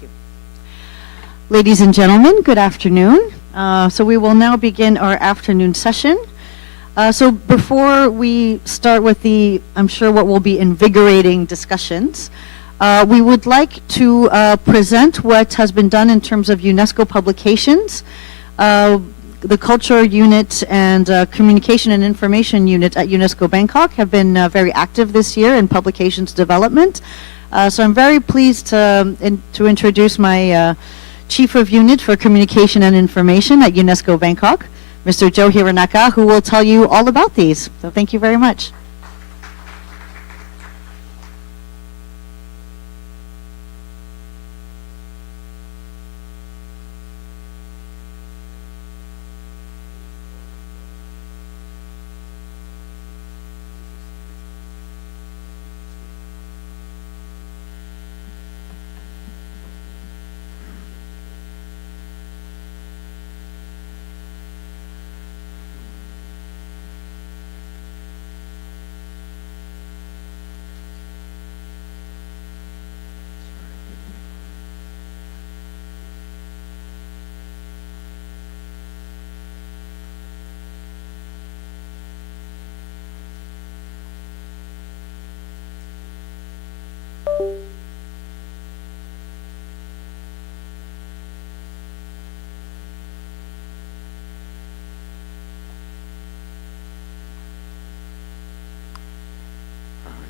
Thank you. Ladies and gentlemen, good afternoon. So we will now begin our afternoon session. So before we start with I'm sure what will be invigorating discussions, we would like to present what has been done in terms of UNESCO publications. The Culture Unit and Communication and Information Unit at UNESCO Bangkok have been very active this year in publications development. So I'm very pleased to introduce my Chief of Unit for Communication and Information at UNESCO Bangkok, Mr. Joe Hironaka, who will tell you all about these. So thank you very much.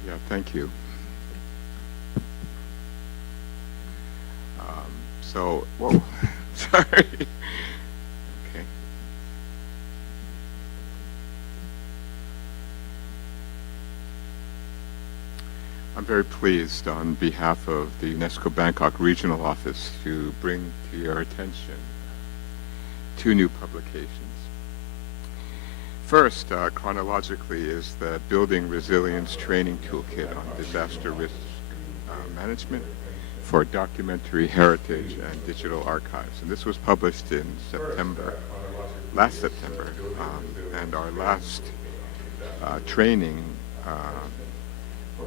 Yeah, thank you. Whoa, sorry. Okay. I'm very pleased on behalf of the UNESCO Bangkok Regional Office to bring to your attention two new publications. First, chronologically, is the Building Resilience Training Toolkit on Disaster Risk Management for Documentary Heritage and Digital Archives. And this was published in last September, and our last training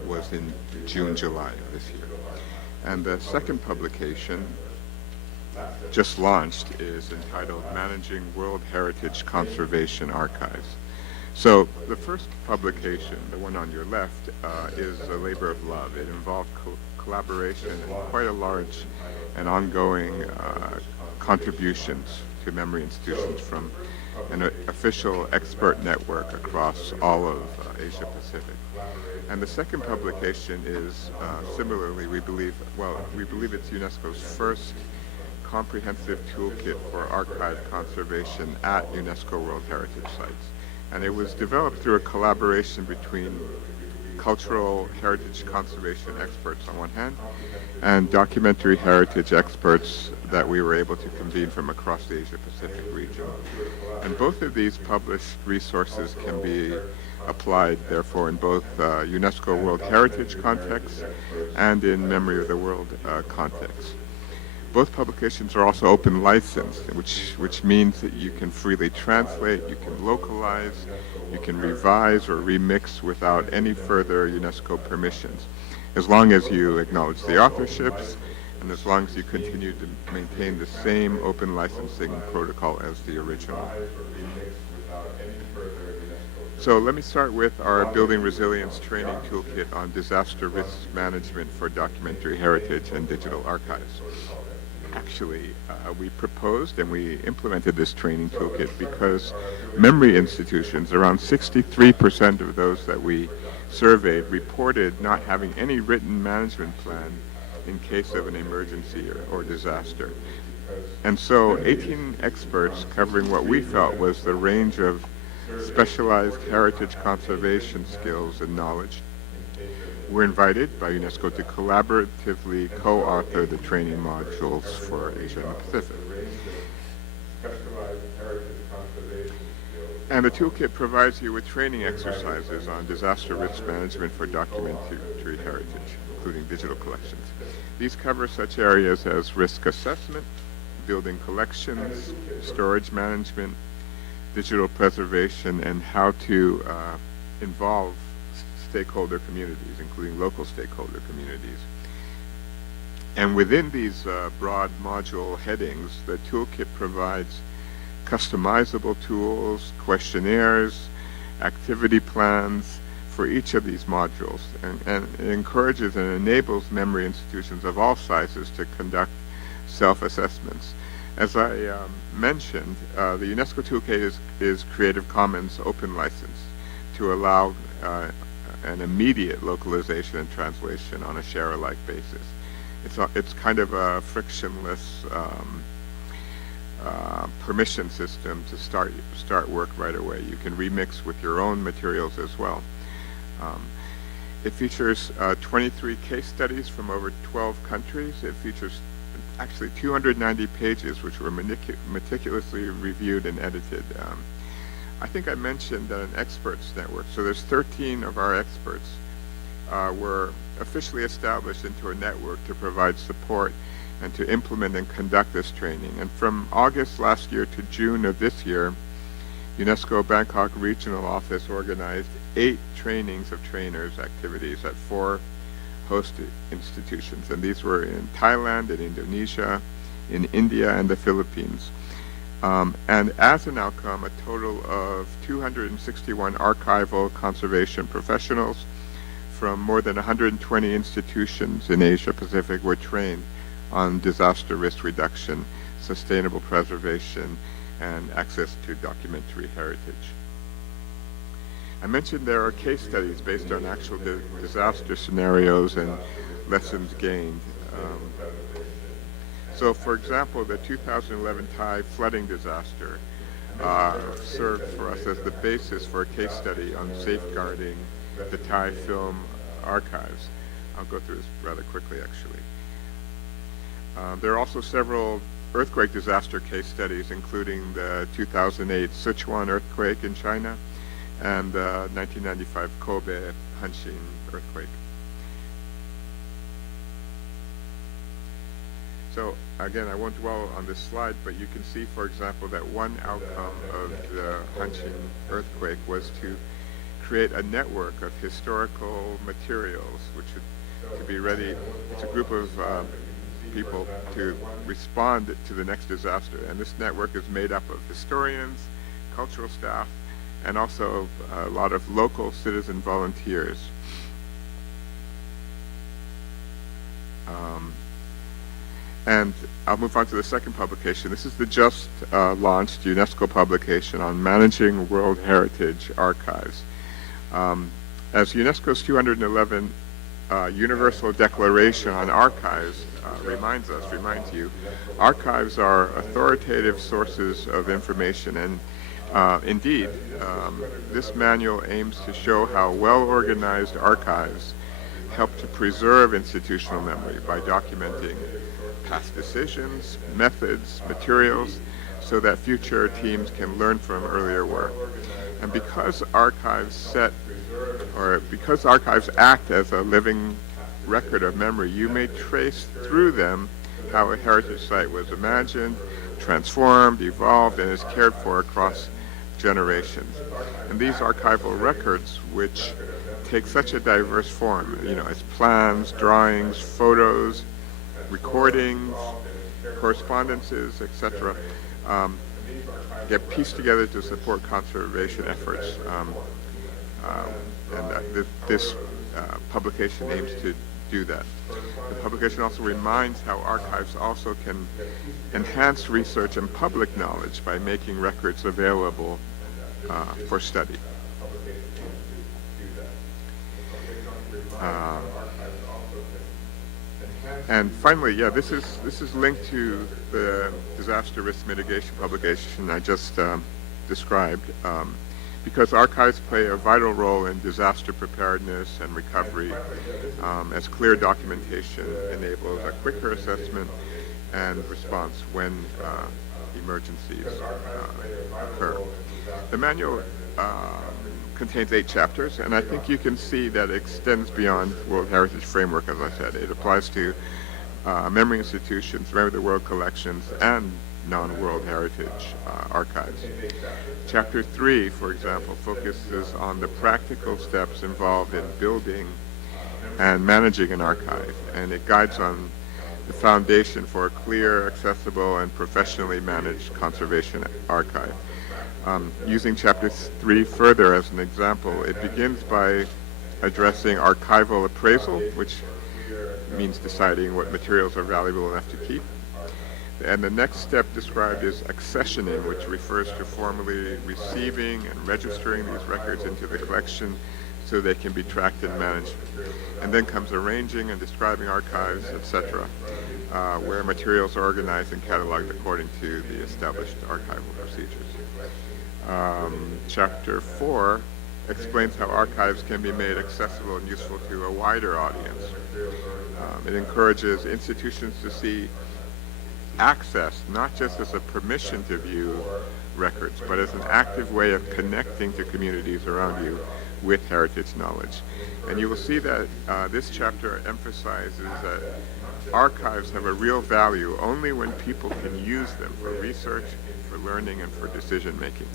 was in June, July of this year. And the second publication, just launched, is entitled Managing World Heritage Conservation Archives. So the first publication, the one on your left, is a labor of love. It involved collaboration and quite a large and ongoing contributions to memory institutions from an official expert network across all of Asia Pacific. And the second publication is similarly, we believe it's UNESCO's first comprehensive toolkit for archive conservation at UNESCO World Heritage Sites. And it was developed through a collaboration between cultural heritage conservation experts on one hand and documentary heritage experts that we were able to convene from across the Asia Pacific region. And both of these published resources can be applied, therefore, in both UNESCO World Heritage context and in Memory of the World context. Both publications are also open license, which means that you can freely translate, you can localize, you can revise or remix without any further UNESCO permissions, as long as you acknowledge the authorships and as long as you continue to maintain the same open licensing protocol as the original. So let me start with our Building Resilience Training Toolkit on Disaster Risk Management for Documentary Heritage and Digital Archives. Actually, we proposed and we implemented this training toolkit because memory institutions, around 63% of those that we surveyed, reported not having any written management plan in case of an emergency or disaster. And so 18 experts covering what we felt was the range of specialized heritage conservation skills and knowledge were invited by UNESCO to collaboratively co-author the training modules for Asia and the Pacific. And the toolkit provides you with training exercises on disaster risk management for documentary heritage, including digital collections. These cover such areas as risk assessment, building collections, storage management, digital preservation, and how to involve stakeholder communities, including local stakeholder communities. And within these broad module headings, the toolkit provides customizable tools, questionnaires, activity plans for each of these modules, and it encourages and enables memory institutions of all sizes to conduct self-assessments. As I mentioned, the UNESCO Toolkit is Creative Commons open license to allow an immediate localization and translation on a share-alike basis. It's kind of a frictionless permission system to start work right away. You can remix with your own materials as well. It features 23 case studies from over 12 countries. It features actually 290 pages, which were meticulously reviewed and edited. I think I mentioned an experts network. So there's 13 of our experts were officially established into a network to provide support and to implement and conduct this training. And from August last year to June of this year, UNESCO Bangkok Regional Office organized 8 trainings of trainers activities at 4 host institutions. And these were in Thailand, in Indonesia, in India, and the Philippines. And as an outcome, a total of 261 archival conservation professionals from more than 120 institutions in Asia Pacific were trained on disaster risk reduction, sustainable preservation, and access to documentary heritage. I mentioned there are case studies based on actual disaster scenarios and lessons gained. So, for example, the 2011 Thai flooding disaster served for us as the basis for a case study on safeguarding the Thai film archives. I'll go through this rather quickly, actually. There are also several earthquake disaster case studies, including the 2008 Sichuan earthquake in China and the 1995 Kobe Hanshin earthquake. So again, I won't dwell on this slide, but you can see, for example, that one outcome of the Hanshin earthquake was to create a network of historical materials, which would to be ready. It's a group of people to respond to the next disaster, and this network is made up of historians, cultural staff, and also a lot of local citizen volunteers. And I'll move on to the second publication. This is the just launched UNESCO publication on managing World Heritage Archives. As UNESCO's 211 Universal Declaration on Archives reminds you, archives are authoritative sources of information, and indeed, this manual aims to show how well-organized archives help to preserve institutional memory by documenting past decisions, methods, materials, so that future teams can learn from earlier work. And because archives act as a living record of memory, you may trace through them how a heritage site was imagined, transformed, evolved, and is cared for across generations. And these archival records, which take such a diverse form, as plans, drawings, photos, recordings, correspondences, etc., get pieced together to support conservation efforts. This publication aims to do that. The publication also reminds how archives also can enhance research and public knowledge by making records available for study. And finally, this is linked to the disaster risk mitigation publication I just described, because archives play a vital role in disaster preparedness and recovery, as clear documentation enables a quicker assessment and response when emergencies occur. The manual contains 8 chapters, and I think you can see that it extends beyond World Heritage Framework, as I said. It applies to memory institutions, memory of the world collections, and non-World Heritage archives. Chapter 3, for example, focuses on the practical steps involved in building and managing an archive, and it guides on the foundation for a clear, accessible, and professionally managed conservation archive. Using Chapter 3 further as an example, it begins by addressing archival appraisal, which means deciding what materials are valuable enough to keep. And the next step described is accessioning, which refers to formally receiving and registering these records into the collection so they can be tracked and managed. And then comes arranging and describing archives, etc., where materials are organized and cataloged according to the established archival procedures. Chapter 4 explains how archives can be made accessible and useful to a wider audience. It encourages institutions to see access not just as a permission to view records, but as an active way of connecting to communities around you with heritage knowledge. And you will see that this chapter emphasizes that archives have a real value only when people can use them for research, for learning, and for decision making.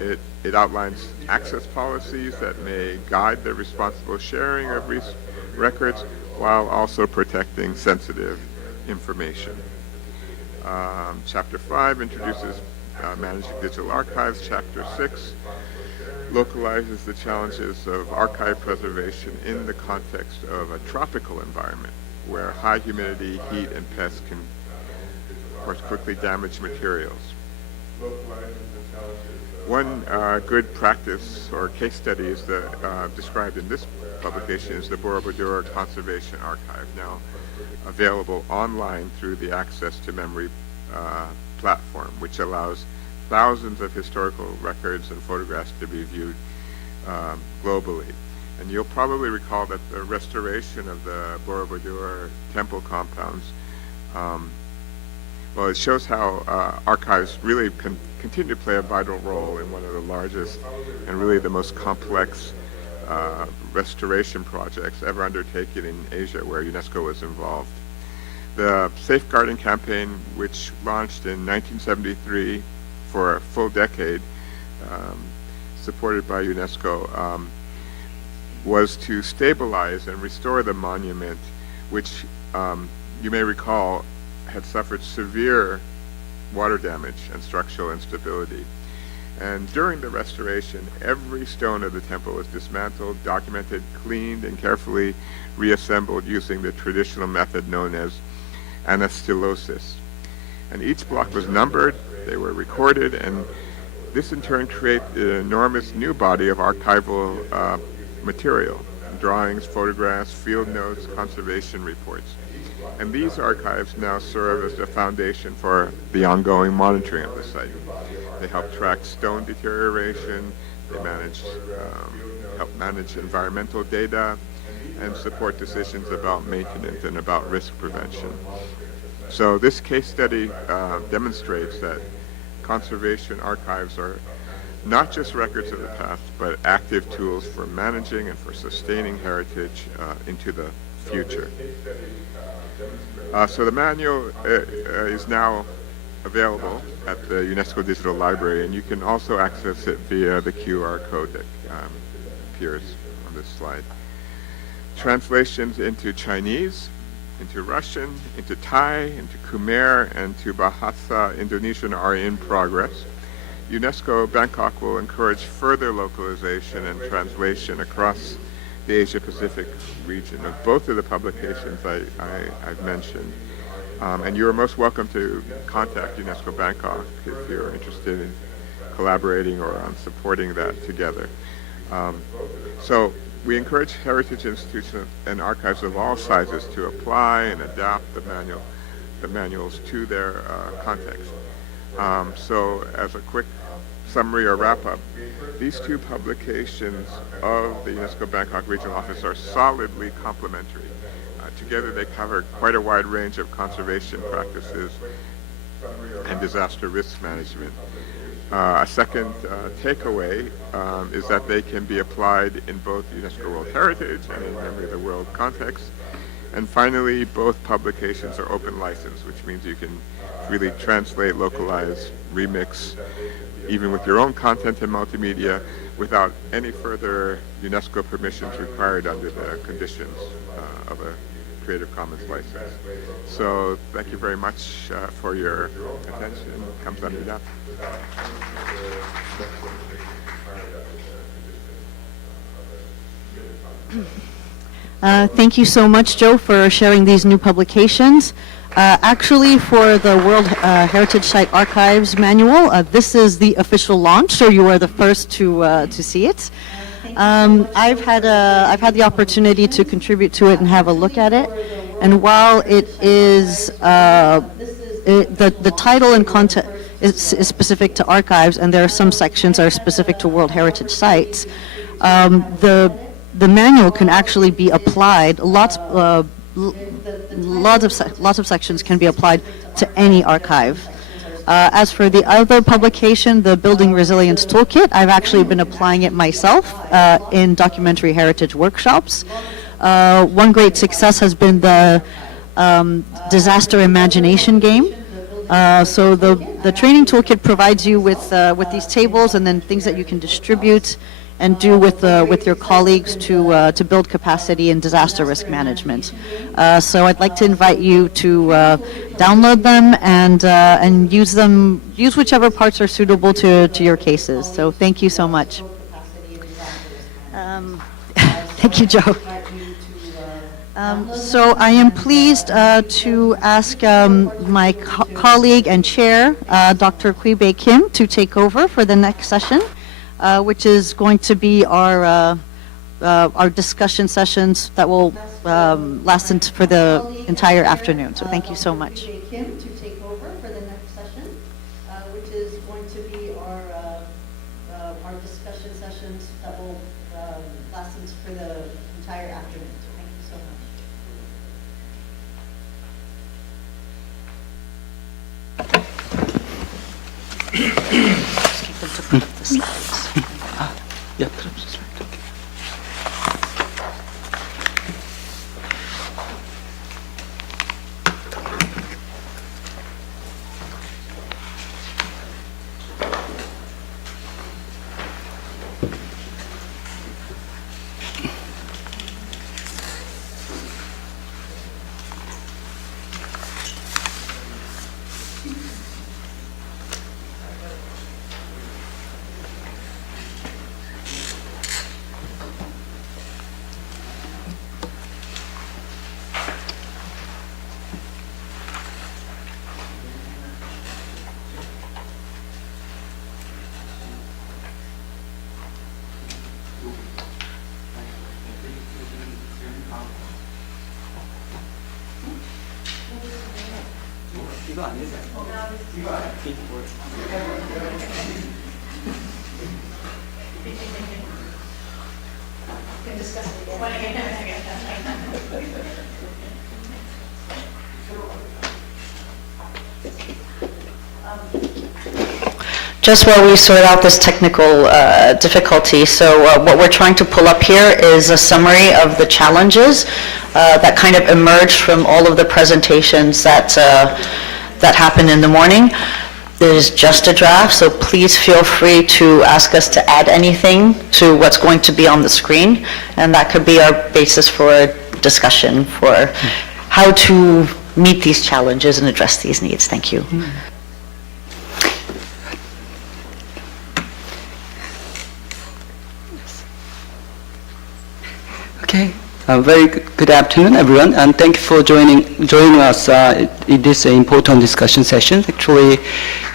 It outlines access policies that may guide the responsible sharing of records while also protecting sensitive information. Chapter 5 introduces managing digital archives. Chapter 6 localizes the challenges of archive preservation in the context of a tropical environment where high humidity, heat, and pests can, of course, quickly damage materials. One good practice or case study is described in this publication is the Borobudur Conservation Archive, now available online through the Access to Memory platform, which allows thousands of historical records and photographs to be viewed globally. And you'll probably recall that the restoration of the Borobudur temple compounds, it shows how archives really continue to play a vital role in one of the largest and really the most complex restoration projects ever undertaken in Asia, where UNESCO was involved. The safeguarding campaign, which launched in 1973 for a full decade, supported by UNESCO, was to stabilize and restore the monument, which you may recall had suffered severe water damage and structural instability. And during the restoration, every stone of the temple was dismantled, documented, cleaned, and carefully reassembled using the traditional method known as anastylosis. And each block was numbered, they were recorded, and this in turn created an enormous new body of archival material, drawings, photographs, field notes, conservation reports. And these archives now serve as the foundation for the ongoing monitoring of the site. They help track stone deterioration, they help manage environmental data, and support decisions about maintenance and about risk prevention. So this case study demonstrates that conservation archives are not just records of the past, but active tools for managing and for sustaining heritage into the future. So the manual is now available at the UNESCO Digital Library, and you can also access it via the QR code that appears on this slide. Translations into Chinese, into Russian, into Thai, into Khmer, and to Bahasa Indonesian are in progress. UNESCO Bangkok will encourage further localization and translation across the Asia-Pacific region of both of the publications I've mentioned. And you're most welcome to contact UNESCO Bangkok if you're interested in collaborating or on supporting that together. So we encourage heritage institutions and archives of all sizes to apply and adapt the manuals to their context. So as a quick summary or wrap-up, these two publications of the UNESCO Bangkok Regional Office are solidly complementary. Together they cover quite a wide range of conservation practices and disaster risk management. A second takeaway is that they can be applied in both UNESCO World Heritage and in Memory of the World context. And finally, both publications are open license, which means you can really translate, localize, remix, even with your own content and multimedia, without any further UNESCO permissions required under the conditions of a Creative Commons license. So thank you very much for your attention. 감사합니다. Thank you so much, Joe, for sharing these new publications. Actually, for the World Heritage Site Archives Manual, this is the official launch, so you are the first to see it. I've had the opportunity to contribute to it and have a look at it, and while it is the title and content is specific to archives, and there are some sections that are specific to World Heritage Sites, the manual can actually be applied. Lots of sections can be applied to any archive. As for the other publication, the Building Resilience Toolkit, I've actually been applying it myself in documentary heritage workshops. One great success has been the disaster imagination game. So the training toolkit provides you with these tables and then things that you can distribute and do with your colleagues to build capacity in disaster risk management. So I'd like to invite you to download them and use whichever parts are suitable to your cases. So thank you so much. Thank you, Joe. So I am pleased to ask my colleague and chair, Dr. Kwee-bae Kim, to take over for the next session, which is going to be our discussion sessions that will last for the entire afternoon. So thank you so much. Kim to take over for the next session, which is going to be our discussion sessions that will last for the entire afternoon. So thank you so much. Just keep them to put up the slides. Yeah, put up the slide. Okay. 이거 아니지? 이거 아니지? Just while we sort out this technical difficulty, so what we're trying to pull up here is a summary of the challenges that kind of emerged from all of the presentations that happened in the morning. There's just a draft, so please feel free to ask us to add anything to what's going to be on the screen, and that could be our basis for a discussion for how to meet these challenges and address these needs. Thank you. Okay. Very good afternoon, everyone, and thank you for joining us in this important discussion session. Actually,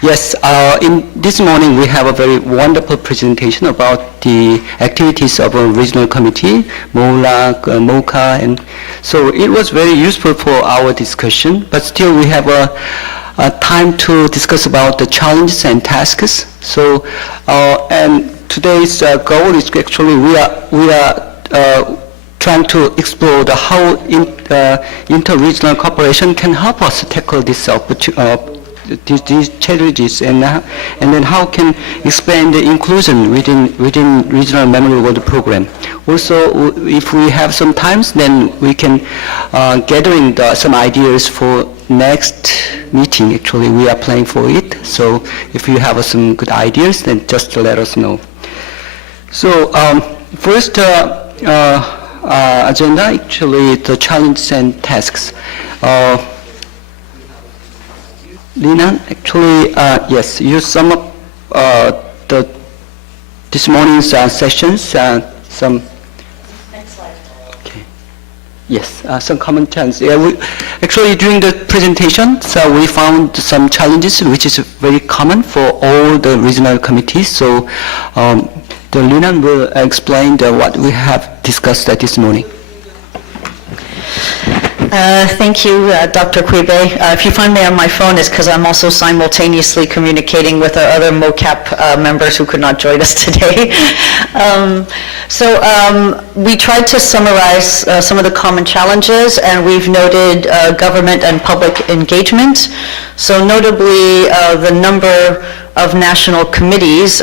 yes, in this morning we have a very wonderful presentation about the activities of a regional committee, MoLAC, MoCA, and so it was very useful for our discussion. But still, we have a time to discuss about the challenges and tasks. So, and today's goal is actually we are trying to explore how inter-regional cooperation can help us tackle these challenges, and then how can expand the inclusion within regional memory world program. Also, if we have some time, then we can gathering some ideas for next meeting. Actually, we are planning for it. So if you have some good ideas, then just let us know. So first, agenda, actually the challenges and tasks. Lina, actually, yes, you sum up this morning's sessions, some. Okay. Yes, some common challenges. Yeah, actually, during the presentation, so we found some challenges which is very common for all the regional committees. So, the Lina will explain what we have discussed this morning. Thank you, Dr. Quibe. If you find me on my phone, it's because I'm also simultaneously communicating with our other MoCap members who could not join us today. We tried to summarize some of the common challenges, and we've noted government and public engagement. So notably, the number of national committees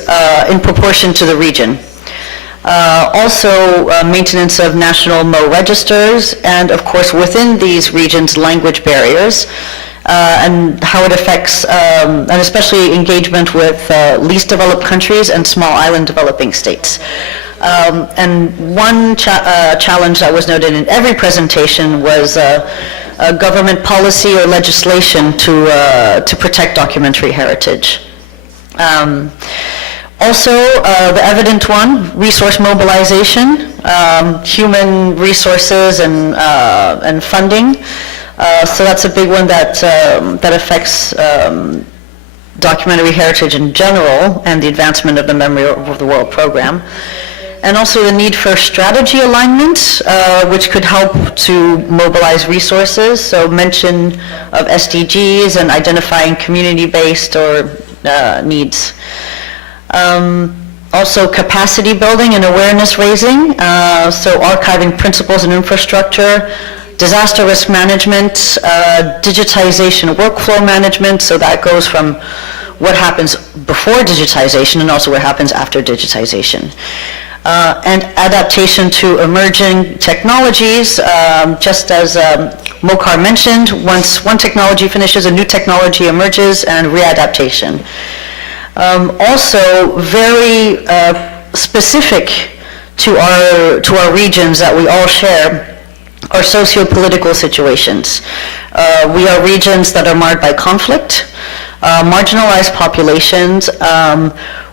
in proportion to the region. Also, maintenance of national MoW registers, and of course within these regions, language barriers, and how it affects, and especially engagement with least developed countries and small island developing states. And one challenge that was noted in every presentation was government policy or legislation to protect documentary heritage. Also, the evident one, resource mobilization, human resources and funding. So that's a big one that affects documentary heritage in general and the advancement of the Memory of the World program. And also the need for strategy alignment, which could help to mobilize resources. So mention of SDGs and identifying community-based or needs. Also capacity building and awareness raising, so archiving principles and infrastructure, disaster risk management, digitization workflow management, so that goes from what happens before digitization and also what happens after digitization. And adaptation to emerging technologies, just as Mokhar mentioned, once one technology finishes, a new technology emerges, and readaptation. Also, very specific to our regions that we all share are socio-political situations. We are regions that are marred by conflict, marginalized populations,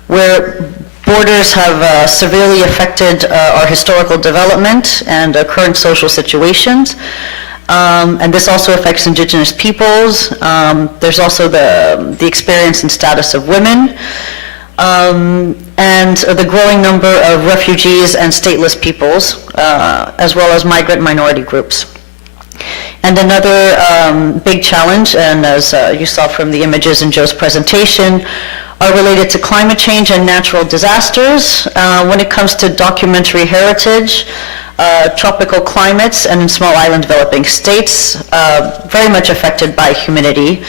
where borders have severely affected our historical development and current social situations. And this also affects indigenous peoples. There's also the experience and status of women, and the growing number of refugees and stateless peoples, as well as migrant minority groups. And another big challenge, and as you saw from the images in Joe's presentation, are related to climate change and natural disasters. When it comes to documentary heritage, tropical climates and in small island developing states, very much affected by humidity,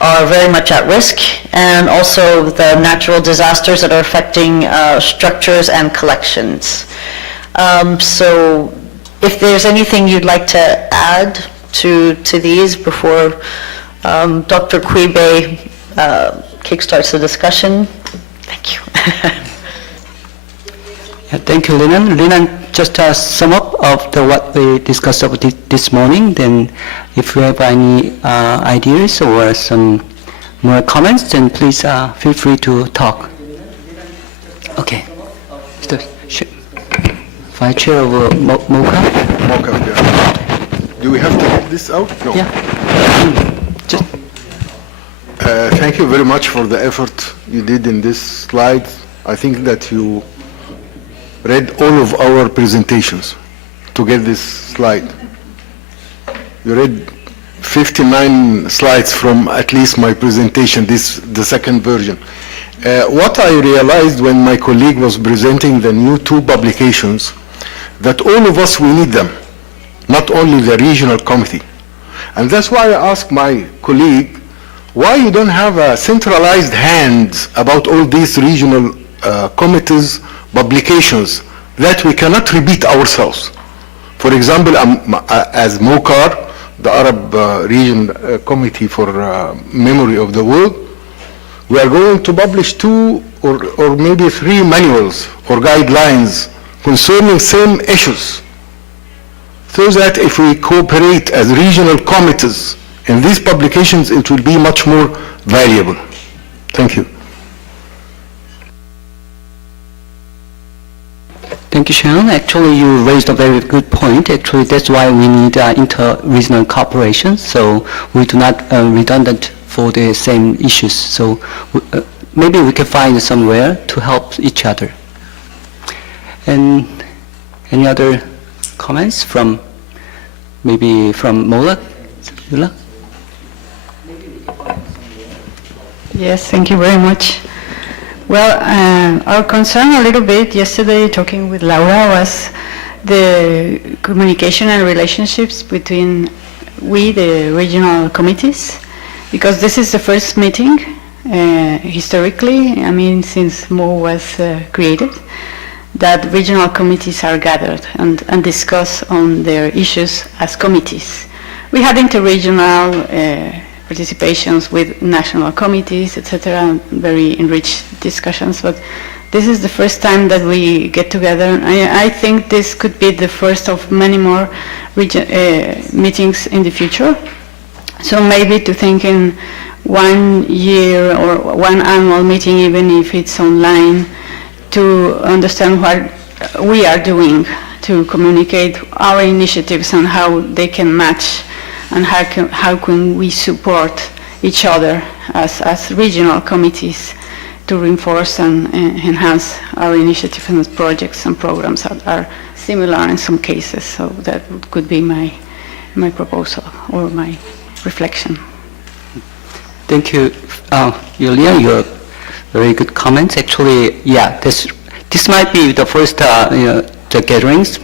are very much at risk, and also the natural disasters that are affecting structures and collections. So if there's anything you'd like to add to these before Dr. Quibe kickstarts the discussion. Thank you. Thank you, Linan. Linan, just sum up of what we discussed about this morning. Then, if you have any ideas or some more comments, then please feel free to talk. Okay. Vice Chair of MoCA. MoCA, yeah. Do we have to get this out? No. Yeah. Just. Thank you very much for the effort you did in this slide. I think that you read all of our presentations to get this slide. You read 59 slides from at least my presentation, the second version. What I realized when my colleague was presenting the new two publications, that all of us, we need them, not only the regional committee. And that's why I asked my colleague, why you don't have a centralized hand about all these regional committees, publications, that we cannot repeat ourselves. For example, as MOCAR, the Arab Region Committee for Memory of the World, we are going to publish 2 or maybe 3 manuals or guidelines concerning same issues. so that if we cooperate as regional committees in these publications, it will be much more valuable. Thank you. Thank you, Sharon. Actually, you raised a very good point. Actually, that's why we need inter-regional cooperation, so we do not redundant for the same issues. So maybe we can find somewhere to help each other. And any other comments from, maybe from Mola? Yula? Yes, thank you very much. Well, our concern a little bit yesterday, talking with Laura, was the communication and relationships between we, the regional committees, because this is the first meeting historically, I mean, since MoW was created, that regional committees are gathered and discuss on their issues as committees. We had interregional participations with national committees, etc., very enriched discussions, but this is the first time that we get together. I think this could be the first of many more meetings in the future. So maybe to think in 1 year or one annual meeting, even if it's online, to understand what we are doing to communicate our initiatives and how they can match, and how can we support each other as regional committees to reinforce and enhance our initiatives and projects and programs that are similar in some cases. So that could be my proposal or my reflection. Thank you, Yulia. Your very good comments. Actually, yeah, this might be the first the gatherings,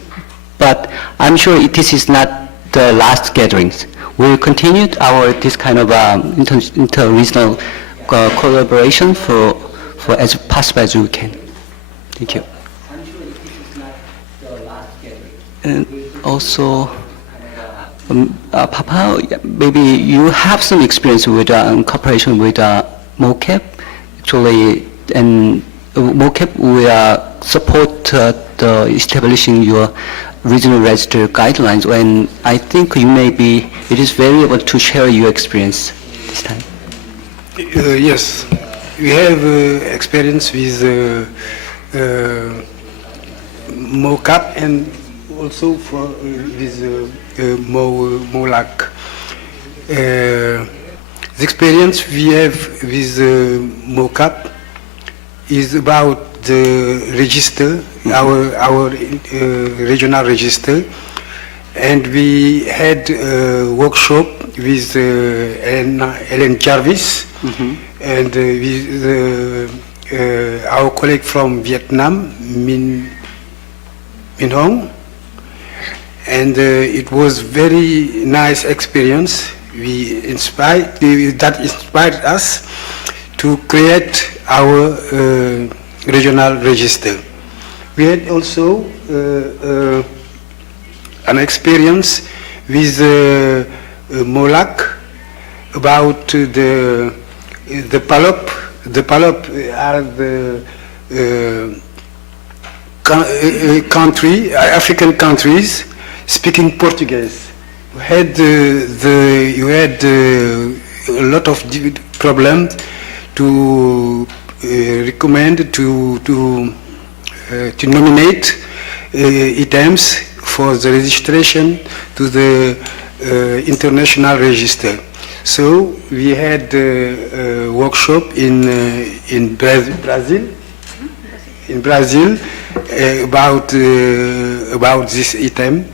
but I'm sure this is not the last gatherings. We'll continue this kind of inter-regional collaboration for as possible as we can. Thank you. I'm sure this is not the last gathering. And also, Papa, maybe you have some experience with cooperation with MoCap. Actually, and MoCap will support the establishing your regional register guidelines, and I think it is valuable to share your experience this time. Yes, we have experience with MoCap and also with MoLAC. The experience we have with MoCap is about the register, our regional register, and we had a workshop with Ellen Jarvis and with our colleague from Vietnam, Min Hong, and it was very nice experience. That inspired us to create our regional register. We had also an experience with MoLAC about the PALOP. The PALOP are the African countries speaking Portuguese. You had a lot of problems to recommend to nominate items for the registration to the international register. So we had a workshop in Brazil about this item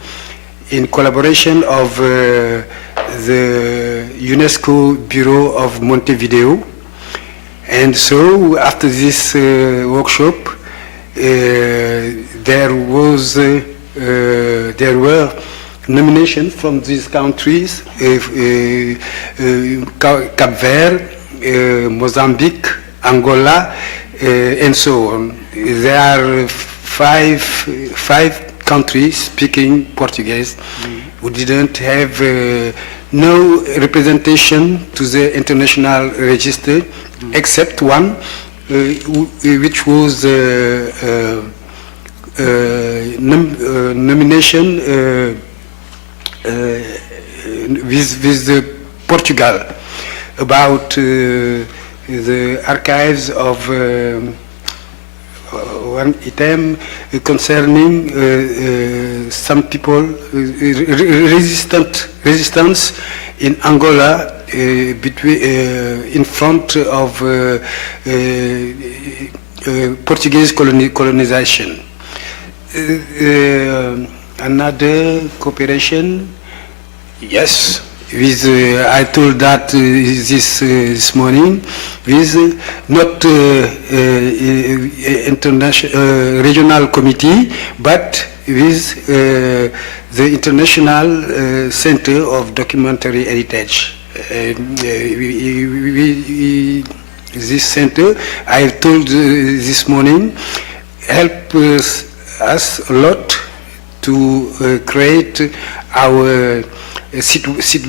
in collaboration of the UNESCO Bureau of Montevideo. And so after this workshop, there were nominations from these countries, Cape Verde, Mozambique, Angola, and so on. There are five countries speaking Portuguese who didn't have no representation to the international register, except one, which was nomination with Portugal about the archives of one item concerning some people resistance in Angola between in front of Portuguese colonization. Another cooperation, yes, with I told that this morning, with not international regional committee, but with the International Center of Documentary Heritage. This center, I told this morning, help us a lot to create our website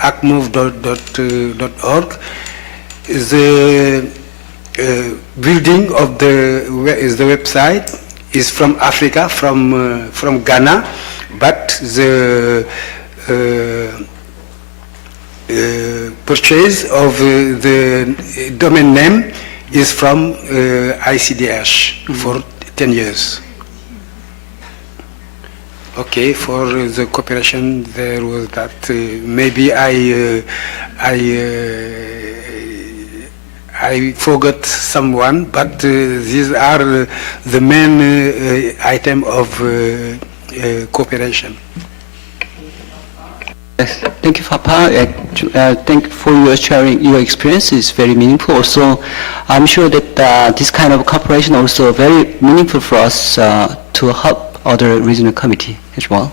acmov.org. The building of the website is from Africa, from Ghana, but the purchase of the domain name is from ICDH for 10 years. Okay, for the cooperation there was that maybe I forgot someone, but these are the main item of cooperation. Yes, thank you, Papa. Thank you for your sharing your experience. It's very meaningful. Also, I'm sure that this kind of cooperation also very meaningful for us to help other regional committee as well.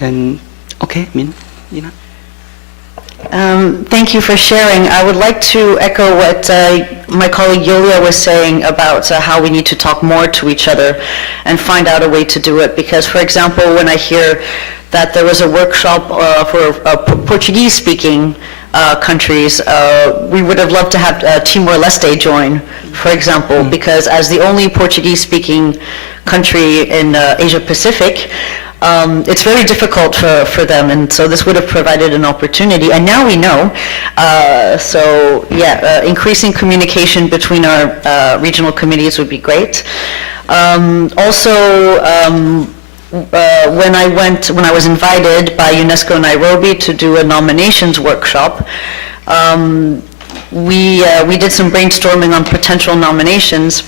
And okay, Nina. Thank you for sharing. I would like to echo what my colleague Yulia was saying about how we need to talk more to each other and find out a way to do it. Because, for example, when I hear that there was a workshop for Portuguese-speaking countries, we would have loved to have Timor-Leste join, for example, because as the only Portuguese-speaking country in Asia-Pacific, it's very difficult for them, and so this would have provided an opportunity, and now we know. So yeah, increasing communication between our regional committees would be great. Also, when I was invited by UNESCO Nairobi to do a nominations workshop, we did some brainstorming on potential nominations.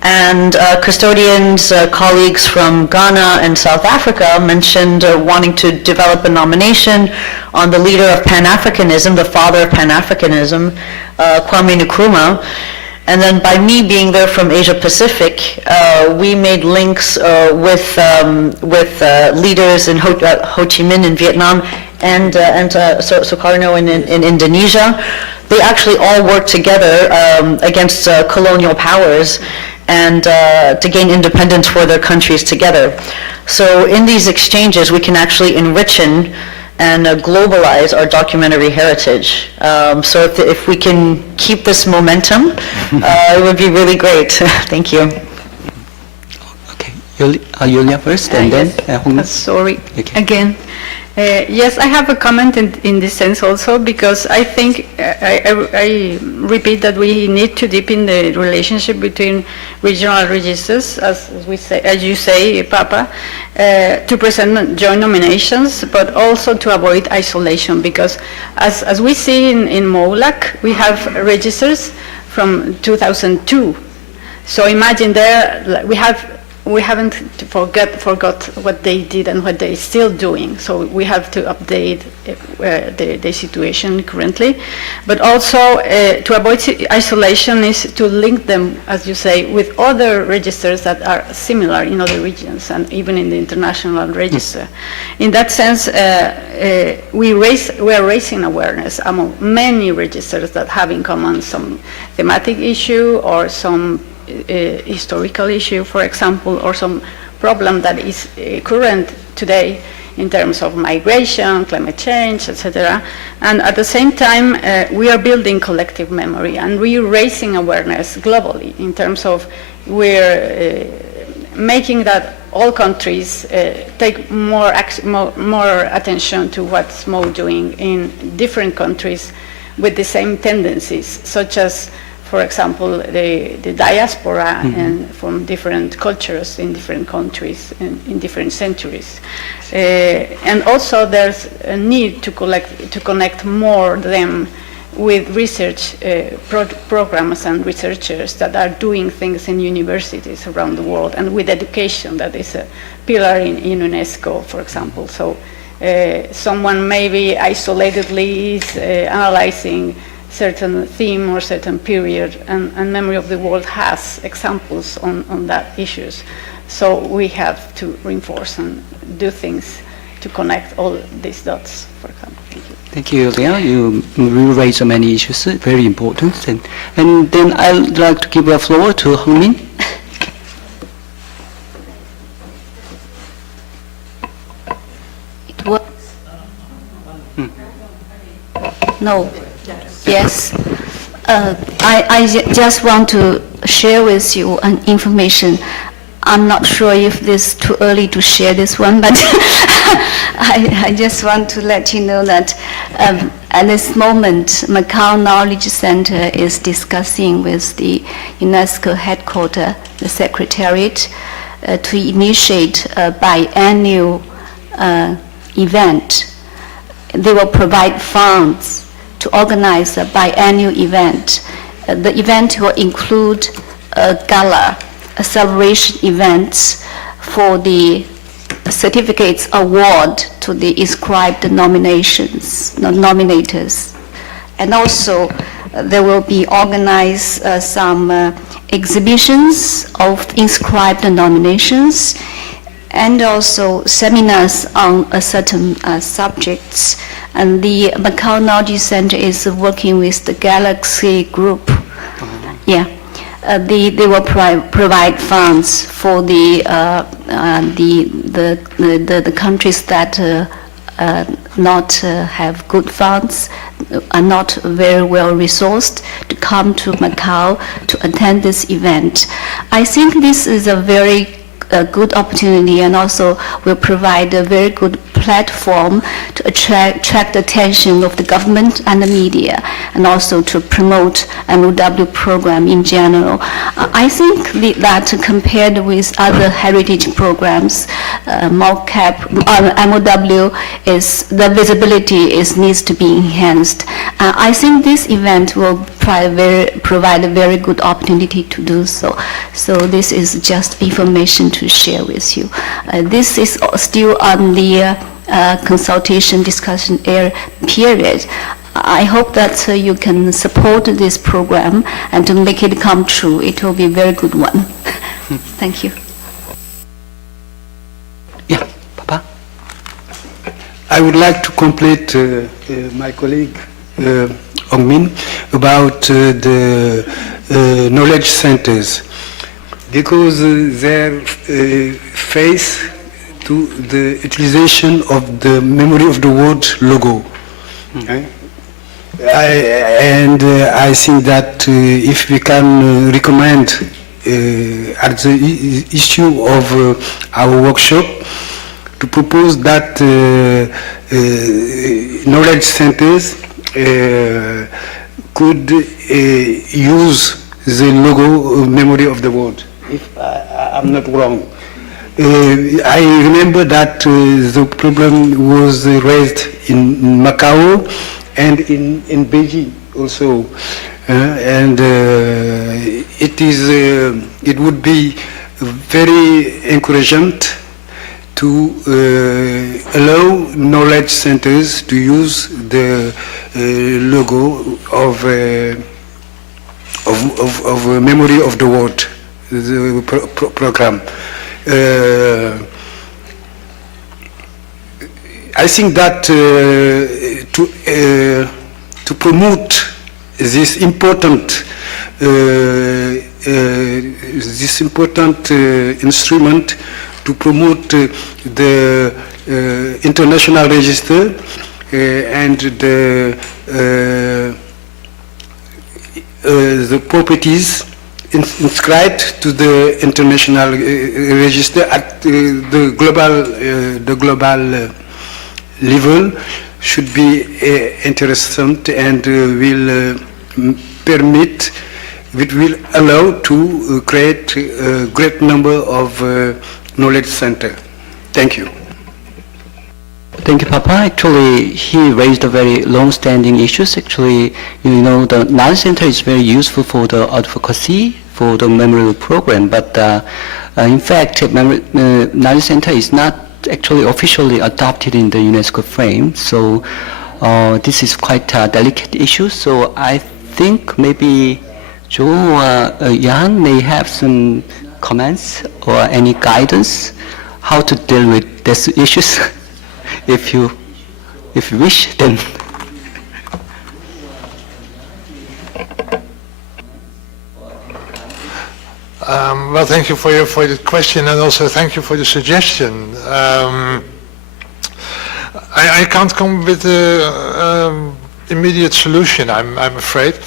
And custodians, colleagues from Ghana and South Africa mentioned wanting to develop a nomination on the leader of Pan-Africanism, the father of Pan-Africanism, Kwame Nkrumah. And then by me being there from Asia Pacific, we made links with leaders in Ho Chi Minh in Vietnam and Sukarno in Indonesia. They actually all worked together against colonial powers and to gain independence for their countries together. So in these exchanges, we can actually enrich and globalize our documentary heritage. So if we can keep this momentum, it would be really great. Thank you. Okay, Yulia first, and then Hong. Sorry, Okay. again. Yes, I have a comment in this sense also, because I think, I repeat that we need to deepen the relationship between regional registers, as you say, Papa, to present joint nominations, but also to avoid isolation, because as we see in MoLAC, we have registers from 2002. So imagine there, we haven't forgot what they did and what they're still doing. So we have to update the situation currently. But also to avoid isolation is to link them, as you say, with other registers that are similar in other regions and even in the international register. In that sense, we are raising awareness among many registers that have in common some thematic issue or some historical issue, for example, or some problem that is current today in terms of migration, climate change, etc. And at the same time, we are building collective memory and we are raising awareness globally in terms of we're making that all countries take more attention to what's MoW doing in different countries with the same tendencies, such as, for example, the diaspora and from different cultures in different countries in different centuries. And also there's a need to connect more them with research programs and researchers that are doing things in universities around the world, and with education, that is a pillar in UNESCO, for example. So someone maybe isolatedly is analyzing certain theme or certain period, and Memory of the World has examples on that issues. So we have to reinforce and do things to connect all these dots, for example. Thank you. Thank you, Leah. You raised so many issues, very important. And then I'd like to give the floor to Hong Min. It works. No. Yes. I just want to share with you an information. I'm not sure if this is too early to share this one, but I just want to let you know that at this moment, Macau Knowledge Center is discussing with the UNESCO headquarters, the Secretariat, to initiate a biannual event. They will provide funds to organize a biannual event. The event will include a gala, a celebration events for the certificates award to the inscribed nominators. And also there will be organized some exhibitions of inscribed nominations, and also seminars on certain subjects. And the Macau Knowledge Center is working with the Galaxy Group. Yeah. They will provide funds for the countries that not have good funds, are not very well resourced, to come to Macau to attend this event. I think this is a very good opportunity, and also will provide a very good platform to attract the attention of the government and the media, and also to promote MoW program in general. I think that compared with other heritage programs, MoW the visibility needs to be enhanced. I think this event will provide a very good opportunity to do so. So this is just information to share with you. This is still on the consultation discussion period. I hope that you can support this program and to make it come true. It will be a very good one. Thank you. Yeah, Papa. I would like to complete my colleague Hong Min about the knowledge centers, because they're face to the utilization of the Memory of the World logo. Okay? I think that if we can recommend at the issue of our workshop to propose that knowledge centers could use the logo Memory of the World, if I'm not wrong. I remember that the problem was raised in Macau and in Beijing also, it would be very encouraging to allow knowledge centers to use the logo of Memory of the World, the program. I think that to promote this important instrument, to promote the international register and the properties inscribed to the international register at the global level should be interesting and will allow to create a great number of knowledge center. Thank you. Thank you, Papa. Actually, he raised a very long-standing issues. Actually, you know, the Knowledge Center is very useful for the advocacy, for the memorial program, but in fact, Knowledge Center is not actually officially adopted in the UNESCO frame, so this is quite a delicate issue. So I think maybe Joe or Jan may have some comments or any guidance how to deal with these issues. If you wish, then. Well, thank you for the question, and also thank you for the suggestion. I can't come with an immediate solution, I'm afraid.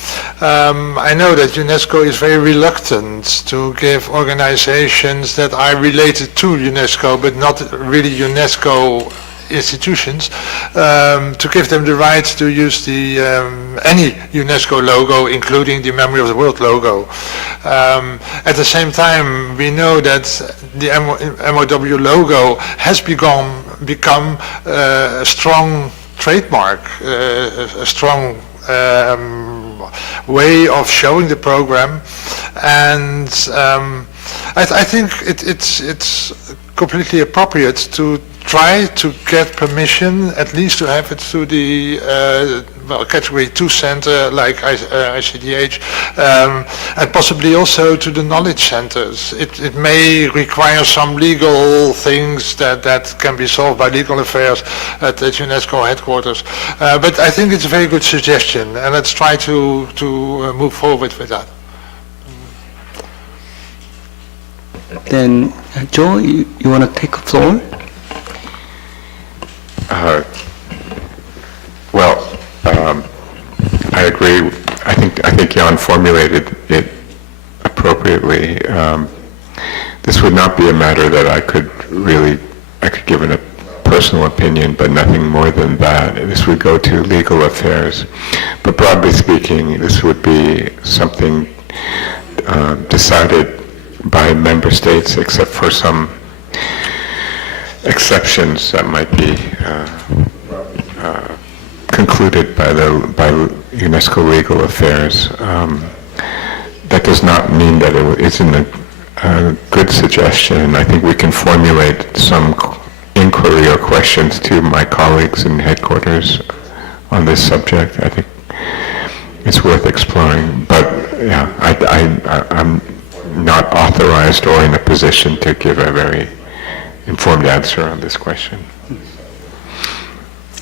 I know that UNESCO is very reluctant to give organizations that are related to UNESCO, but not really UNESCO institutions, to give them the right to use the any UNESCO logo, including the Memory of the World logo. At the same time, we know that the MoW logo has become a strong trademark, a strong way of showing the program, and I think it's completely appropriate to try to get permission, at least to have it to the category 2 center like ICDH, and possibly also to the knowledge centers. It may require some legal things that can be solved by legal affairs at the UNESCO headquarters. But I think it's a very good suggestion, and let's try to move forward with that. Then, Joe, you want to take the floor? I agree. I think Jan formulated it appropriately. This would not be a matter that I could give a personal opinion, but nothing more than that. This would go to legal affairs. But broadly speaking, this would be something decided by member states, except for some exceptions that might be concluded by UNESCO legal affairs. That does not mean that it isn't a good suggestion. I think we can formulate some inquiry or questions to my colleagues in headquarters on this subject. I think it's worth exploring. But yeah, I'm not authorized or in a position to give a very informed answer on this question.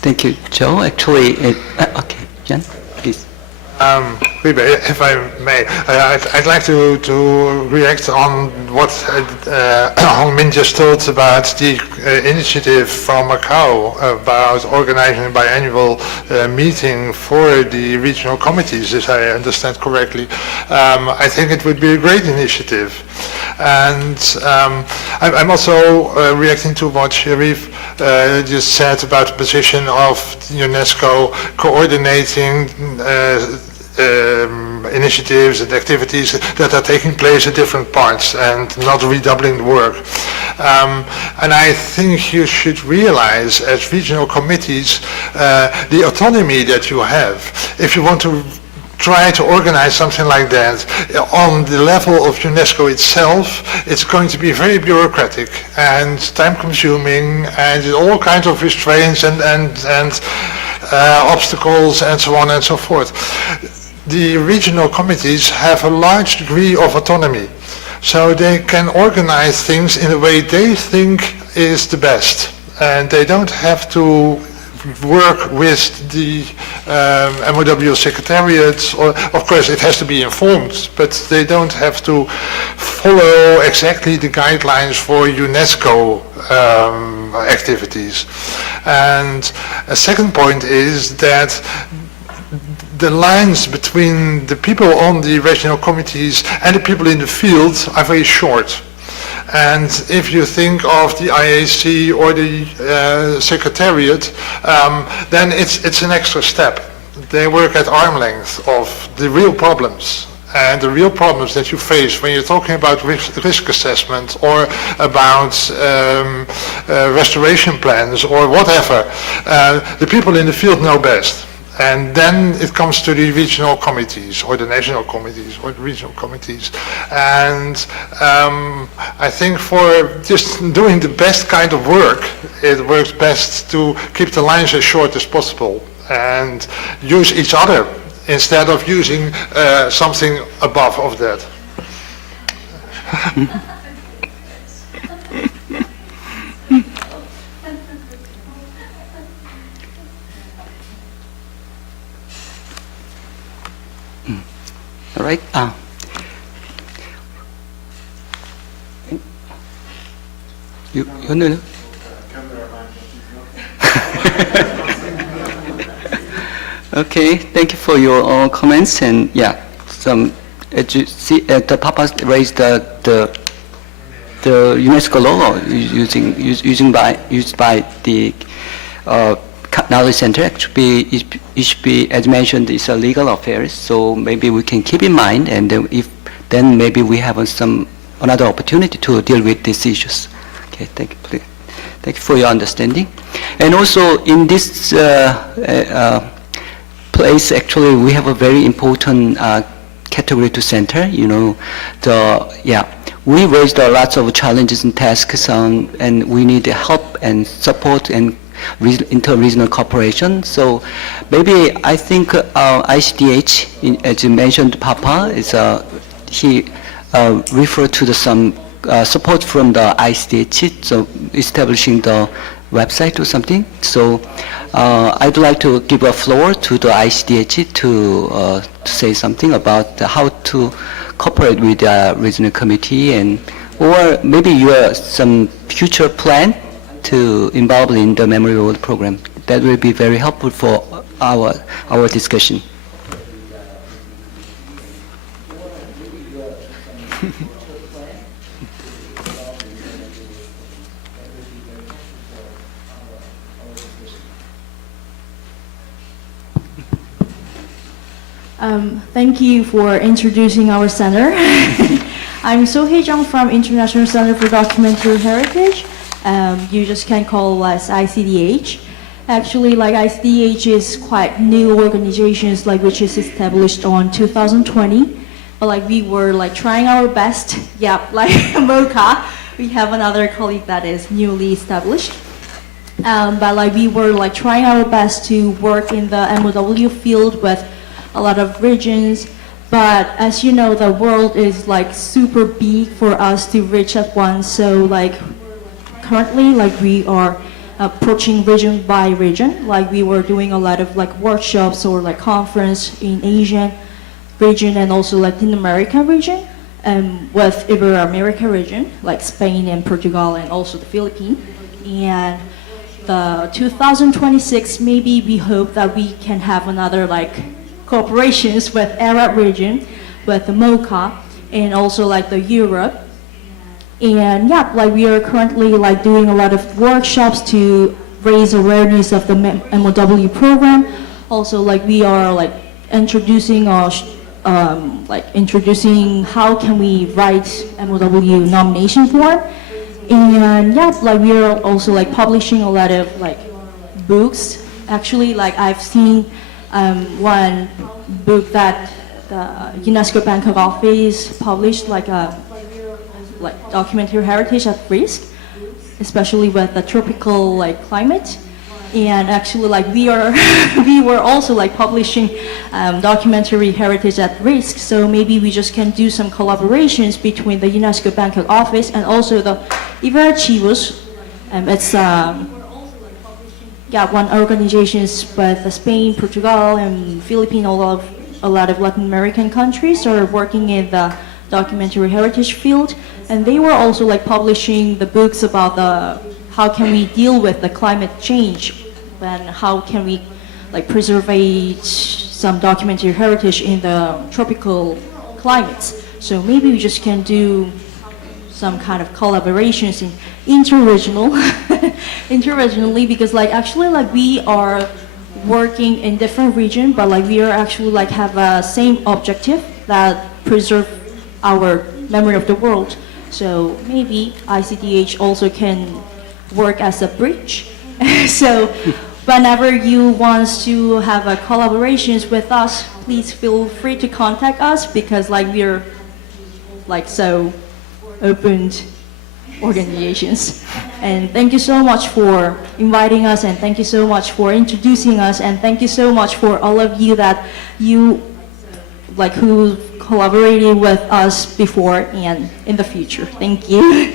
Thank you, Joe. Actually, okay, Jan, please. If I may, I'd like to react on what Hong Min just told about the initiative from Macau about organizing a biannual meeting for the regional committees, if I understand correctly. I think it would be a great initiative. And I'm also reacting to what Sharif just said about the position of UNESCO coordinating initiatives and activities that are taking place at different parts and not redoubling the work. And I think you should realize as regional committees the autonomy that you have. If you want to try to organize something like that on the level of UNESCO itself, it's going to be very bureaucratic and time-consuming and all kinds of restraints and obstacles and so on and so forth. The regional committees have a large degree of autonomy, so they can organize things in a way they think is the best, and they don't have to work with the MoW secretariats, or of course it has to be informed, but they don't have to follow exactly the guidelines for UNESCO activities. And a second point is that the lines between the people on the regional committees and the people in the field are very short. And if you think of the IAC or the Secretariat, then it's an extra step. They work at arm's length of the real problems. And the real problems that you face when you're talking about risk assessment or about restoration plans or whatever, the people in the field know best. And then it comes to the regional committees or the national committees or the regional committees. And I think for just doing the best kind of work, it works best to keep the lines as short as possible and use each other instead of using something above of that. All right. You know. Okay, thank you for your comments, and yeah, as you see, the Papa raised the UNESCO logo used by the knowledge center. Actually, it should be, as mentioned, it's a legal affairs, so maybe we can keep in mind, and then maybe we have another opportunity to deal with these issues. Okay, thank you. Thank you for your understanding, and also in this place, actually, we have a very important category to center. You know, we raised lots of challenges and tasks, and we need help and support and inter-regional cooperation. So maybe I think ICDH, as you mentioned, Papa, he referred to some support from the ICDH, so establishing the website or something. So I'd like to give a floor to the ICDH to say something about how to cooperate with the regional committee, or maybe your some future plan to involve in the Memory World program. That will be very helpful for our discussion. Thank you for introducing our center. I'm So Hee-jung from International Center for Documentary Heritage. You just can call us ICDH. Actually, like ICDH is quite new organizations, like which is established on 2020. But like we were like trying our best. Yep, like MoCA, we have another colleague that is newly established. But like we were like trying our best to work in the MoW field with a lot of regions, but as you know, the world is like super big for us to reach at once. So like currently, like we are approaching region by region. Like we were doing a lot of like workshops or like conference in Asian region and also Latin America region, and with Ibero-America region, like Spain and Portugal and also the Philippines. And the 2026, maybe we hope that we can have another like cooperations with Arab region, with the MoCA, and also like the Europe. And yeah, like we are currently like doing a lot of workshops to raise awareness of the MoW program. Also like we are like introducing how can we write MoW nomination form. And yeah, like we are also like publishing a lot of like books. Actually, like I've seen one book that the UNESCO Bangkok office published, like documentary heritage at risk, especially with the tropical like climate. And actually, like we were also like publishing documentary heritage at risk. So maybe we just can do some collaborations between the UNESCO Bangkok office and also the Iberarchivos. It's one organizations with Spain, Portugal, and Philippines, a lot of Latin American countries are working in the documentary heritage field, and they were also like publishing the books about how can we deal with the climate change, and how can we like preserve some documentary heritage in the tropical climates. So maybe we just can do some kind of collaborations in interregional, interregionally, because like actually like we are working in different region, but like we are actually like have a same objective that preserve our memory of the world. So maybe ICDH also can work as a bridge. So whenever you want to have a collaborations with us, please feel free to contact us, because like we're like so opened organizations. And thank you so much for inviting us, and thank you so much for introducing us, and thank you so much for all of you that you like who collaborated with us before and in the future. Thank you.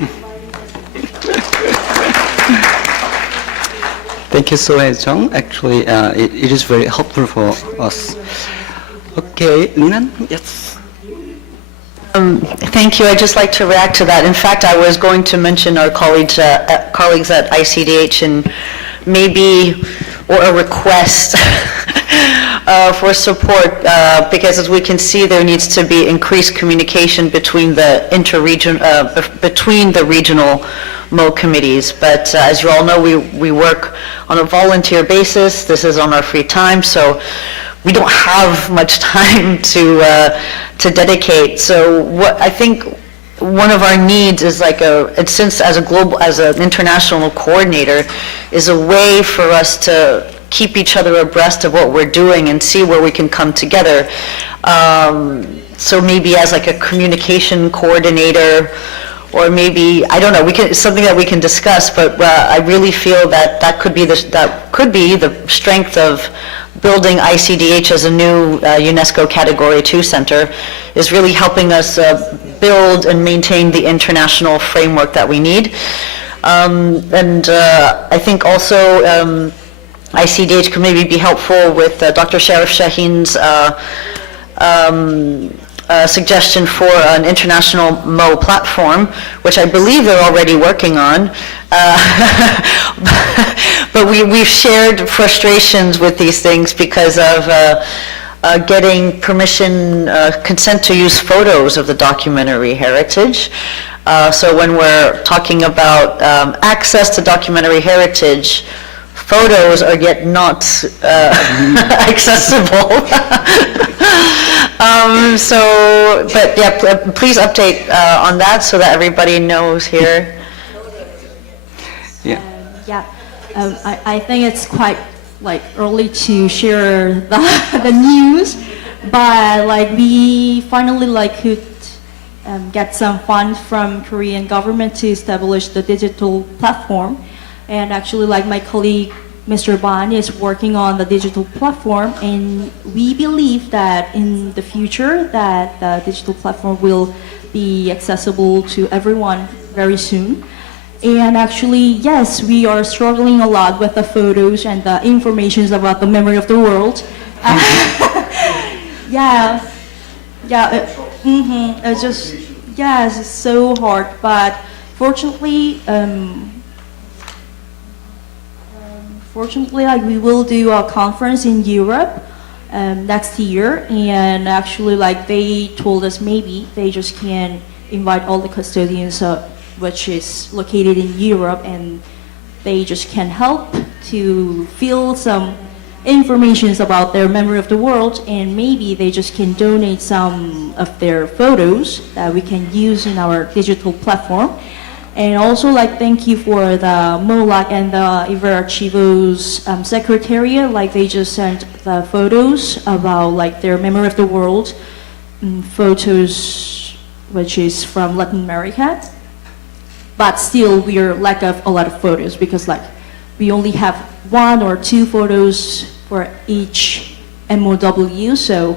Thank you so much, Jung. Actually, it is very helpful for us. Okay, Linan, yes. Thank you. I'd just like to react to that. In fact, I was going to mention our colleagues at ICDH and maybe, or a request for support, because as we can see, there needs to be increased communication between the between the regional MoW committees. But as you all know, we work on a volunteer basis. This is on our free time, so we don't have much time to dedicate. So what I think one of our needs is like since as an international coordinator, is a way for us to keep each other abreast of what we're doing and see where we can come together. So maybe as like a communication coordinator, or maybe, I don't know, it's something that we can discuss, but I really feel that could be the strength of building ICDH as a new UNESCO Category 2 center, is really helping us build and maintain the international framework that we need. And I think also ICDH could maybe be helpful with Dr. Sharif Shaheen's suggestion for an international MoW platform, which I believe they're already working on. But we've shared frustrations with these things because of getting permission, consent to use photos of the documentary heritage. So when we're talking about access to documentary heritage, photos are yet not accessible. But yeah, please update on that so that everybody knows here. Yeah. Yeah, I think it's quite like early to share the news, but like we finally like could get some funds from Korean government to establish the digital platform, and actually like my colleague Mr. Ban is working on the digital platform, and we believe that in the future that the digital platform will be accessible to everyone very soon. And actually, yes, we are struggling a lot with the photos and the information about the memory of the world. Yeah, it's just, yes, it's so hard, but fortunately, like we will do a conference in Europe next year, and actually like they told us maybe they just can invite all the custodians which is located in Europe, and they just can help to fill some information about their memory of the world, and maybe they just can donate some of their photos that we can use in our digital platform. And also like thank you for the MOLAC and the Iverarchivo's secretariat, like they just sent the photos about like their memory of the world, photos which is from Latin America. But still we are lack of a lot of photos, because like we only have 1 or 2 photos for each MOW. So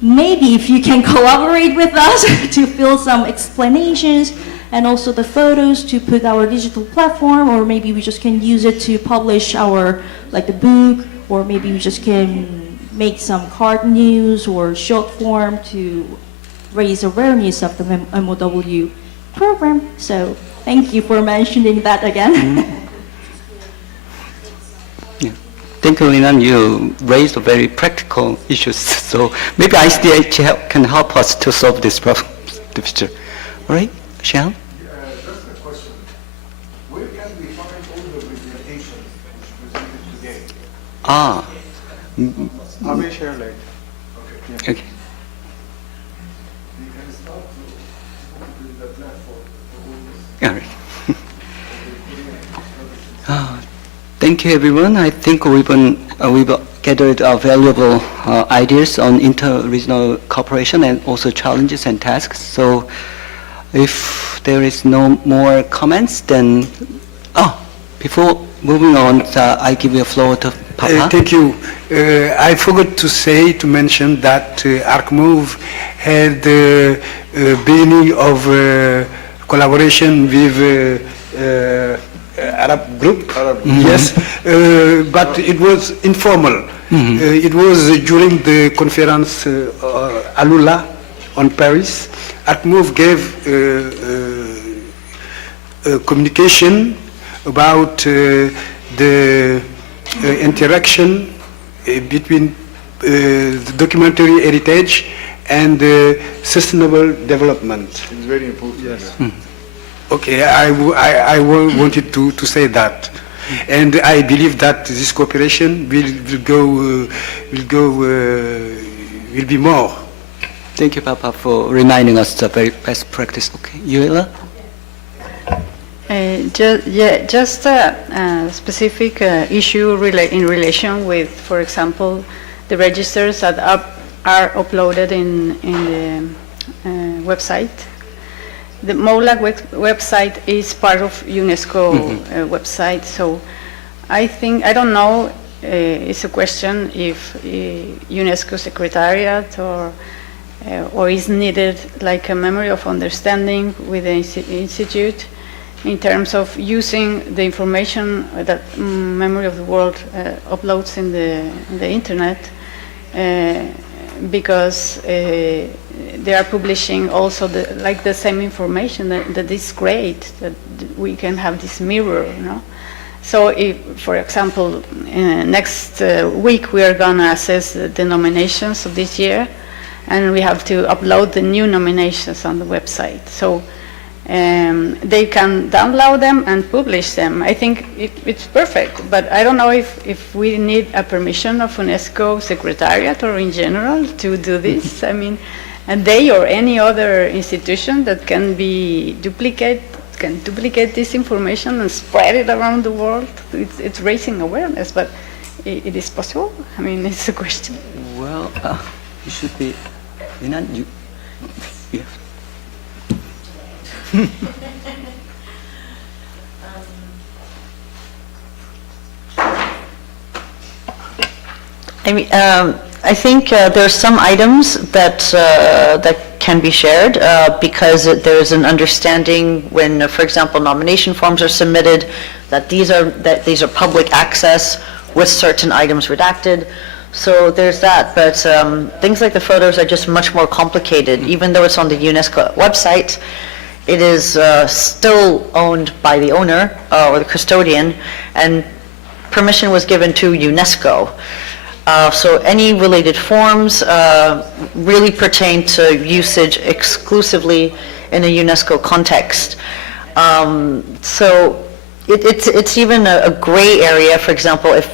maybe if you can collaborate with us to fill some explanations and also the photos to put our digital platform, or maybe we just can use it to publish our like the book, or maybe we just can make some card news or short form to raise awareness of the MOW program. So thank you for mentioning that again. Yeah. Thank you, Linan. You raised very practical issues, so maybe ICDH can help us to solve this problem in the future. All right, Shell? Just a question. Where can we find all the presentations which presented today? Ah, I will share later. Okay. okay. We can start with the platform. All right. Thank you, everyone. I think we've gathered valuable ideas on inter-regional cooperation and also challenges and tasks. So if there is no more comments, then, before moving on, I give you a floor to Papa. Thank you. I forgot to mention that ArcMove had the beginning of collaboration with Arab group, yes, but it was informal. It was during the conference Alula on Paris. ArcMove gave communication about the interaction between the documentary heritage and sustainable development. It's very important. Yes. Okay, I wanted to say that, and I believe that this cooperation will be more. Thank you, Papa, for reminding us the very best practice. Okay, Yuela? Just a specific issue in relation with, for example, the registers that are uploaded in the website. The MoW website is part of UNESCO website, so I don't know, it's a question if UNESCO Secretariat or is needed like a memory of understanding with the institute in terms of using the information that Memory of the World uploads in the internet, because they are publishing also the same information that is great, that we can have this mirror, you know. So if, for example, next week we are going to assess the nominations of this year, and we have to upload the new nominations on the website. So they can download them and publish them. I think it's perfect, but I don't know if we need a permission of UNESCO Secretariat or in general to do this. I mean, and they or any other institution that can duplicate this information and spread it around the world. It's raising awareness, but it is possible. I mean, it's a question. Well, you should be, yeah. I mean, I think there are some items that can be shared because there's an understanding when, for example, nomination forms are submitted that these are public access with certain items redacted. So there's that, but things like the photos are just much more complicated. Even though it's on the UNESCO website, it is still owned by the owner or the custodian, and permission was given to UNESCO. So any related forms really pertain to usage exclusively in a UNESCO context. So it's even a gray area. For example, if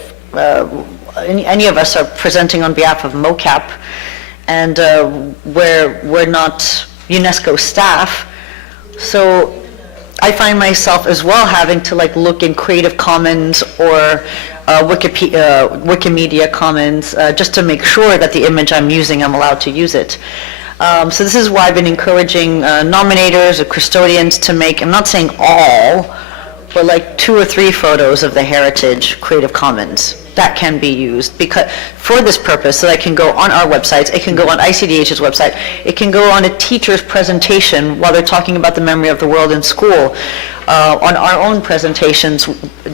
any of us are presenting on behalf of MoCap, and we're not UNESCO staff, so I find myself as well having to look in Creative Commons or Wikimedia Commons just to make sure that the image I'm using, I'm allowed to use it. So this is why I've been encouraging nominators or custodians to make, I'm not saying all, but 2 or 3 photos of the heritage Creative Commons. That can be used because for this purpose, so that it can go on our websites, it can go on ICDH's website, it can go on a teacher's presentation while they're talking about the memory of the world in school, on our own presentations,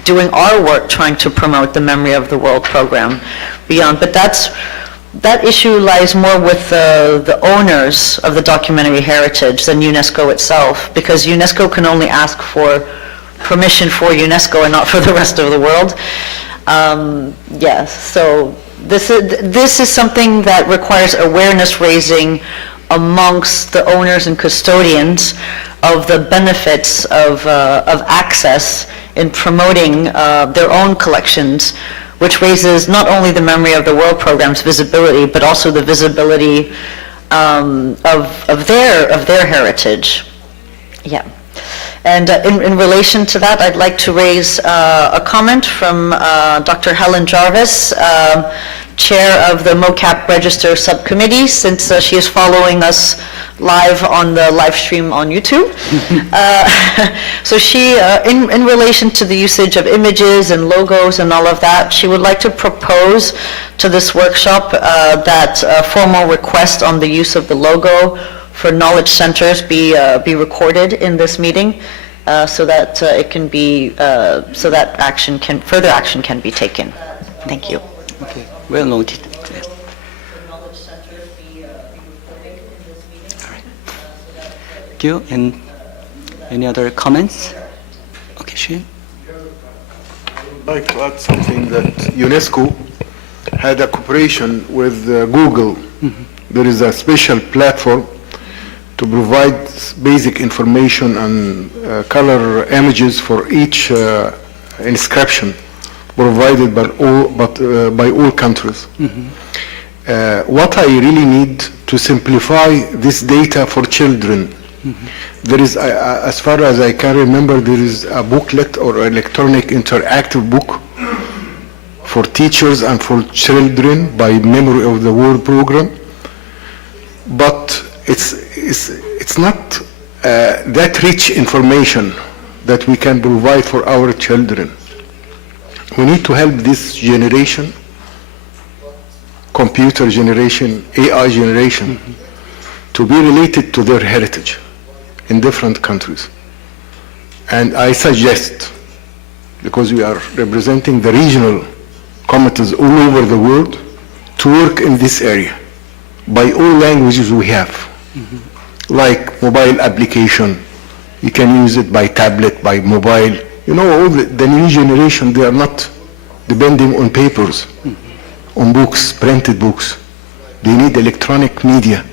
doing our work trying to promote the Memory of the World program beyond. But that issue lies more with the owners of the documentary heritage than UNESCO itself, because UNESCO can only ask for permission for UNESCO and not for the rest of the world. Yes, so this is something that requires awareness raising amongst the owners and custodians of the benefits of access in promoting their own collections, which raises not only the Memory of the World program's visibility, but also the visibility of their heritage. Yeah. And in relation to that, I'd like to raise a comment from Dr. Helen Jarvis, Chair of the MoCap Register Subcommittee, since she is following us live on the live stream on YouTube. So she, in relation to the usage of images and logos and all of that, she would like to propose to this workshop that a formal request on the use of the logo for knowledge centers be recorded in this meeting, so that it can be, so that further action can be taken. Thank you. Okay, well noted. Yes. Thank you. And any other comments? Okay, Shane. I'd like to add something that UNESCO had a cooperation with Google. There is a special platform to provide basic information and color images for each inscription provided by all countries. What I really need to simplify this data for children. There is, as far as I can remember, there is a booklet or electronic interactive book for teachers and for children by Memory of the World program, but it's not that rich information that we can provide for our children. We need to help this generation, computer generation, AI generation, to be related to their heritage in different countries. And I suggest, because we are representing the regional committees all over the world, to work in this area by all languages we have, like mobile application. You can use it by tablet, by mobile. You know, all the new generation, they are not depending on papers, on books, printed books. They need electronic media,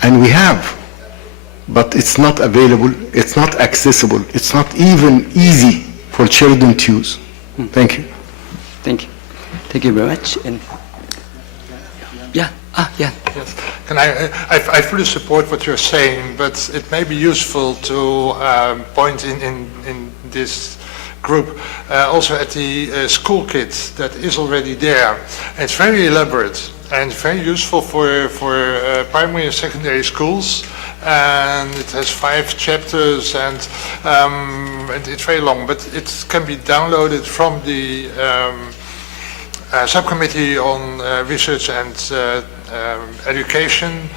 and we have, but it's not available, it's not accessible, it's not even easy for children to use. Thank you. Thank you. Thank you very much. And yeah, yeah. Yes. And I fully support what you're saying, but it may be useful to point in this group also at the school kit that is already there. It's very elaborate and very useful for primary and secondary schools. And it has 5 chapters, and it's very long, but it can be downloaded from the subcommittee on research and education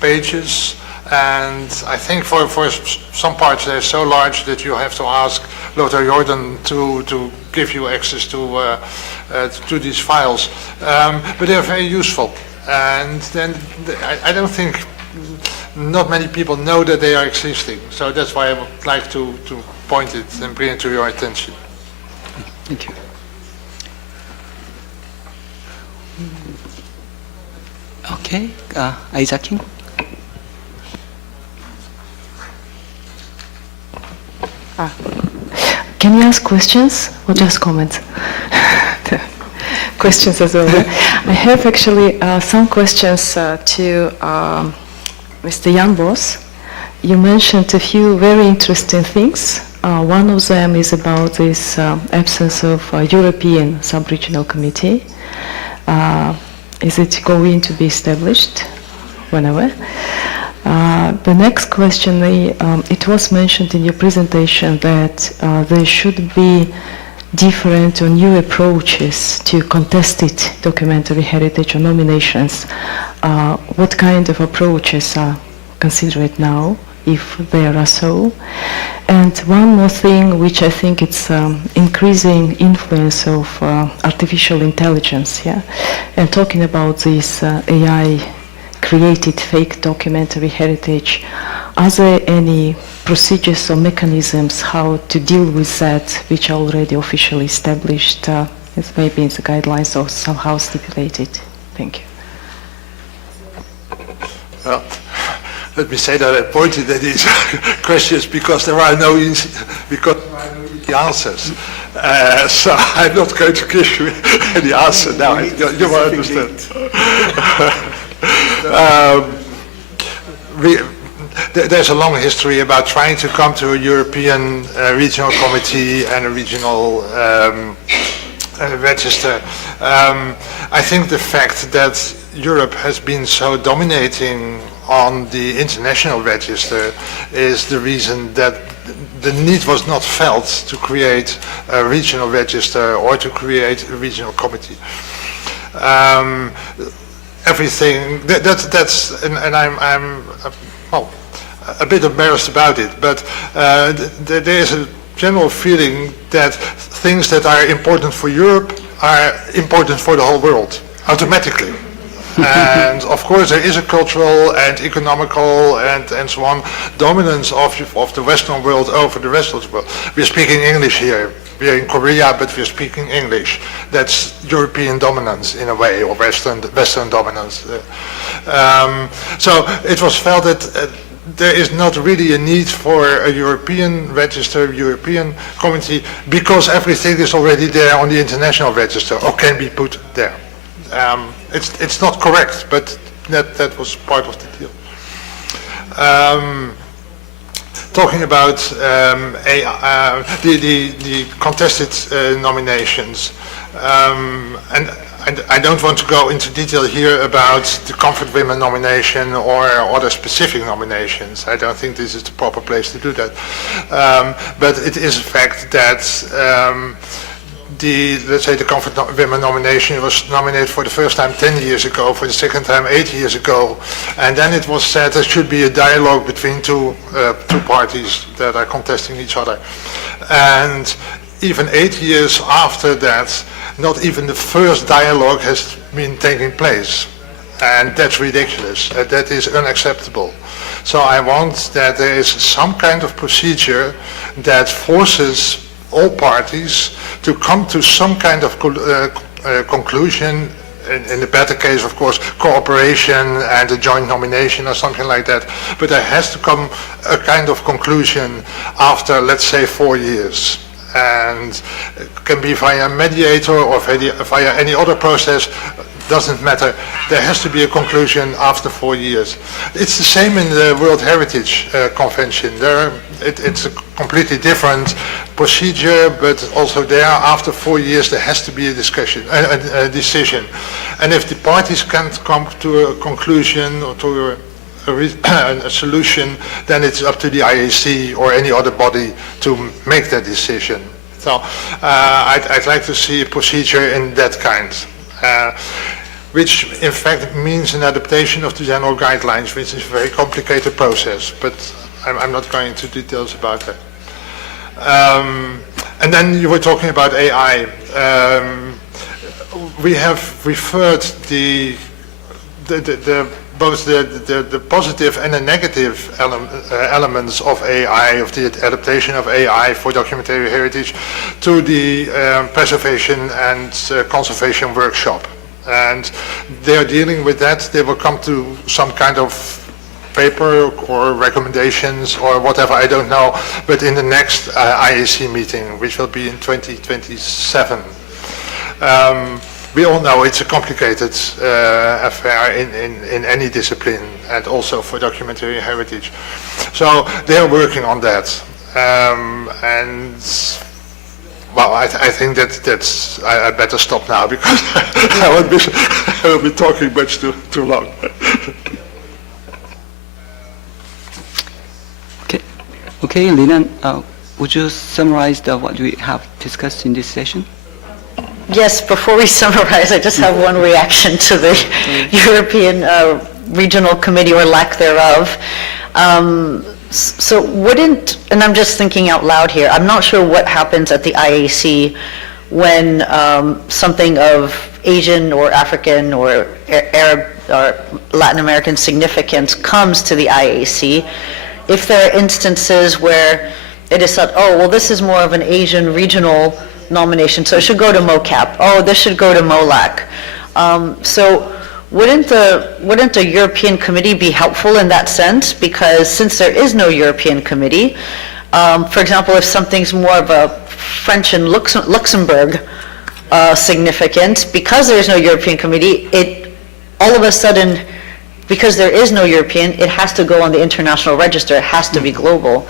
pages. And I think for some parts they're so large that you have to ask Lothar Jordan to give you access to these files. But they're very useful. And then I don't think not many people know that they are existing. So that's why I would like to point it and bring it to your attention. Thank you. Okay, Isaac King. Can you ask questions or just comments? Questions as well. I have actually some questions to Mr. Jan Bos. You mentioned a few very interesting things. One of them is about this absence of a European sub-regional committee. Is it going to be established whenever? The next question, it was mentioned in your presentation that there should be different or new approaches to contested documentary heritage or nominations. What kind of approaches are considered now, if there are so? And one more thing, which I think it's increasing influence of artificial intelligence, yeah? And talking about this AI-created fake documentary heritage, are there any procedures or mechanisms how to deal with that, which are already officially established It's maybe in the guidelines or somehow stipulated. Thank you. Well, let me say that I pointed at these questions because there are no easy answers. So I'm not going to give you any answer now. You will understand. There's a long history about trying to come to a European regional committee and a regional register. I think the fact that Europe has been so dominating on the international register is the reason that the need was not felt to create a regional register or to create a regional committee. Everything that's and I'm well, a bit embarrassed about it, but there is a general feeling that things that are important for Europe are important for the whole world automatically. And of course there is a cultural and economical and so on dominance of the Western world over the rest of the world. We're speaking English here. We're in Korea, but we're speaking English. That's European dominance in a way, or Western dominance. So it was felt that there is not really a need for a European register, European committee, because everything is already there on the international register or can be put there. It's not correct, but that was part of the deal. Talking about the contested nominations, and I don't want to go into detail here about the Comfort Women nomination or other specific nominations. I don't think this is the proper place to do that. But it is a fact that let's say the Comfort Women nomination was nominated for the first time 10 years ago, for the second time 8 years ago, and then it was said there should be a dialogue between two parties that are contesting each other. And even 8 years after that, not even the first dialogue has been taking place. And that's ridiculous. That is unacceptable. So I want that there is some kind of procedure that forces all parties to come to some kind of conclusion, in the better case, of course, cooperation and a joint nomination or something like that. But there has to come a kind of conclusion after, let's say, 4 years. And it can be via a mediator or via any other process, doesn't matter. There has to be a conclusion after 4 years. It's the same in the World Heritage Convention. It's a completely different procedure, but also there, after 4 years, there has to be a discussion, a decision. And if the parties can't come to a conclusion or to a solution, then it's up to the IAC or any other body to make that decision. So I'd like to see a procedure in that kind, which in fact means an adaptation of the general guidelines, which is a very complicated process, but I'm not going into details about that. And then you were talking about AI. We have referred both the positive and the negative elements of AI, of the adaptation of AI for documentary heritage, to the preservation and conservation workshop. And they are dealing with that. They will come to some kind of paper or recommendations or whatever, I don't know, but in the next IAC meeting, which will be in 2027. We all know it's a complicated affair in any discipline, and also for documentary heritage. So they're working on that. And well, I think that's I better stop now because I will be talking much too long. Okay, Lina, would you summarize what we have discussed in this session? Yes, before we summarize, I just have one reaction to the European Regional Committee, or lack thereof. So wouldn't, and I'm just thinking out loud here, I'm not sure what happens at the IAC when something of Asian or African or Arab or Latin American significance comes to the IAC. If there are instances where it is said, oh, well, this is more of an Asian regional nomination, so it should go to MoCap. Oh, this should go to MOLAC. So wouldn't the European Committee be helpful in that sense? Because since there is no European Committee, for example, if something's more of a French and Luxembourg significant, because there is no European Committee, it all of a sudden, because there is no European, it has to go on the international register, it has to be global.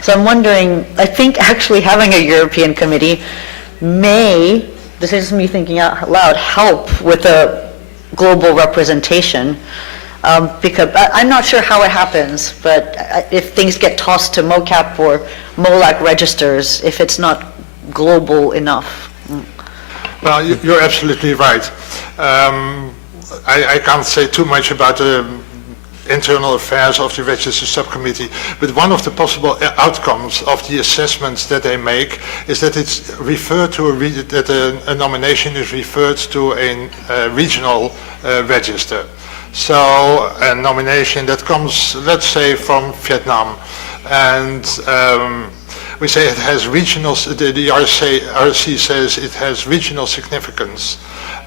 So I'm wondering, I think actually having a European Committee may, this is me thinking out loud, help with the global representation, because I'm not sure how it happens, but if things get tossed to MoCap or MOLAC registers, if it's not global enough. Well, you're absolutely right. I can't say too much about the internal affairs of the register subcommittee, but one of the possible outcomes of the assessments that they make is that it's referred to that a nomination is referred to a regional register. So a nomination that comes, let's say, from Vietnam, and we say it has regional, the RC says it has regional significance,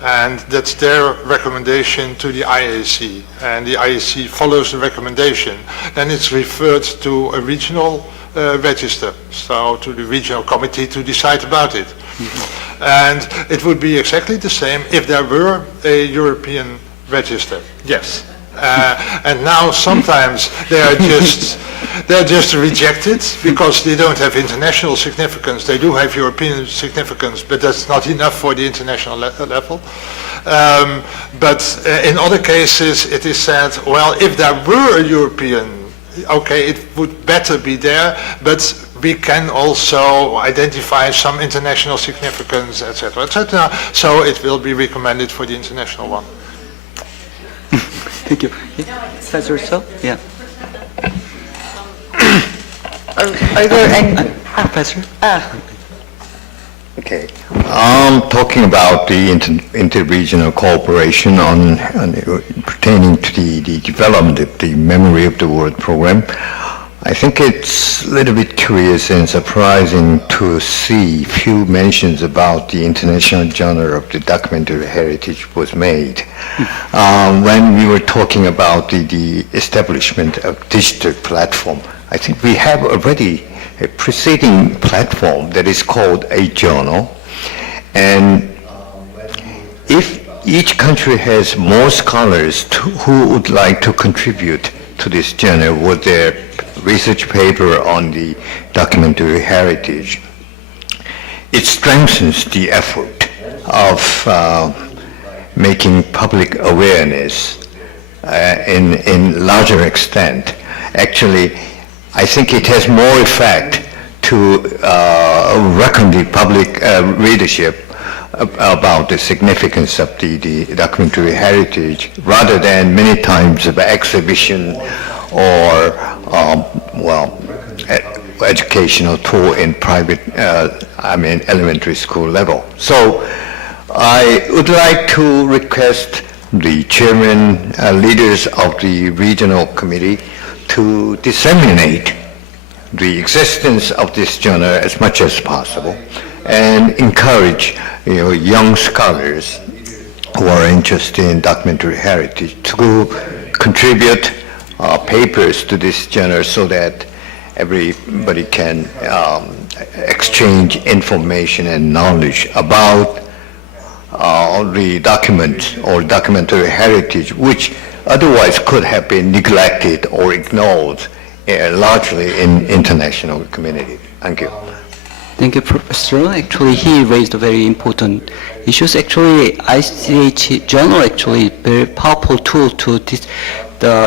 and that's their recommendation to the IAC, and the IAC follows the recommendation. Then it's referred to a regional register, so to the regional committee to decide about it. Mm-hmm. And it would be exactly the same if there were a European register, yes. And now sometimes they're just rejected because they don't have international significance. They do have European significance, but that's not enough for the international level. But in other cases, it is said, well, if there were a European, okay, it would better be there, but we can also identify some international significance, etc., etc. So it will be recommended for the international one. Thank you. Professor So? Yeah. Are there any? Professor? Okay. I'm talking about the inter-regional cooperation on pertaining to the development of the Memory of the World program. I think it's a little bit curious and surprising to see few mentions about the International Journal of the Documentary Heritage was made. When we were talking about the establishment of digital platform, I think we have already a preceding platform that is called a journal. And if each country has more scholars who would like to contribute to this journal with their research paper on the documentary heritage, it strengthens the effort of making public awareness in larger extent. Actually, I think it has more effect to reckon the public readership about the significance of the documentary heritage rather than many times of exhibition or educational tool in private, elementary school level. So I would like to request the chairman, leaders of the regional committee to disseminate the existence of this journal as much as possible and encourage young scholars who are interested in documentary heritage to contribute papers to this journal so that everybody can exchange information and knowledge about the document or documentary heritage, which otherwise could have been neglected or ignored largely in international community. Thank you. Thank you, Professor. Actually, he raised a very important issues. Actually, ICH Journal actually very powerful tool to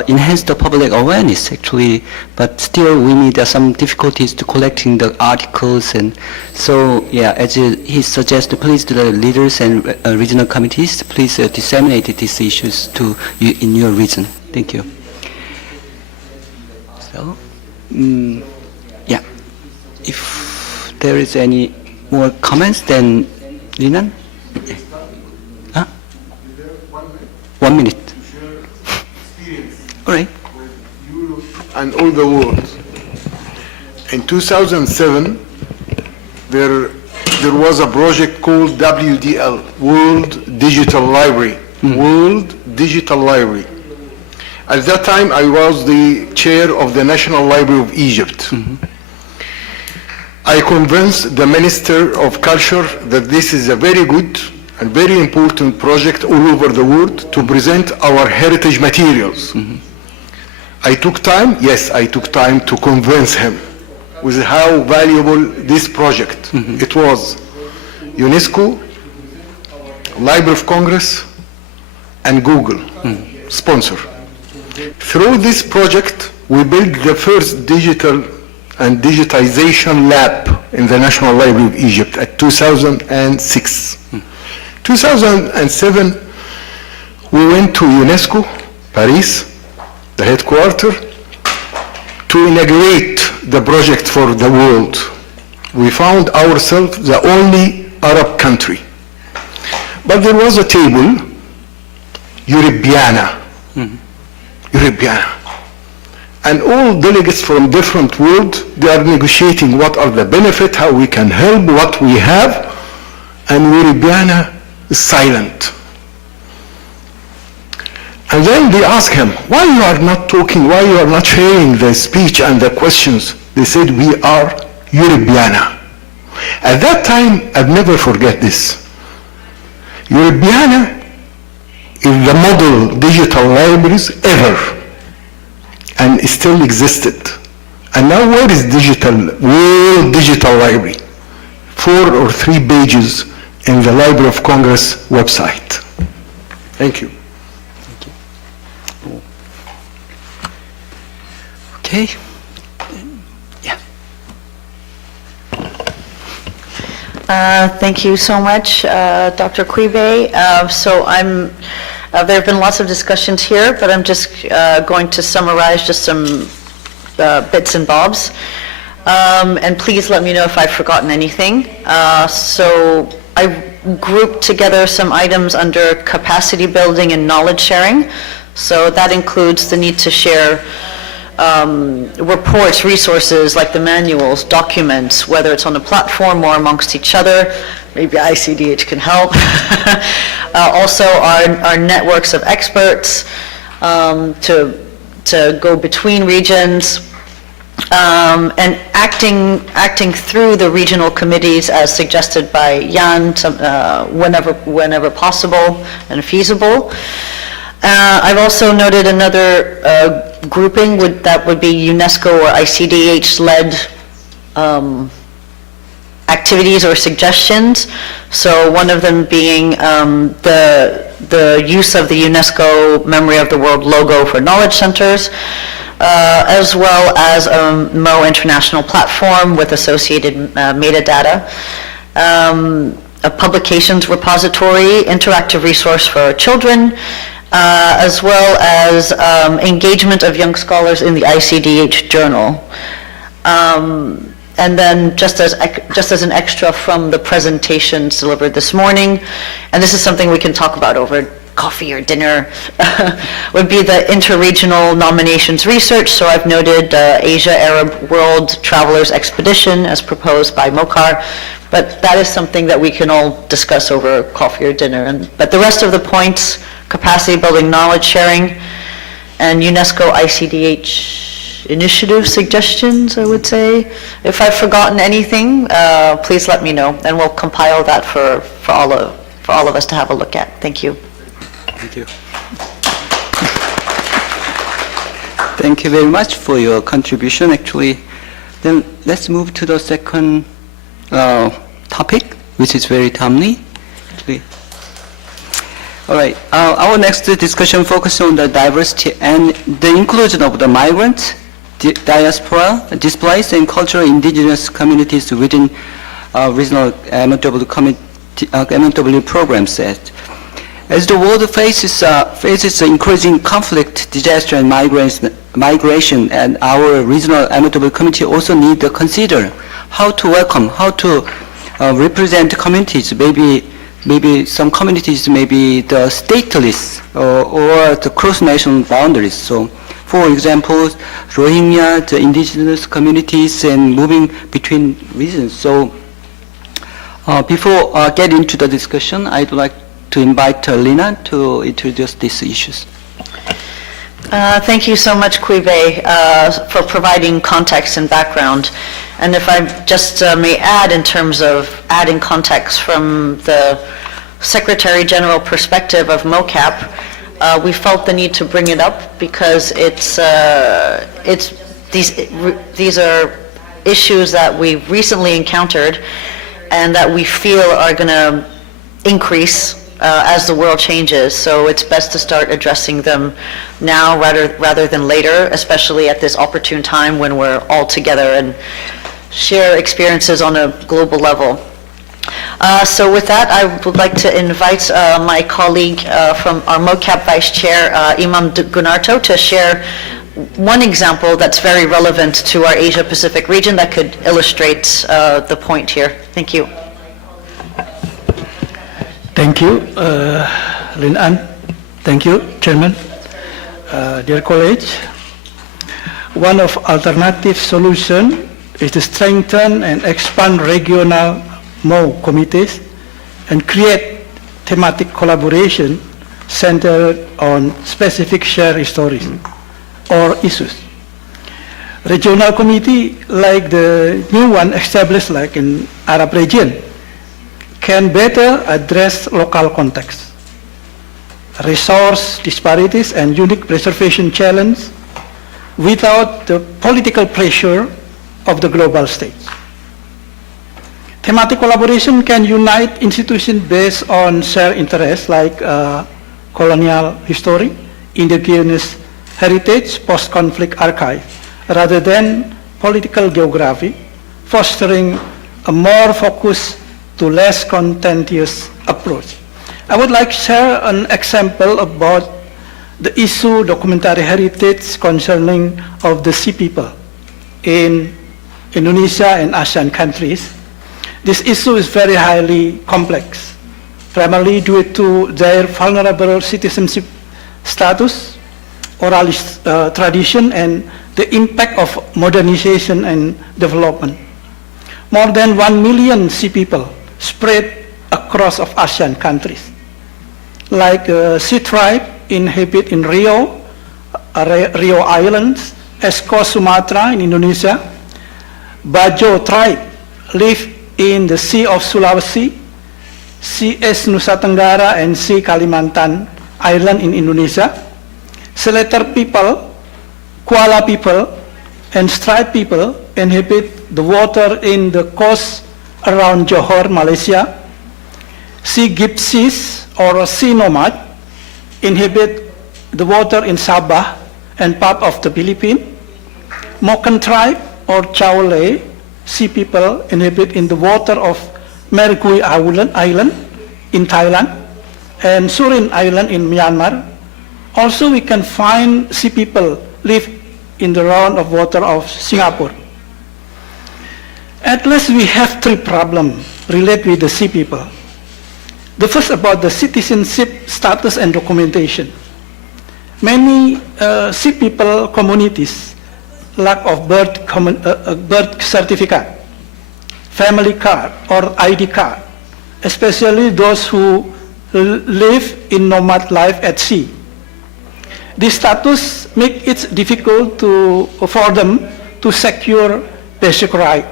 enhance the public awareness actually, but still we need some difficulties to collecting the articles, and so yeah, as he suggested, please to the leaders and regional committees, please disseminate these issues to you in your region. Thank you. So, yeah, if there is any more comments, then Linan? Huh? 1 minute. All right. And all the world. In 2007, there there was a project called WDL, World Digital Library. World Digital Library. At that time, I was the chair of the National Library of Egypt. I convinced the Minister of Culture that this is a very good and very important project all over the world to present our heritage materials. I took time, yes, I took time to convince him with how valuable this project. It was UNESCO, Library of Congress, and Google sponsor. Through this project, we built the first digital and digitization lab in the National Library of Egypt at 2006. 2007, we went to UNESCO, Paris, the headquarters, to inaugurate the project for the world. We found ourselves the only Arab country. But there was a table, Europeana, Europeana. And all delegates from different world, they are negotiating what are the benefits, how we can help, what we have, and Europeana is silent. And then they ask him, why you are not talking, why you are not sharing the speech and the questions? They said, we are Europeana. At that time, I'll never forget this. Europeana is the model digital libraries ever, and it still existed. And now where is World Digital Library? 4 or 3 pages in the Library of Congress website. Thank you. Okay. Yeah. Thank you so much, Dr. Quibe. There have been lots of discussions here, but I'm just going to summarize just some bits and bobs. And please let me know if I've forgotten anything. So I grouped together some items under capacity building and knowledge sharing. So that includes the need to share reports, resources like the manuals, documents, whether it's on a platform or amongst each other. Maybe ICDH can help. Also our networks of experts to go between regions, and acting through the regional committees as suggested by Jan, whenever possible and feasible. I've also noted another grouping that would be UNESCO or ICDH-led activities or suggestions. So one of them being the use of the UNESCO Memory of the World logo for knowledge centers, as well as a MoW international platform with associated metadata, a publications repository, interactive resource for children, as well as engagement of young scholars in the ICDH journal. And then just as an extra from the presentations delivered this morning, and this is something we can talk about over coffee or dinner, would be the interregional nominations research. So I've noted Asia Arab World Travelers Expedition as proposed by MOCAR, but that is something that we can all discuss over coffee or dinner. But the rest of the points, capacity building, knowledge sharing, and UNESCO ICDH initiative suggestions, I would say. If I've forgotten anything, please let me know, and we'll compile that for all of us to have a look at. Thank you. Thank you. Thank you very much for your contribution, actually. Then let's move to the second topic, which is very timely, actually. All right, our next discussion focuses on the diversity and the inclusion of the migrants, diaspora, displaced, and cultural indigenous communities within regional MoW program set. As the world faces increasing conflict, disaster, and migration, and our regional MoW community also need to consider how to welcome, how to represent communities. Maybe some communities may be the stateless or the cross-national boundaries. So, for example, Rohingya, the indigenous communities, and moving between regions. So, Before get into the discussion, I'd like to invite Lina to introduce these issues. Thank you so much, Quive, for providing context and background. And if I just may add in terms of adding context from the Secretary General perspective of MoCap, we felt the need to bring it up because these are issues that we've recently encountered and that we feel are going to increase as the world changes. So it's best to start addressing them now rather than later, especially at this opportune time when we're all together and share experiences on a global level. So with that, I would like to invite my colleague from our MoCap Vice Chair, Imam Gunarto, to share one example that's very relevant to our Asia-Pacific region that could illustrate the point here. Thank you. Thank you, Lin An. Thank you, Chairman. Dear colleagues, one of alternative solutions is to strengthen and expand regional MoW committees and create thematic collaboration centered on specific shared stories or issues. Regional committee like the new one established like in Arab region can better address local context, resource disparities and unique preservation challenge without the political pressure of the global stage. Thematic collaboration can unite institutions based on shared interests like colonial history, indigenous heritage, post-conflict archive, rather than political geography, fostering a more focused to less contentious approach. I would like to share an example about the issue documentary heritage concerning of the Sea people in Indonesia and ASEAN countries. This issue is very highly complex, primarily due to their vulnerable citizenship status, oral tradition, and the impact of modernization and development. More than 1 million Sea people spread across of ASEAN countries. Like Sea tribe inhabit in Rio Islands, Esko Sumatra in Indonesia. Bajo tribe live in the Sea of Sulawesi, CS Nusa Tenggara, and Sea Kalimantan Island in Indonesia. Selector people, Kuala people, and Stripe people inhabit the water in the coast around Johor, Malaysia. Sea Gypsies or sea nomad inhabit the water in Sabah and part of the Philippines. Moken tribe or Chaole Sea people inhabit in the water of Mergui Island in Thailand and Surin Island in Myanmar. Also, we can find Sea people live in the round of water of Singapore. At least we have 3 problems related with the Sea people. The first about the citizenship status and documentation. Many Sea people communities lack of birth certificate, family card, or ID card, especially those who live in nomad life at sea. This status makes it difficult for them to secure basic rights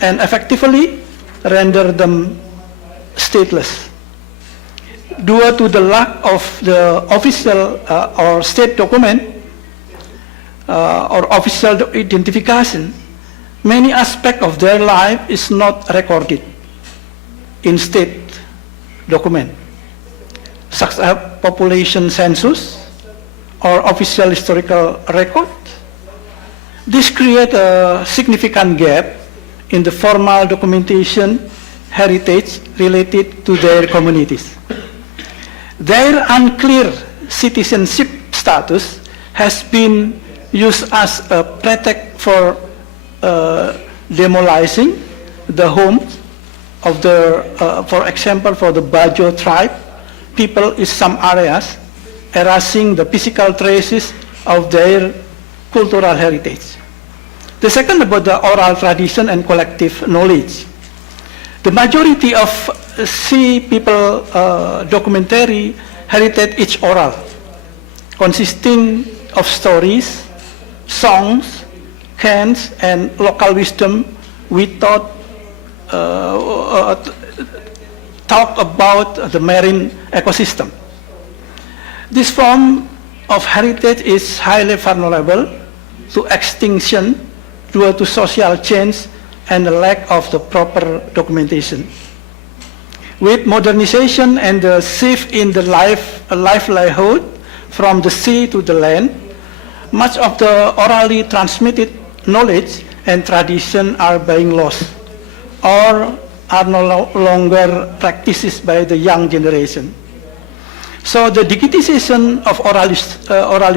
and effectively render them stateless. Due to the lack of the official or state document or official identification, many aspects of their life is not recorded in state document, such as population census or official historical record. This creates a significant gap in the formal documentation heritage related to their communities. Their unclear citizenship status has been used as a pretext for demolishing the homes of the, for example, for the Bajo tribe people in some areas, erasing the physical traces of their cultural heritage. The second about the oral tradition and collective knowledge. The majority of Sea People documentary heritage is oral, consisting of stories, songs, chants, and local wisdom without talk about the marine ecosystem. This form of heritage is highly vulnerable to extinction due to social change and the lack of the proper documentation. With modernization and the shift in the livelihood from the sea to the land, much of the orally transmitted knowledge and tradition are being lost or are no longer practiced by the young generation. So the digitization of oral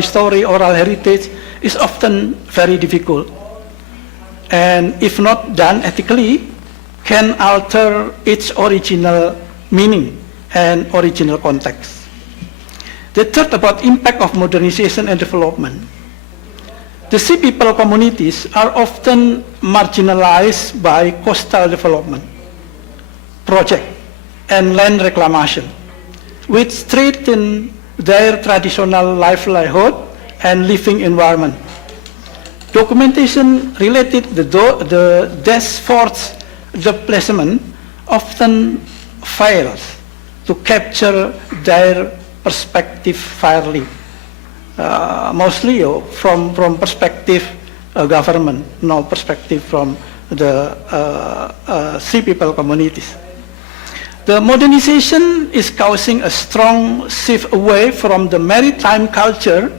story, oral heritage is often very difficult, and if not done ethically, can alter its original meaning and original context. The third about impact of modernization and development. The Sea People communities are often marginalized by coastal development project and land reclamation, which threaten their traditional livelihood and living environment. Documentation related to the forced displacement often fails to capture their perspective fairly, mostly from perspective government, no perspective from the Sea People communities. The modernization is causing a strong shift away from the maritime culture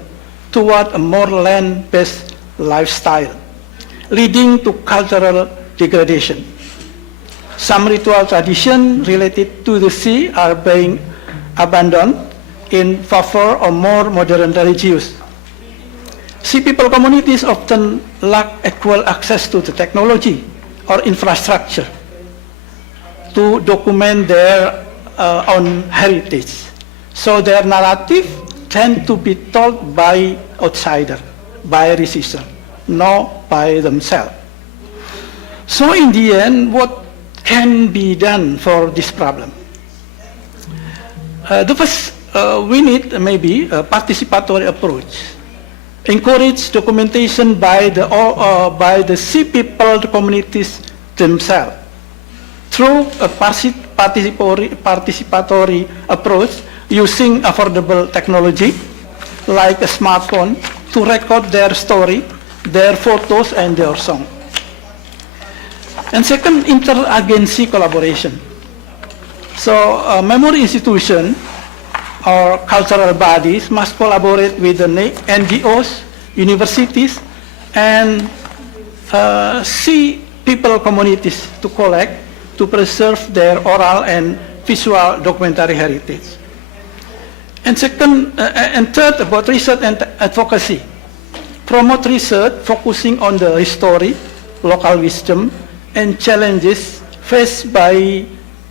toward a more land-based lifestyle, leading to cultural degradation. Some ritual traditions related to the sea are being abandoned in favor of more modern religious. Sea People communities often lack equal access to the technology or infrastructure to document their own heritage. So their narrative tend to be told by outsider, by resistors, not by themselves. So in the end, what can be done for this problem? The first, we need maybe a participatory approach. Encourage documentation by the Sea People communities themselves. Through a participatory approach using affordable technology like a smartphone to record their story, their photos, and their song. And second, inter-agency collaboration. So memory institution or cultural bodies must collaborate with the NGOs, universities, and Sea People communities to collect, to preserve their oral and visual documentary heritage. And second, and third, about research and advocacy. Promote research focusing on the history, local wisdom, and challenges faced by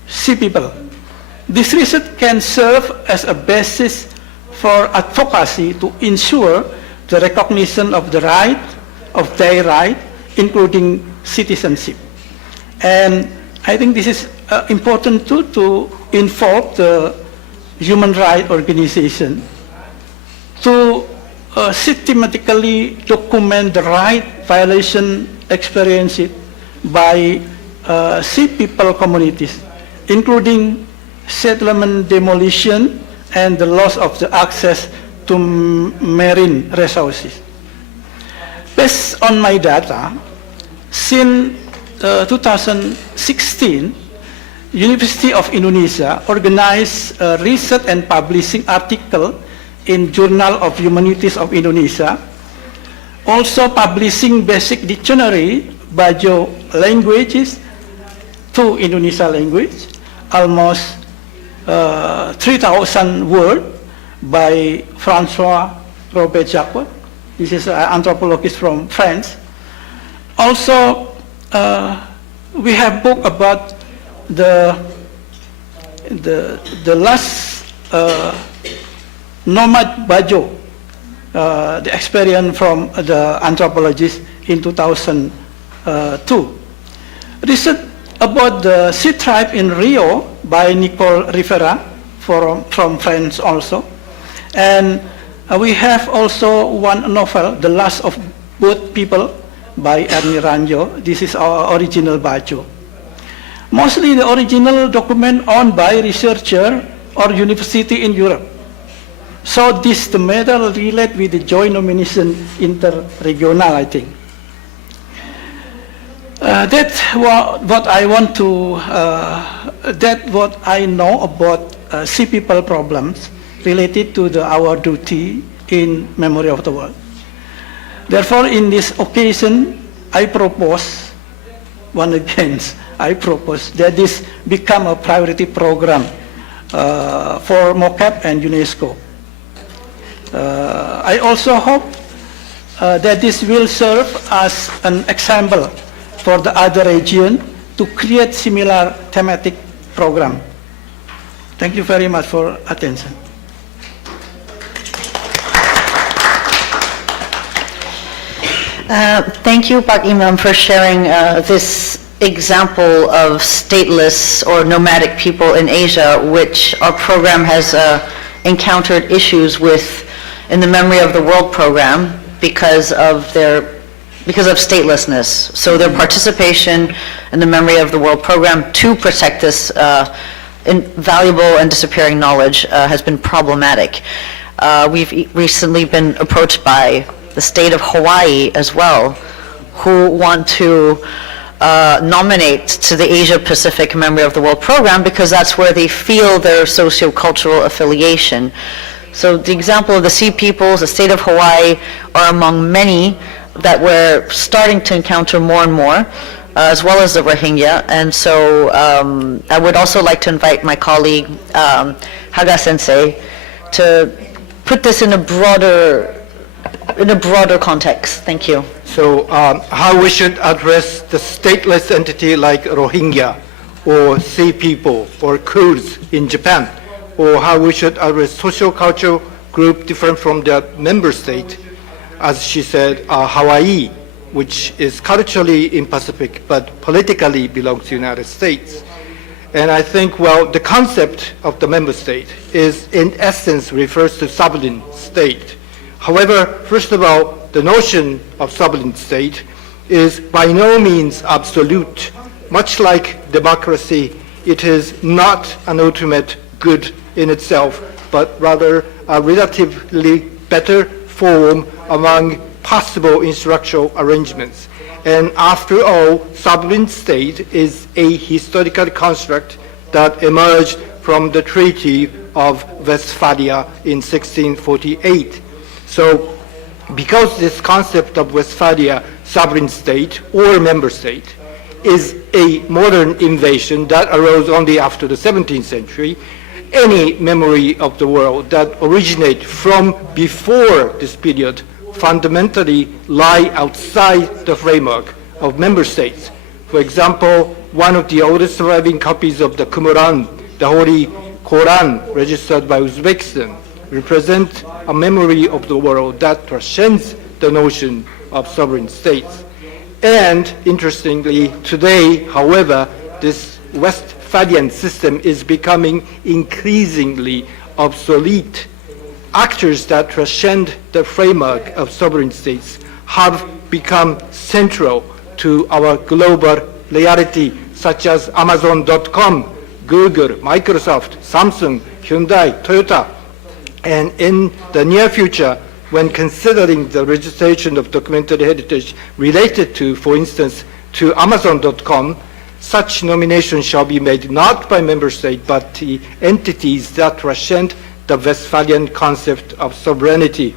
Sea People. This research can serve as a basis for advocacy to ensure the recognition of the right, of their right, including citizenship. And I think this is important too, to involve the human rights organization to systematically document the right violation experienced by Sea People communities, including settlement demolition and the loss of the access to marine resources. Based on my data, since 2016, University of Indonesia organized a research and publishing article in Journal of Humanities of Indonesia, also publishing basic dictionary Bajo languages to Indonesia language, almost 3,000 words by François Robert Jacques. This is an anthropologist from France. Also, we have book about the last nomad Bajo, the experience from the anthropologist in 2002. Research about the Sea Tribe in Rio by Nicole Rivera from France also. And we have also one novel, The Last of Boat People by Ernie Ranjo. This is our original baju. Mostly the original document owned by researcher or university in Europe. So this the matter relate with the joint nomination interregional, I think. That's what I want to, that's what I know about sea people problems related to our duty in memory of the world. Therefore, in this occasion, I propose, one against, I propose that this become a priority program for MoCap and UNESCO. I also hope that this will serve as an example for the other region to create similar thematic program. Thank you very much for attention. Thank you, Pak Imam, for sharing this example of stateless or nomadic people in Asia, which our program has encountered issues with in the Memory of the World program because of statelessness. So their participation in the Memory of the World program to protect this invaluable and disappearing knowledge has been problematic. We've recently been approached by the state of Hawaii as well, who want to nominate to the Asia Pacific Memory of the World program because that's where they feel their socio-cultural affiliation. So the example of the Sea Peoples, the state of Hawaii, are among many that we're starting to encounter more and more, as well as the Rohingya. And so I would also like to invite my colleague, Haga Sensei, to put this in a broader context. Thank you. So how we should address the stateless entity like Rohingya or Sea People or Kurds in Japan, or how we should address social cultural group different from their member state, as she said, Hawaii, which is culturally in Pacific but politically belongs to the United States. And I think, well, the concept of the member state is in essence refers to sovereign state. However, first of all, the notion of sovereign state is by no means absolute. Much like democracy, it is not an ultimate good in itself, but rather a relatively better form among possible instructional arrangements. And after all, sovereign state is a historical construct that emerged from the Treaty of Westphalia in 1648. So, because this concept of Westphalia, sovereign state or member state, is a modern invention that arose only after the 17th century, any memory of the world that originates from before this period fundamentally lie outside the framework of member states. For example, one of the oldest surviving copies of the Qumran, the Holy Quran, registered by Uzbekistan, represent a memory of the world that transcends the notion of sovereign states. And interestingly, today, however, this Westphalian system is becoming increasingly obsolete. Actors that transcend the framework of sovereign states have become central to our global reality, such as Amazon.com, Google, Microsoft, Samsung, Hyundai, Toyota. And in the near future, when considering the registration of documentary heritage related to, for instance, to Amazon.com, such nominations shall be made not by member state, but the entities that transcend the Westphalian concept of sovereignty.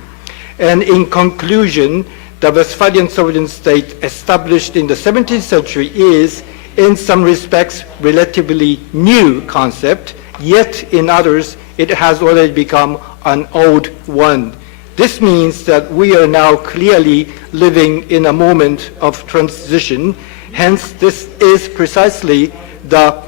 And in conclusion, the Westphalian sovereign state established in the 17th century is, in some respects, relatively new concept, yet in others, it has already become an old one. This means that we are now clearly living in a moment of transition. Hence, this is precisely the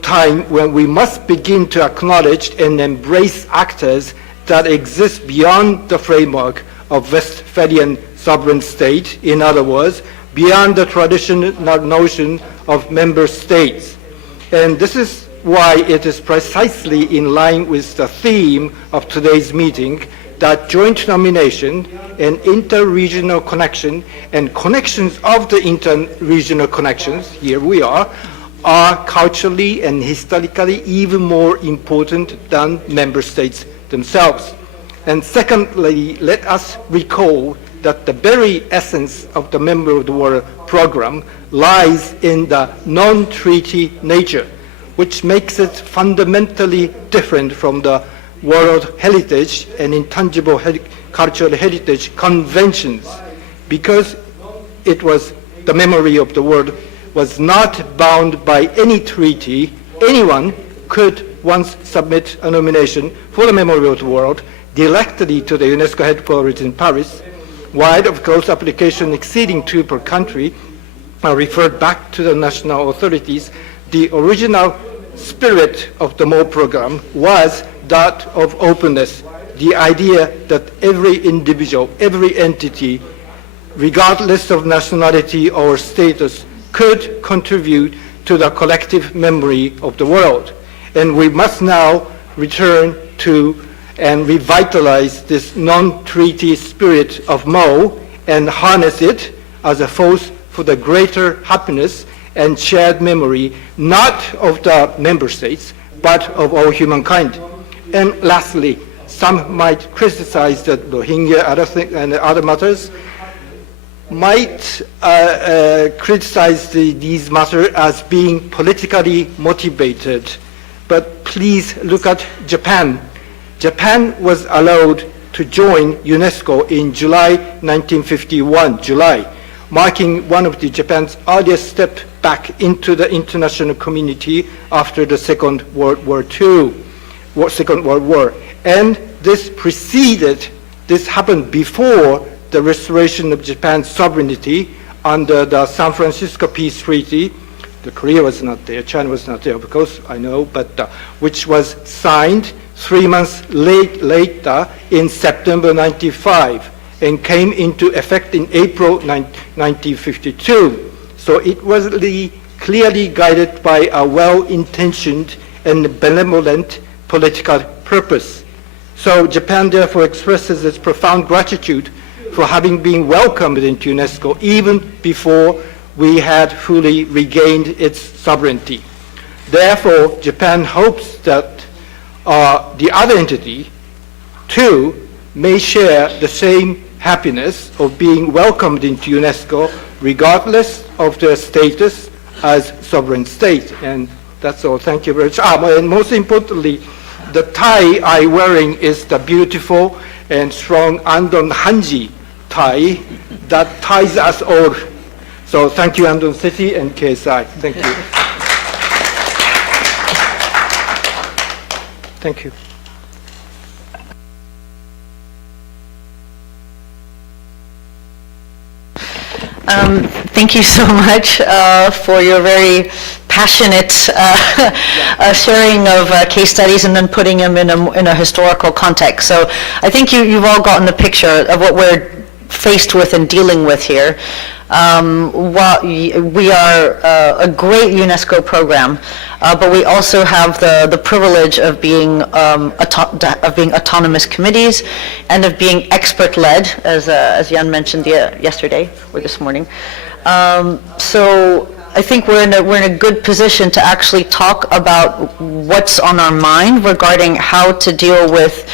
time when we must begin to acknowledge and embrace actors that exist beyond the framework of Westphalian sovereign state. In other words, beyond the traditional notion of member states. And this is why it is precisely in line with the theme of today's meeting that joint nomination and inter-regional connection and connections of the inter-regional connections, here we are culturally and historically even more important than member states themselves. And secondly, let us recall that the very essence of the Member of the World program lies in the non-treaty nature, which makes it fundamentally different from the World Heritage and Intangible Cultural Heritage Conventions, because it was the memory of the world was not bound by any treaty. Anyone could once submit a nomination for the memory of the world directly to the UNESCO headquarters in Paris, while of course application exceeding 2 per country are referred back to the national authorities. The original spirit of the MoW program was that of openness, the idea that every individual, every entity, regardless of nationality or status, could contribute to the collective memory of the world. And we must now return to and revitalize this non-treaty spirit of MoW and harness it as a force for the greater happiness and shared memory, not of the member states, but of all humankind. And lastly, some might criticize that Rohingya and other matters, might criticize these matters as being politically motivated. But please look at Japan. Japan was allowed to join UNESCO in July 1951, marking one of Japan's earliest steps back into the international community after the Second World War. And this happened before the restoration of Japan's sovereignty under the San Francisco Peace Treaty. Korea was not there, China was not there, of course, I know, but which was signed 3 months later in September 1995 and came into effect in April 1952. So it was clearly guided by a well-intentioned and benevolent political purpose. So Japan therefore expresses its profound gratitude for having been welcomed into UNESCO even before we had fully regained its sovereignty. Therefore, Japan hopes that the other entity, too, may share the same happiness of being welcomed into UNESCO regardless of their status as sovereign state. And that's all. Thank you very much. And most importantly, the tie I'm wearing is the beautiful and strong Andong Hanji tie that ties us all. So thank you, Andong City and KSI. Thank you. Thank you. Thank you so much for your very passionate sharing of case studies and then putting them in a historical context. So I think you've all gotten the picture of what we're faced with and dealing with here. We are a great UNESCO program, but we also have the privilege of being autonomous committees and of being expert-led, as Jan mentioned yesterday or this morning. So I think we're in a good position to actually talk about what's on our mind regarding how to deal with,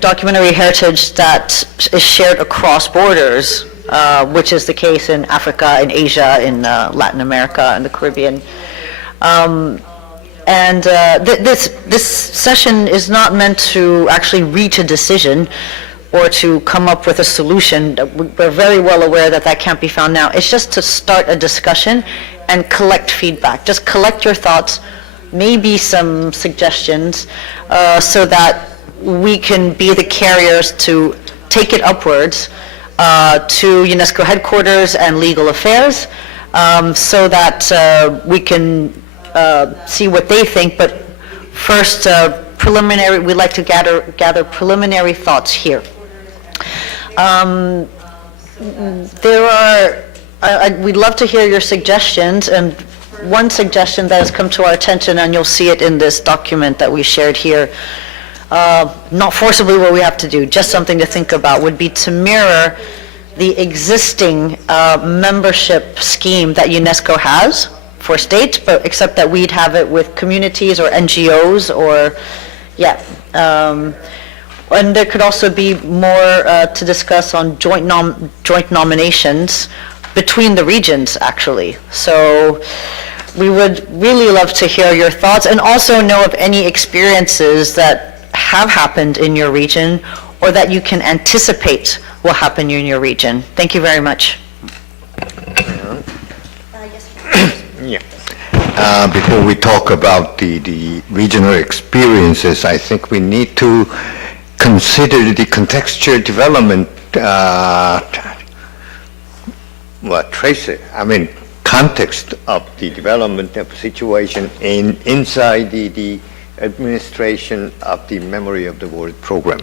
documentary heritage that is shared across borders, which is the case in Africa, in Asia, in Latin America, and the Caribbean. This session is not meant to actually reach a decision or to come up with a solution. We're very well aware that can't be found now. It's just to start a discussion and collect feedback. Just collect your thoughts, maybe some suggestions, so that we can be the carriers to take it upwards to UNESCO headquarters and legal affairs, so that we can see what they think. But first, we'd like to gather preliminary thoughts here. There are we'd love to hear your suggestions, and one suggestion that has come to our attention, and you'll see it in this document that we shared here, not forcibly what we have to do, just something to think about, would be to mirror the existing membership scheme that UNESCO has for states, but except that we'd have it with communities or NGOs or, and there could also be more to discuss on joint nominations between the regions, actually. So we would really love to hear your thoughts and also know of any experiences that have happened in your region or that you can anticipate will happen in your region. Thank you very much. Before we talk about the regional experiences, I think we need to consider the contextual development, context of the development of the situation inside the administration of the Memory of the World program.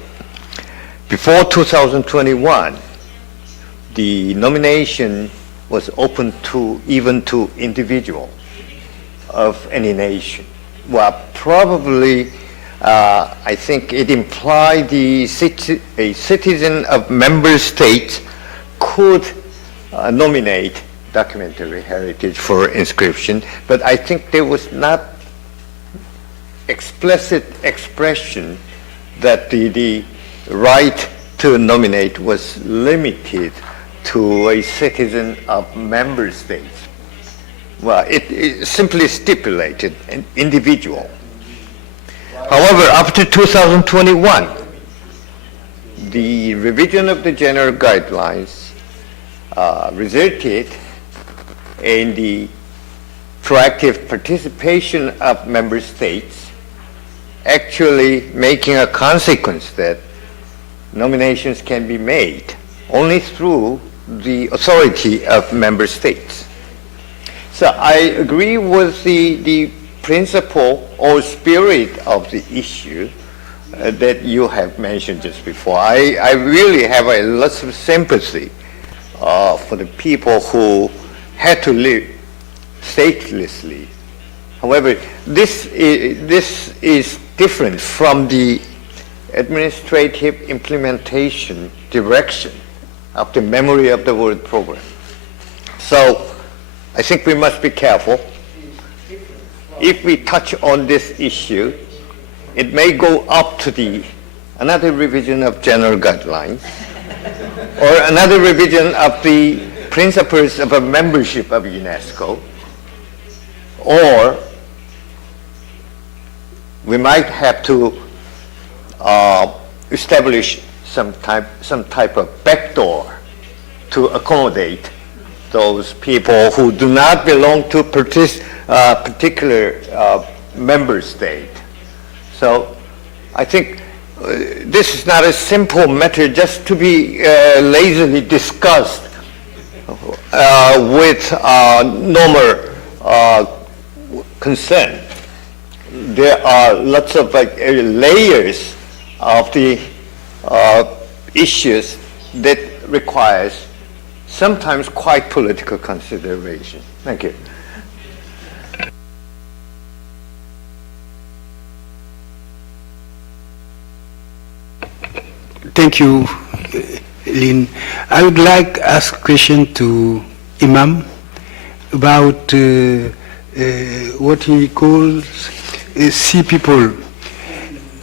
Before 2021, the nomination was open to even to individuals of any nation. Well, probably, I think it implied a citizen of member states could nominate documentary heritage for inscription, but I think there was not explicit expression that the right to nominate was limited to a citizen of member states. Well, it simply stipulated an individual. However, after 2021, the revision of the general guidelines resulted in the proactive participation of member states, actually making a consequence that nominations can be made only through the authority of member states. So I agree with the principle or spirit of the issue that you have mentioned just before. I really have a lot of sympathy for the people who had to live statelessly. However, this is different from the administrative implementation direction of the Memory of the World program. So I think we must be careful. If we touch on this issue, it may go up to another revision of general guidelines or another revision of the principles of a membership of UNESCO, or we might have to establish some type of backdoor to accommodate those people who do not belong to particular member state. So I think this is not a simple matter just to be lazily discussed with normal concern. There are lots of layers of the issues that requires sometimes quite political consideration. Thank you. Thank you, Lynn. I would like to ask a question to Imam about what he calls sea people.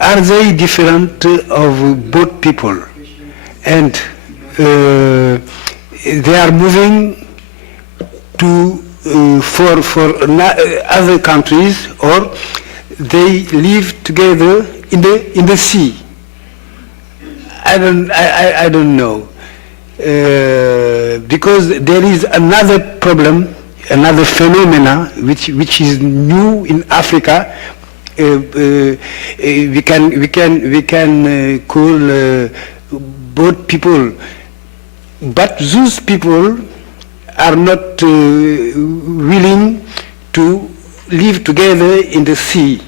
Are they different of boat people? And they are moving to for other countries, or they live together in the sea. I don't know, because there is another problem, another phenomena which is new in Africa. We can call boat people, but those people are not willing to live together in the sea.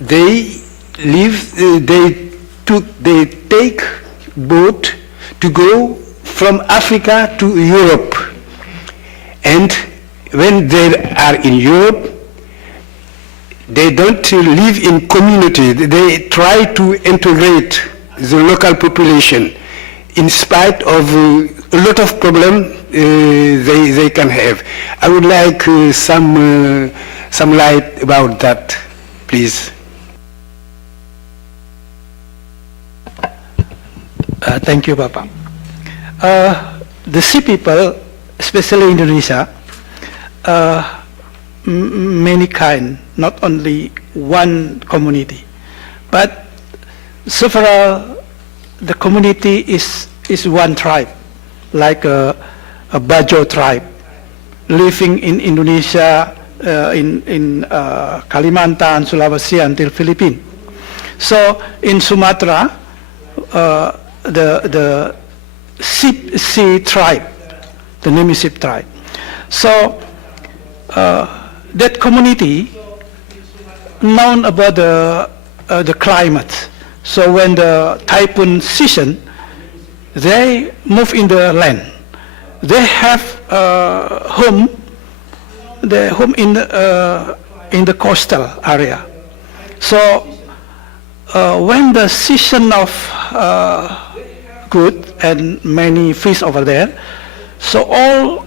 They take boat to go from Africa to Europe. And when they are in Europe, they don't live in community. They try to integrate the local population in spite of a lot of problems they can have. I would like some light about that, please. Thank you, Papa. The sea people, especially Indonesia, many kind, not only one community, but several. The community is one tribe, like a Bajo tribe, living in Indonesia, in Kalimantan, Sulawesi, until Philippines. So in Sumatra, the Sea tribe, the name is Sip tribe. So that community known about the climate. So when the typhoon season, they move in the land. They have home in the coastal area. So when the season of good and many fish over there, so all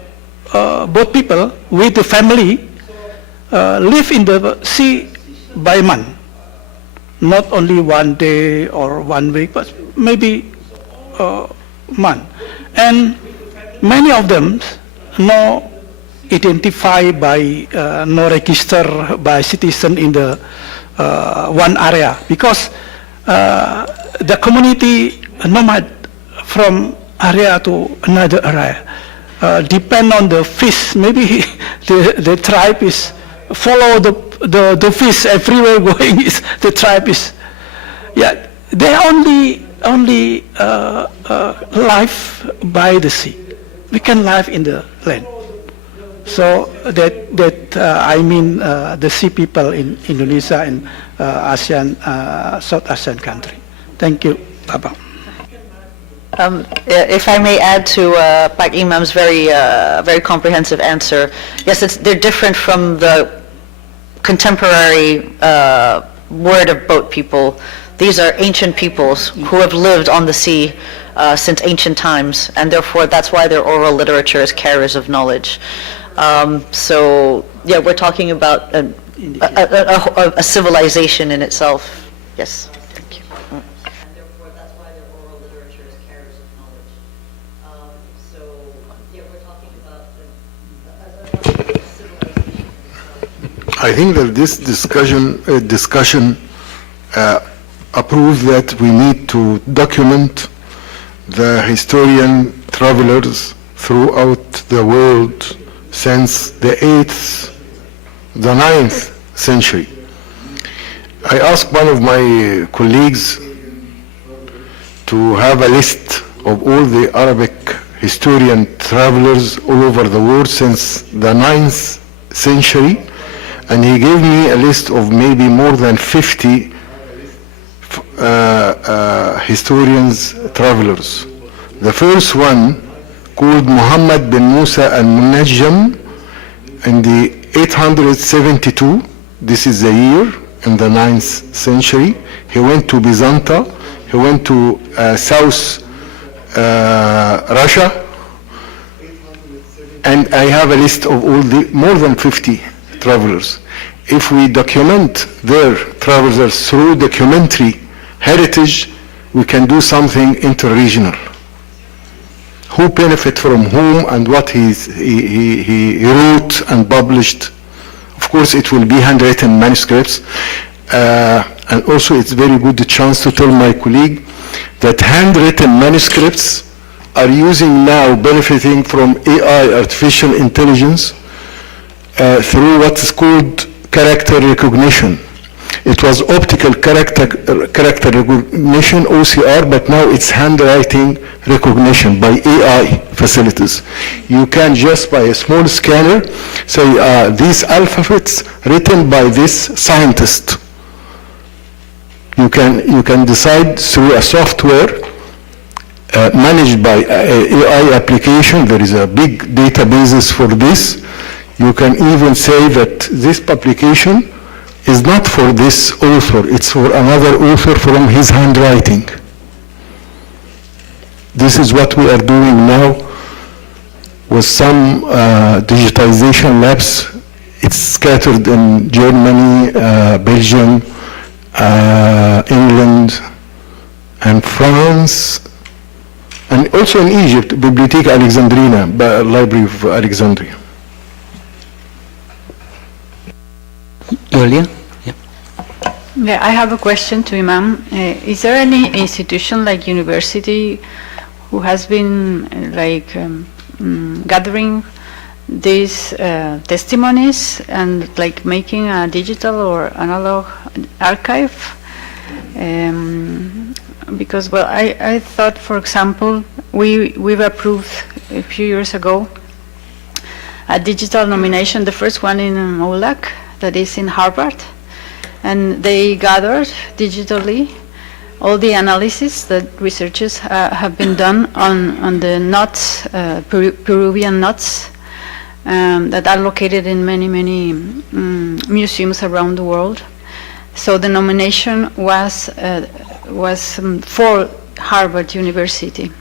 both people with the family live in the sea by month. Not only one day or 1 week, but maybe month. And many of them no identified by, no register by citizen in the one area, because the community nomad from area to another area. Depend on the fish. Maybe the tribe is follow the fish everywhere going. Is the tribe is, yeah. They only live by the sea. We can live in the land. So that I mean the sea people in Indonesia and ASEAN, South Asian country. Thank you, Papa. If I may add to Pak Imam's very comprehensive answer, yes, they're different from the contemporary word of boat people. These are ancient peoples who have lived on the sea since ancient times, and therefore that's why their oral literature is carriers of knowledge. So yeah, we're talking about a civilization in itself. Yes. I think that this discussion approves that we need to document the historian travelers throughout the world since the 8th, the 9th century. I asked one of my colleagues to have a list of all the Arabic historian travelers all over the world since the 9th century, and he gave me a list of maybe more than 50 historians, travelers. The first one, called Muhammad bin Musa al-Munajjam, in the 872, this is the year, in the 9th century. He went to Byzantium, he went to South Russia, and I have a list of all the more than 50 travelers. If we document their travels through documentary heritage, we can do something interregional. Who benefit from whom and what he wrote and published. Of course, it will be handwritten manuscripts. And also, it's very good chance to tell my colleague that handwritten manuscripts are using now benefiting from AI, artificial intelligence, through what is called character recognition. It was optical character recognition, OCR, but now it's handwriting recognition by AI facilities. You can just by a small scanner say these alphabets written by this scientist. You can decide through a software managed by AI application. There is a big databases for this. You can even say that this publication is not for this author, it's for another author from his handwriting. This is what we are doing now with some digitization labs. It's scattered in Germany, Belgium, England, and France, and also in Egypt, Bibliotheca Alexandrina, Library of Alexandria. Earlier? Yeah. Yeah, I have a question to Imam. Is there any institution like university who has been gathering these testimonies and like making a digital or analog archive? Because, well, I thought, for example, we've approved a few years ago a digital nomination, the first one in MoW, that is in Harvard, and they gathered digitally all the analysis that researchers have been done on the nuts, Peruvian nuts, that are located in many museums around the world. So the nomination was for Harvard University,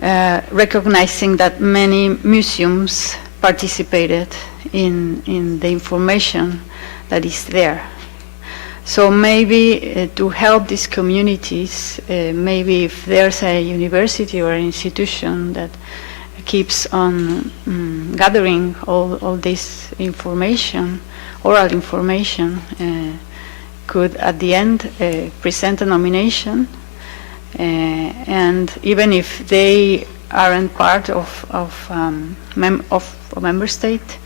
recognizing that many museums participated in the information that is there. So maybe to help these communities, maybe if there's a university or an institution that keeps on gathering all this information, oral information, could at the end present a nomination, and even if they aren't part of a member state,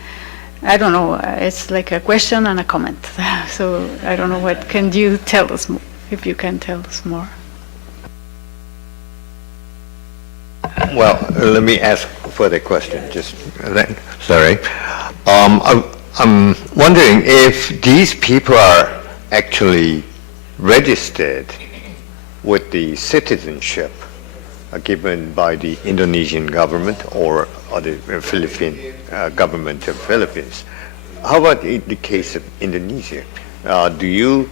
I don't know, it's like a question and a comment. So I don't know, what can you tell us more, if you can tell us more? Well, let me ask for the question, just then. Sorry. I'm wondering if these people are actually registered with the citizenship given by the Indonesian government or the Philippine government of Philippines. How about in the case of Indonesia? Do you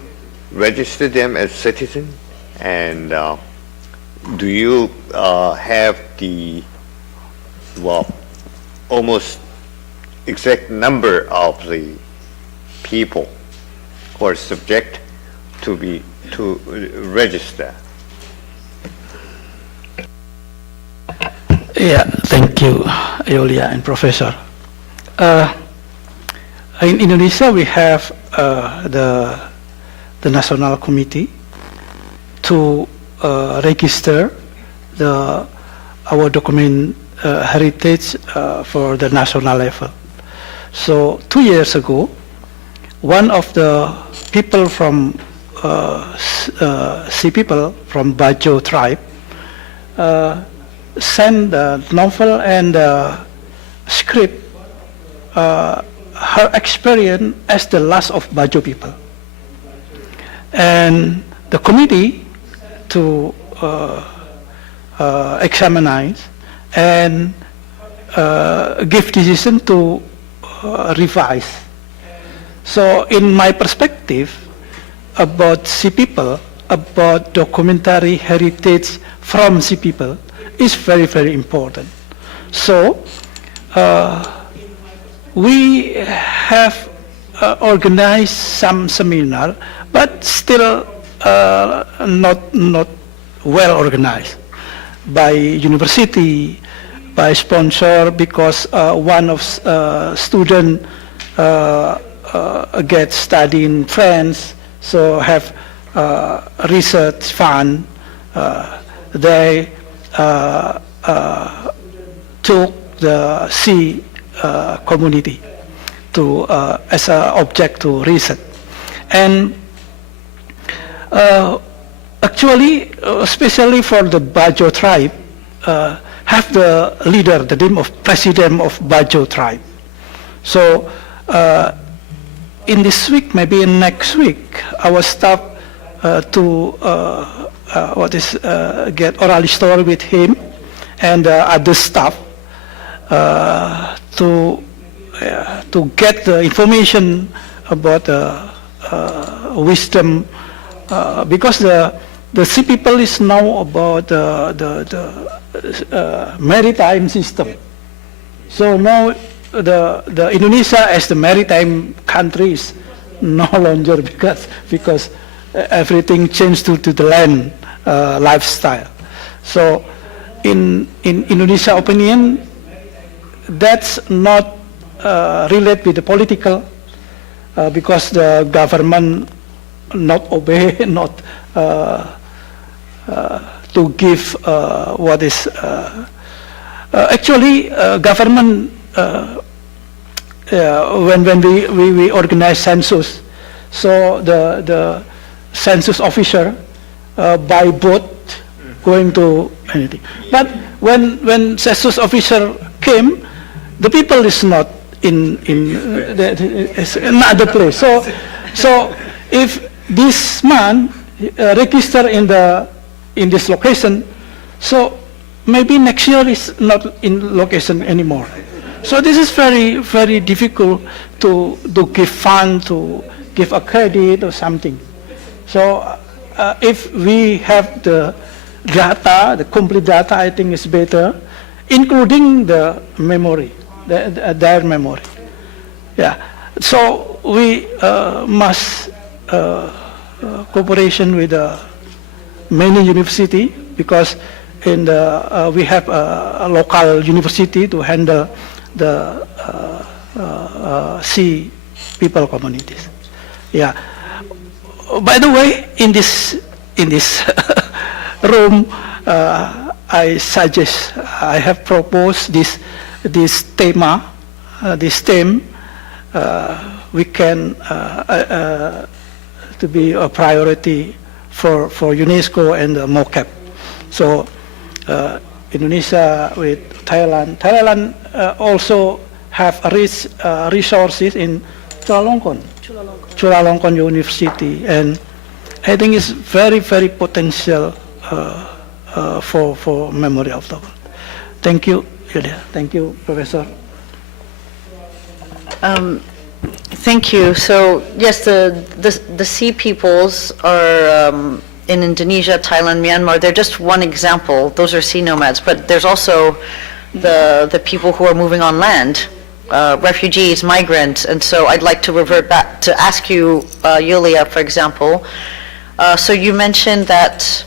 register them as citizen, and do you have the almost exact number of the people who are subject to register? Yeah, thank you, Eolia and Professor. In Indonesia, we have the National Committee to register our document heritage for the national level. So 2 years ago, one of the people from Sea people from Bajo tribe sent the novel and script, her experience as the last of Bajo people. And the committee to examine and give decision to revise. So in my perspective about Sea people, about documentary heritage from Sea people, is very, very important. So we have organized some seminar, but still not well organized by university, by sponsor, because one of student get study in France, so have research fund. They took the sea community to as an object to research, and actually, especially for the Bajo tribe, have the leader, the name of president of Bajo tribe. So in this week, maybe in next week, our staff to get oral story with him and other staff to get the information about wisdom, because the sea people is now about the maritime system. So now the Indonesia as the maritime country is no longer because everything changed to the land lifestyle. So in Indonesia opinion, that's not related with the political, because the government not obey, not to give what is actually government when we organize census, so the census officer by boat going to anything. But when census officer came, the people is not in another place. So if this man register in this location, so maybe next year is not in location anymore. So this is very, very difficult to give fund, to give a credit or something. So if we have the data, the complete data, I think is better, including the memory, their memory. Yeah. So we must cooperation with many university, because in the we have a local university to handle the sea people communities. Yeah. By the way, in this room, I suggest, I have proposed this theme, we can to be a priority for UNESCO and MoCap. So Indonesia with Thailand. Thailand also have rich resources in Chulalongkorn University, and I think it's very, very potential for memory of the world. Thank you, Yulia. Thank you, Professor. Thank you. So yes, the sea peoples are in Indonesia, Thailand, Myanmar. They're just one example. Those are sea nomads, but there's also the people who are moving on land, refugees, migrants. And so I'd like to revert back to ask you, Yulia, for example. So you mentioned that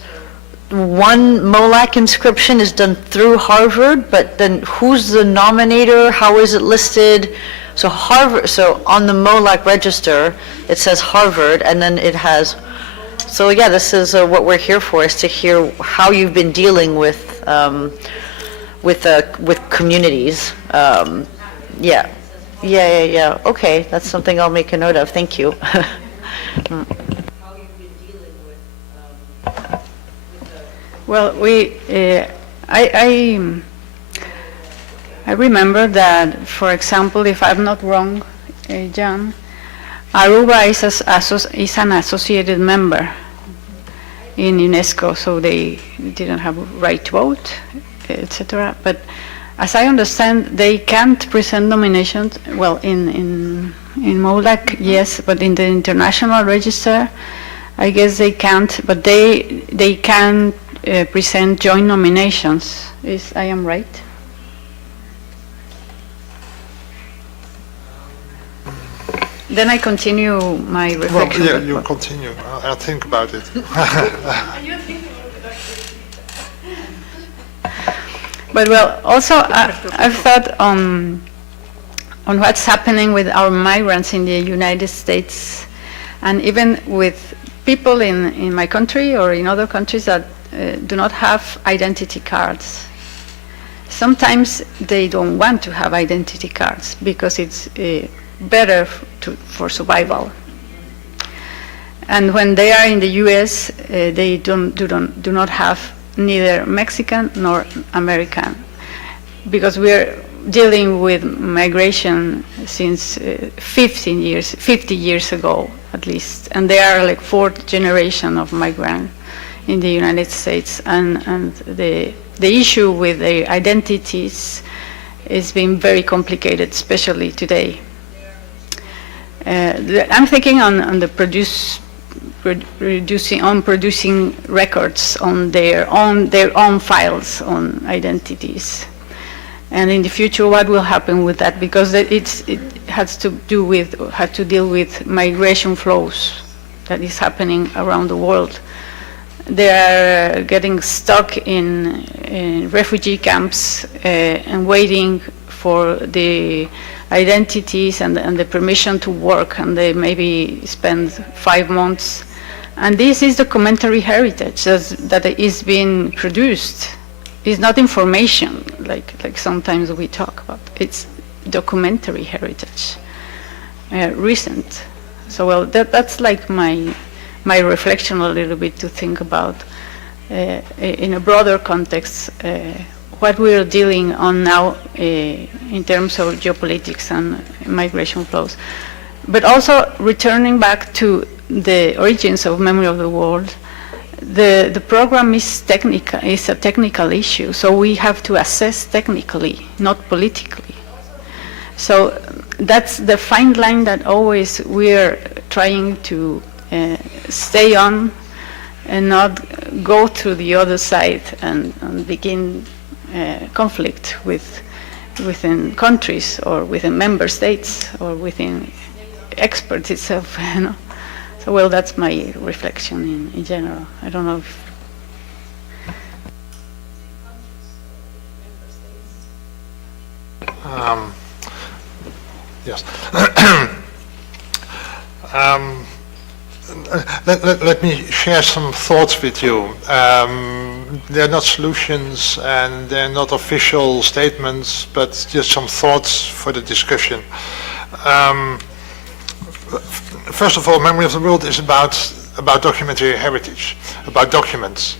one MOLAC inscription is done through Harvard, but then who's the nominator? How is it listed? So Harvard, so on the MOLAC register, it says Harvard, and then it has, so yeah, this is what we're here for, is to hear how you've been dealing with communities. Yeah. Okay, that's something I'll make a note of. Thank you. Well, I remember that, for example, if I'm not wrong, John, Aruba is an associated member in UNESCO, so they didn't have a right to vote, etc. But as I understand, they can't present nominations. Well, in MOLAC, yes, but in the international register, I guess they can't. But they can present joint nominations. I am right? Then I continue my reflection. Well, yeah, you continue. I'll think about it. But well, also I've thought on what's happening with our migrants in the United States, and even with people in my country or in other countries that do not have identity cards. Sometimes they don't want to have identity cards because it's better for survival. And when they are in the U.S., they do not have neither Mexican nor American, because we're dealing with migration since 50 years ago at least, and they are like fourth generation of migrant in the United States, and the issue with the identities is being very complicated, especially today. I'm thinking on the producing records on their own files on identities, and in the future what will happen with that, because it has to deal with migration flows that is happening around the world. They are getting stuck in refugee camps and waiting for the identities and the permission to work, and they maybe spend 5 months. And this is documentary heritage that is being produced. It's not information like sometimes we talk about. It's documentary heritage, recent. So well, that's like my reflection a little bit, to think about in a broader context what we are dealing on now in terms of geopolitics and migration flows. But also returning back to the origins of Memory of the World, the program is a technical issue, so we have to assess technically, not politically. So that's the fine line that always we're trying to stay on and not go through the other side and begin conflict within countries or within member states or within experts itself. You know? So well, that's my reflection in general. I don't know if yes. Let me share some thoughts with you. They're not solutions and they're not official statements, but just some thoughts for the discussion. First of all, Memory of the World is about documentary heritage, about documents.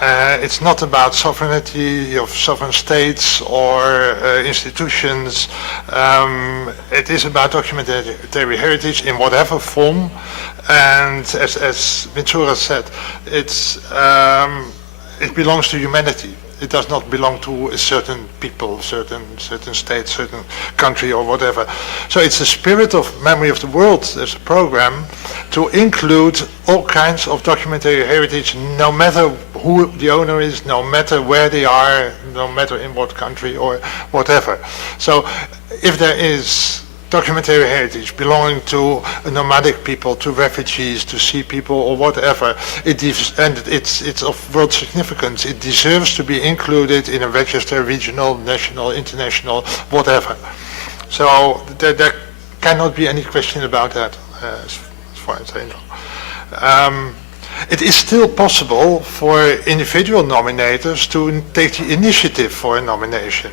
It's not about sovereignty of sovereign states or institutions. It is about documentary heritage in whatever form. And as Ventura said, it belongs to humanity. It does not belong to a certain people, certain state, certain country or whatever. So it's the spirit of Memory of the World as a program to include all kinds of documentary heritage, no matter who the owner is, no matter where they are, no matter in what country or whatever. So if there is documentary heritage belonging to a nomadic people, to refugees, to sea people or whatever, and it's of world significance, it deserves to be included in a register, regional, national, international, whatever. So there cannot be any question about that, as far as I know. It is still possible for individual nominators to take the initiative for a nomination.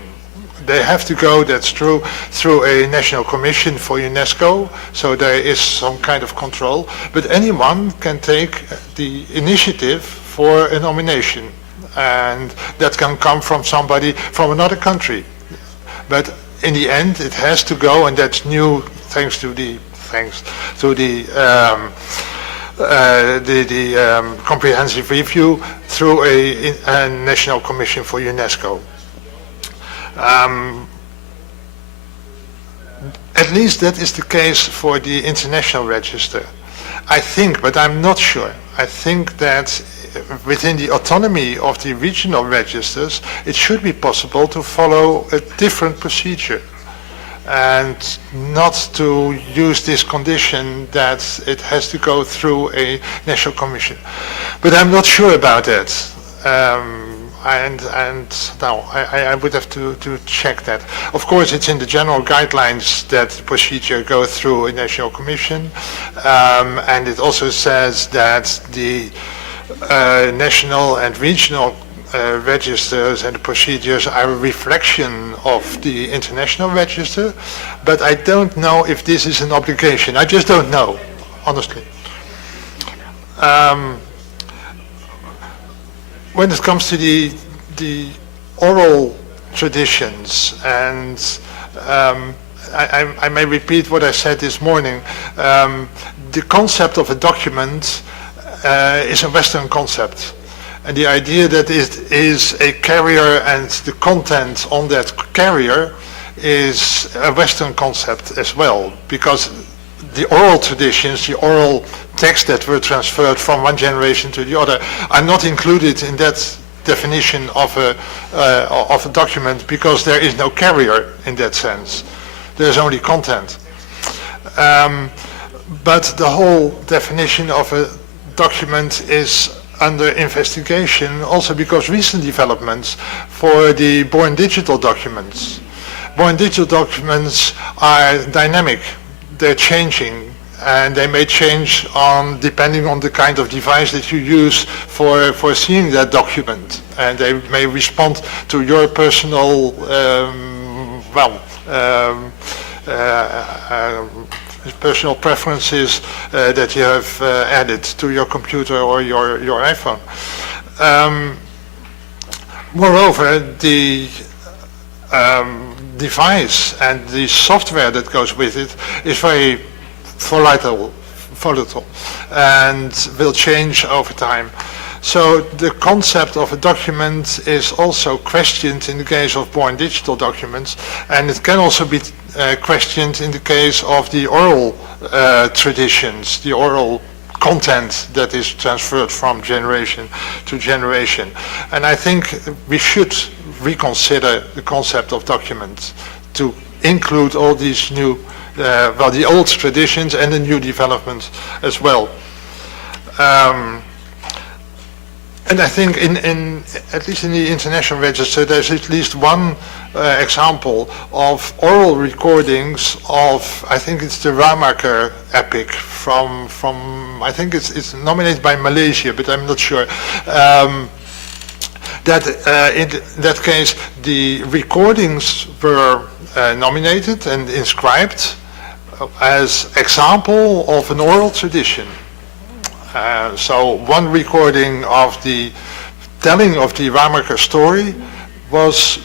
They have to go, that's true, through a national commission for UNESCO, so there is some kind of control, but anyone can take the initiative for a nomination, and that can come from somebody from another country. But in the end, it has to go, and that's new thanks to the comprehensive review, through a national commission for UNESCO. At least that is the case for the international register. I think, but I'm not sure, I think that within the autonomy of the regional registers, it should be possible to follow a different procedure and not to use this condition that it has to go through a national commission. But I'm not sure about that. And now I would have to check that. Of course, it's in the general guidelines that the procedure goes through a national commission, and it also says that the national and regional registers and the procedures are a reflection of the international register, but I don't know if this is an obligation. I just don't know, honestly. When it comes to the oral traditions, and I may repeat what I said this morning, the concept of a document is a Western concept. And the idea that it is a carrier and the content on that carrier is a Western concept as well, because the oral traditions, the oral texts that were transferred from one generation to the other are not included in that definition of a document, because there is no carrier in that sense. There's only content. But the whole definition of a document is under investigation, also because recent developments for the born digital documents. Born digital documents are dynamic, they're changing, and they may change depending on the kind of device that you use for seeing that document, and they may respond to your personal personal preferences that you have added to your computer or your iPhone. Moreover, the device and the software that goes with it is very volatile and will change over time. So the concept of a document is also questioned in the case of born digital documents, and it can also be questioned in the case of the oral traditions, the oral content that is transferred from generation to generation. And I think we should reconsider the concept of documents to include all these new, the old traditions and the new developments as well. And I think at least in the International Register, there's at least one example of oral recordings of, I think it's the Ramaker epic from I think it's nominated by Malaysia, but I'm not sure. That in that case, the recordings were nominated and inscribed as example of an oral tradition. So one recording of the telling of the Ramaker story was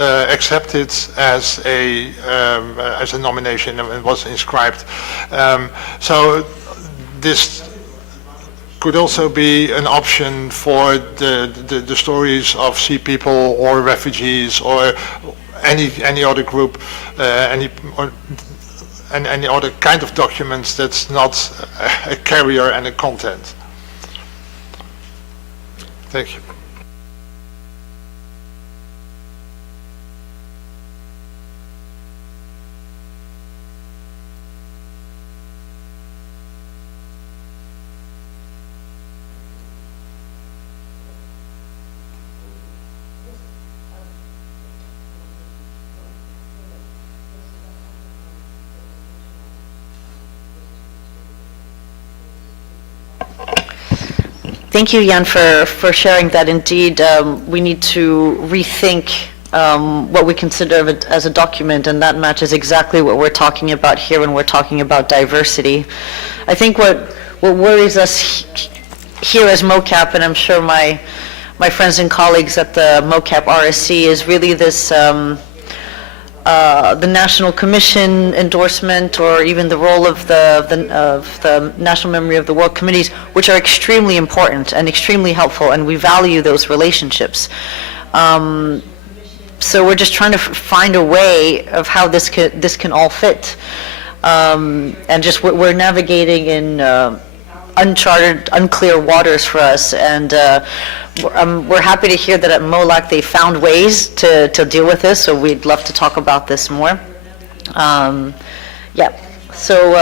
accepted as a nomination and was inscribed. So this could also be an option for the stories of sea people or refugees or any other group, and any other kind of documents that's not a carrier and a content. Thank you. Thank you, Jan, for sharing that. Indeed, we need to rethink what we consider of it as a document, and that matches exactly what we're talking about here when we're talking about diversity. I think what worries us here as MoCap, and I'm sure my friends and colleagues at the MoCap RSC, is really this the National Commission endorsement, or even the role of the National Memory of the World Committees, which are extremely important and extremely helpful, and we value those relationships. So we're just trying to find a way of how this can all fit, and just we're navigating in uncharted, unclear waters for us, and we're happy to hear that at MOLAC they found ways to deal with this, so we'd love to talk about this more. Yeah, so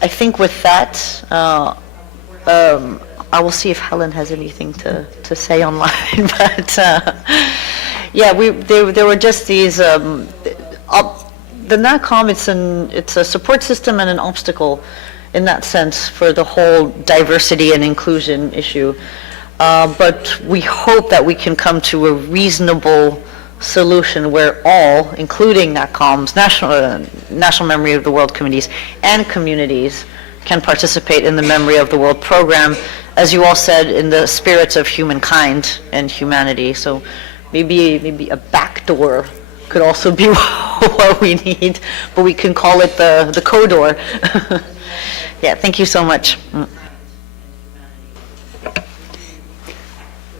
I think with that, I will see if Helen has anything to say online, but yeah, there were just these, the NACOM, it's a support system and an obstacle in that sense for the whole diversity and inclusion issue. But we hope that we can come to a reasonable solution where all, including NACOMs, National Memory of the World Committees, and communities can participate in the Memory of the World program, as you all said, in the spirits of humankind and humanity. So maybe a backdoor could also be what we need, but we can call it the co-door. Yeah, thank you so much.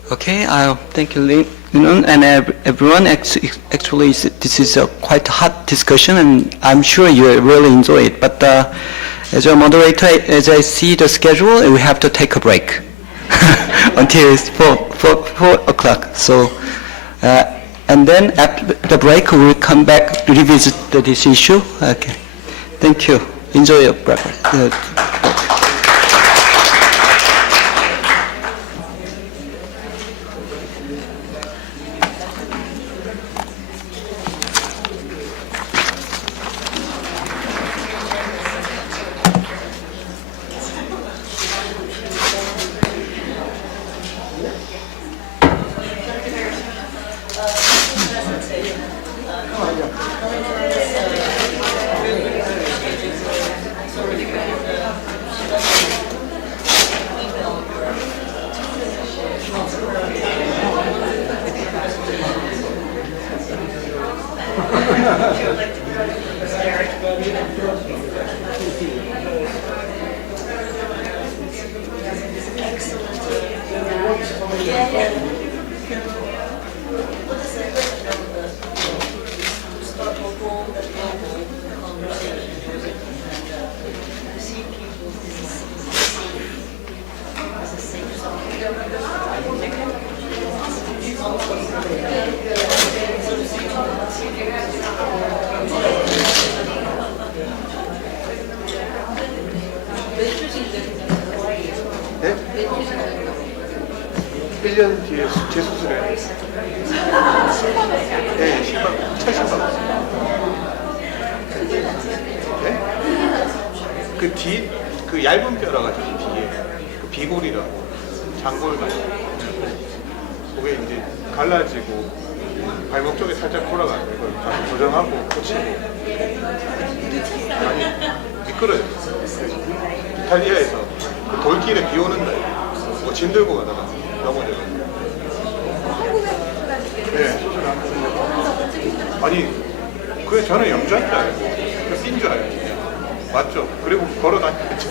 Okay, thank you, Lin, and everyone. Actually, this is a quite hot discussion, and I'm sure you really enjoy it. But as a moderator, as I see the schedule, we have to take a break until it's 4 o'clock. So, and then after the break, we'll come back to revisit this issue. Okay, thank you. Enjoy your breakfast. 그 얇은 뼈라 가지고 뒤에 그 비골이라고 장골 같은 그게 이제 갈라지고 발목 쪽에 살짝 돌아가는 걸 다시 고정하고 고치고 많이 미끄러요. 이탈리아에서 그 돌길에 비 오는 날 뭐 짐 들고 가다가 넘어져가지고 네. 아니 그게 저는 염주한 줄 알고 삔 줄 알고 맞죠? 그리고 걸어 다니겠죠.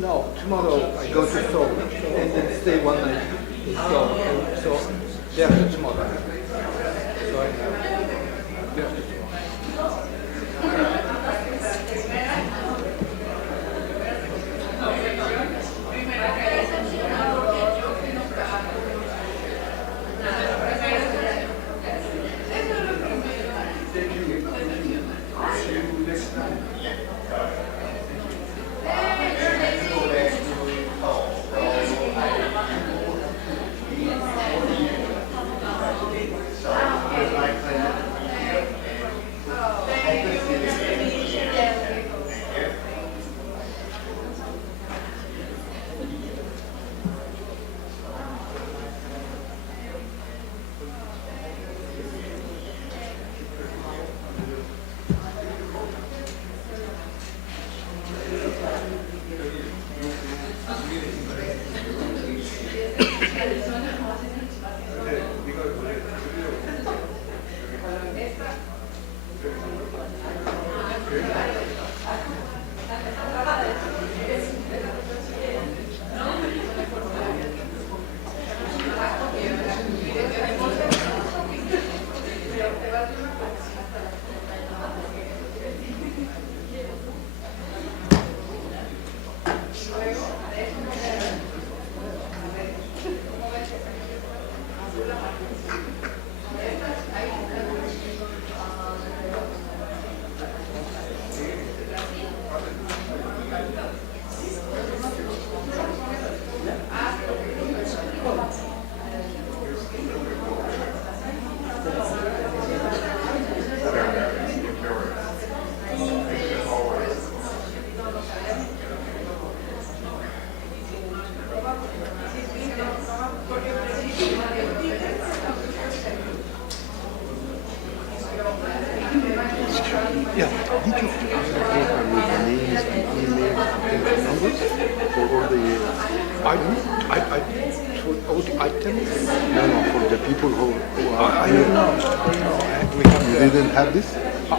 No, tomorrow I go to Seoul and then stay one night in Seoul. And so day after tomorrow. So I have day after tomorrow.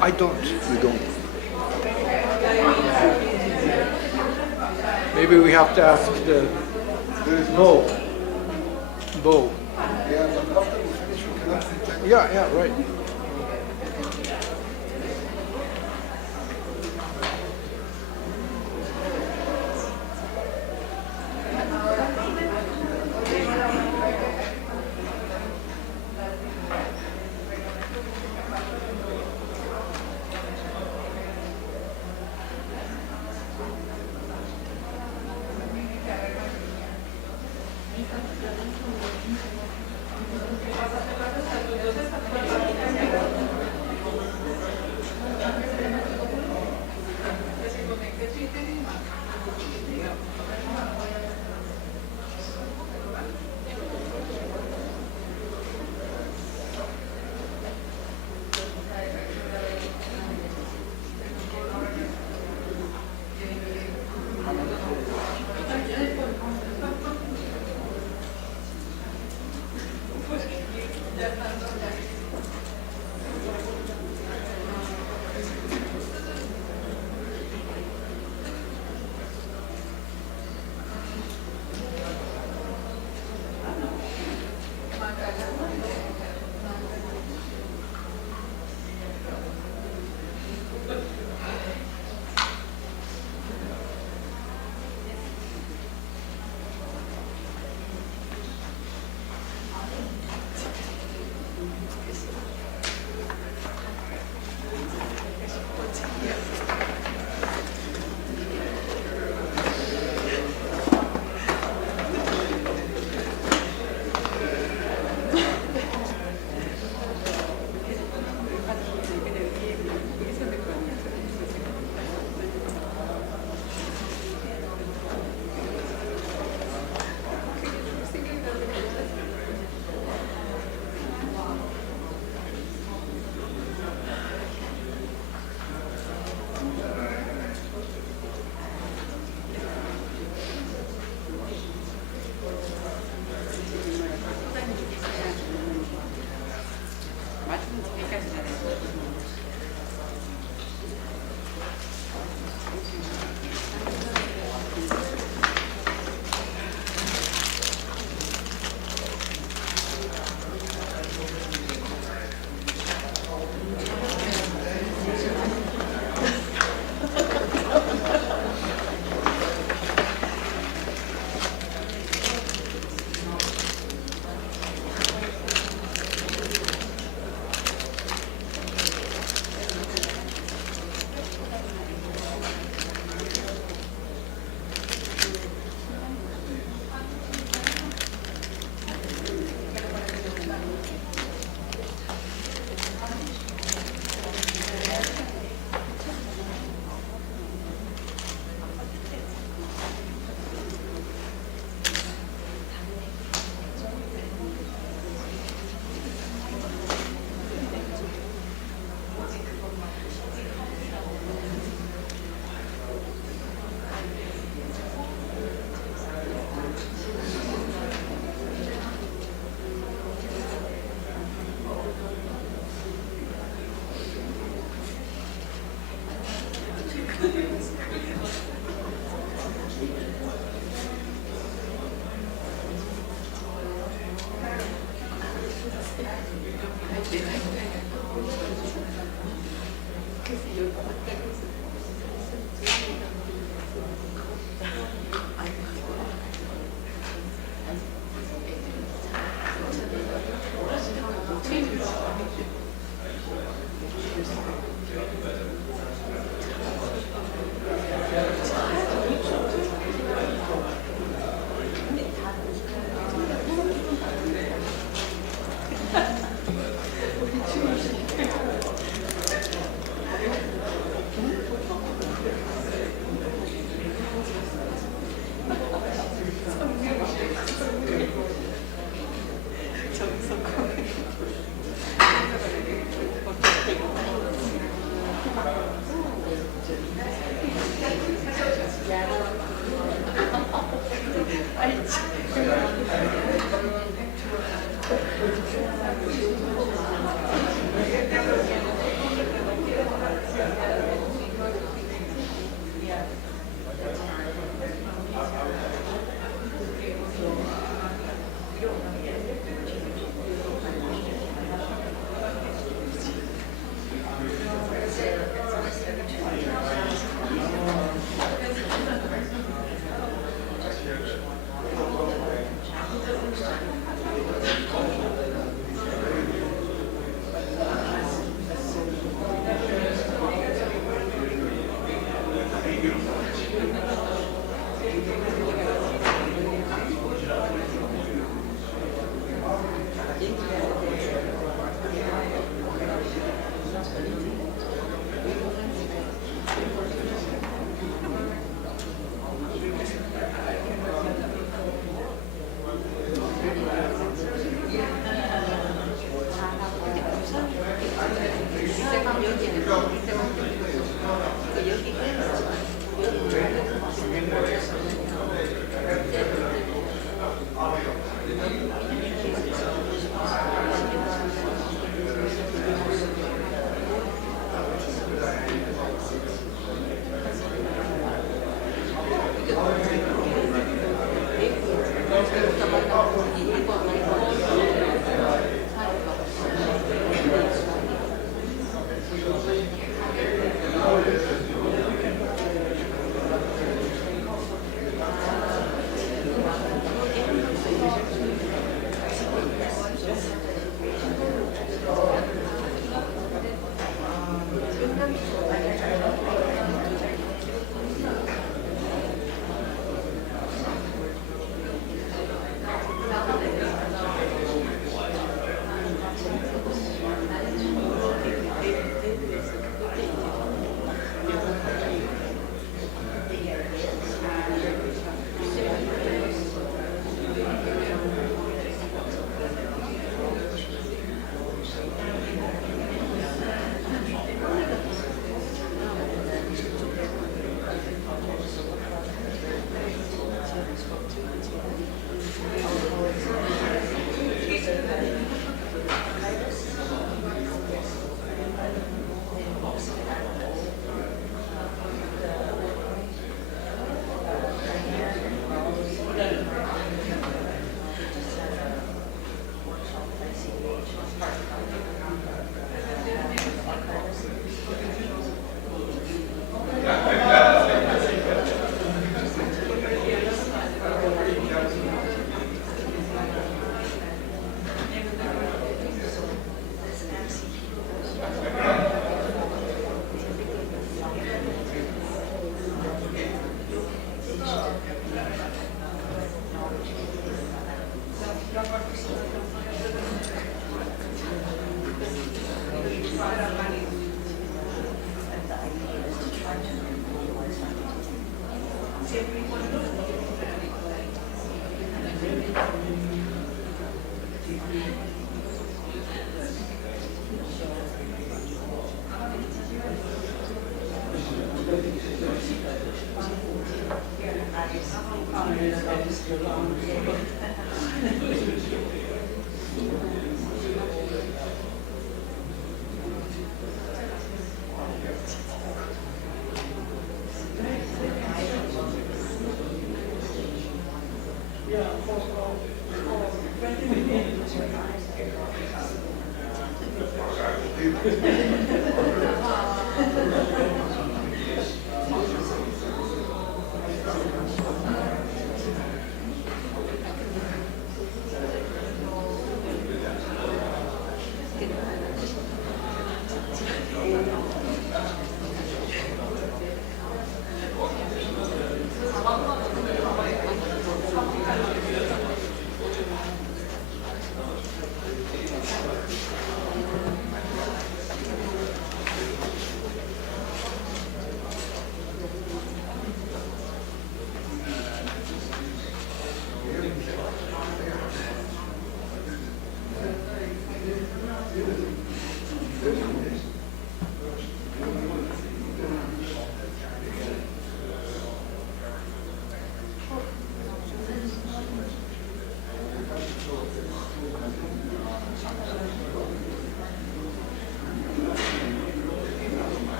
I don't. We don't. Maybe we have to ask the MoW. MoW. Yeah, right.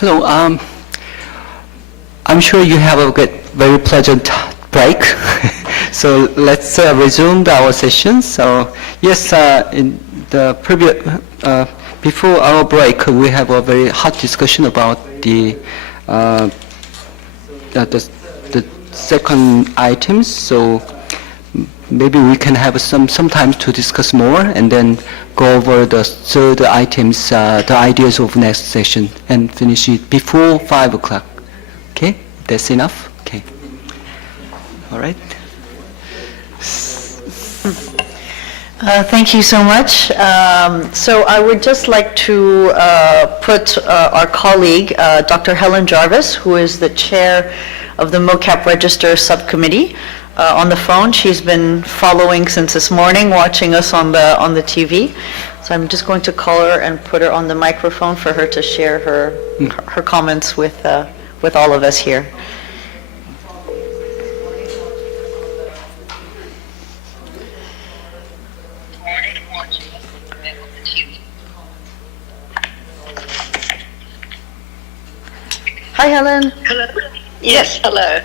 Hello. I'm sure you have a very pleasant break. So let's resume our session. So yes, in the previous before our break, we have a very hot discussion about the second items. So maybe we can have some time to discuss more and then go over the third items, the ideas of next session, and finish it before 5 o'clock. Okay, that's enough. Okay. All right. Thank you so much. So I would just like to put our colleague, Dr. Helen Jarvis, who is the chair of the MoCap Register Subcommittee, on the phone. She's been following since this morning, watching us on the TV. So I'm just going to call her and put her on the microphone for her to share her comments with all of us here. Hi, Helen. Hello. Yes, hello.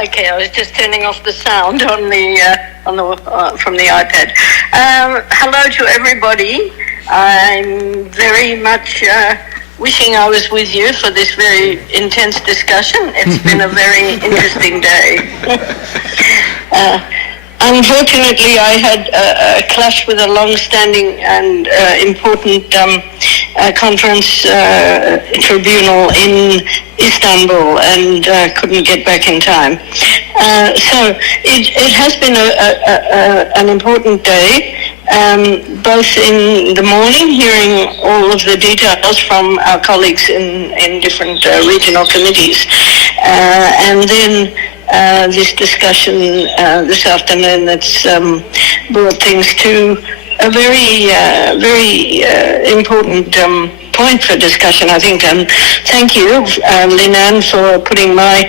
Okay, I was just turning off the sound on the from the iPad. Hello to everybody. I'm very much wishing I was with you for this very intense discussion. It's been a very interesting day. Unfortunately, I had a clash with a long-standing and important conference tribunal in Istanbul and couldn't get back in time. So it has been an important day, both in the morning, hearing all of the details from our colleagues in different regional committees, and then this discussion this afternoon that's brought things to a very important point for discussion, I think. Thank you, Linan, for putting my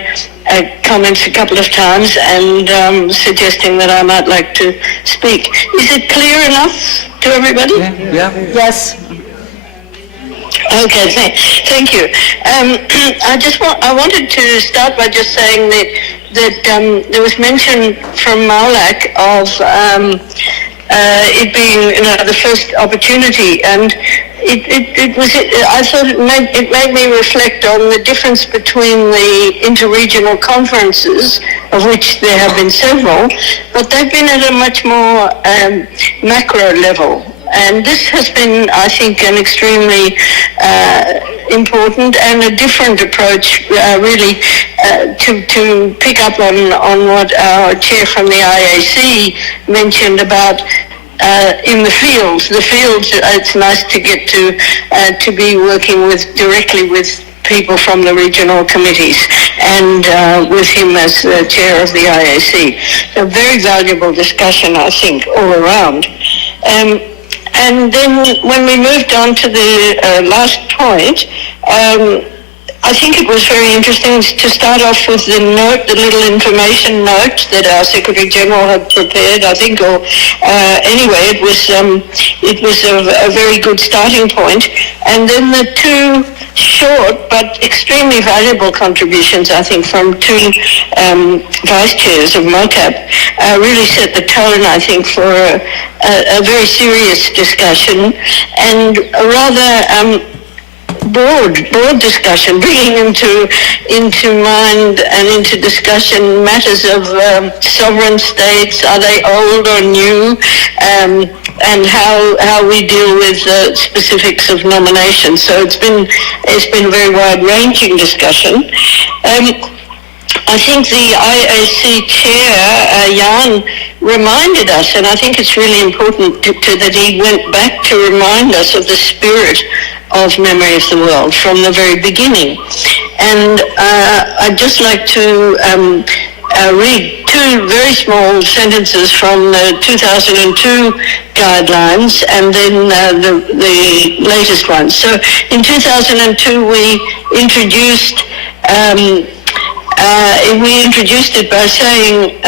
comments a couple of times and suggesting that I might like to speak. Is it clear enough to everybody? Yeah. Yes. Okay, thank you. I wanted to start by just saying that there was mention from Maulak of it being the first opportunity, and I thought it made me reflect on the difference between the interregional conferences, of which there have been several, but they've been at a much more macro level. And this has been, I think, an extremely important and a different approach, really, to pick up on what our chair from the IAC mentioned about in the fields. The fields, it's nice to get to be working directly with people from the regional committees, and with him as the chair of the IAC. A very valuable discussion, I think, all around. And then when we moved on to the last point, I think it was very interesting to start off with the note, the little information note that our Secretary General had prepared, I think, or anyway, it was a very good starting point. And then the two short but extremely valuable contributions, I think, from two vice chairs of MoCap really set the tone, I think, for a very serious discussion and a rather broad discussion, bringing into mind and into discussion matters of sovereign states. Are they old or new? And how we deal with specifics of nomination. So it's been a very wide-ranging discussion. I think the IAC chair, Jan, reminded us, and I think it's really important that he went back to remind us of the spirit of Memory of the World from the very beginning. And I'd just like to read two very small sentences from the 2002 guidelines and then the latest ones. So in 2002 we introduced it by saying,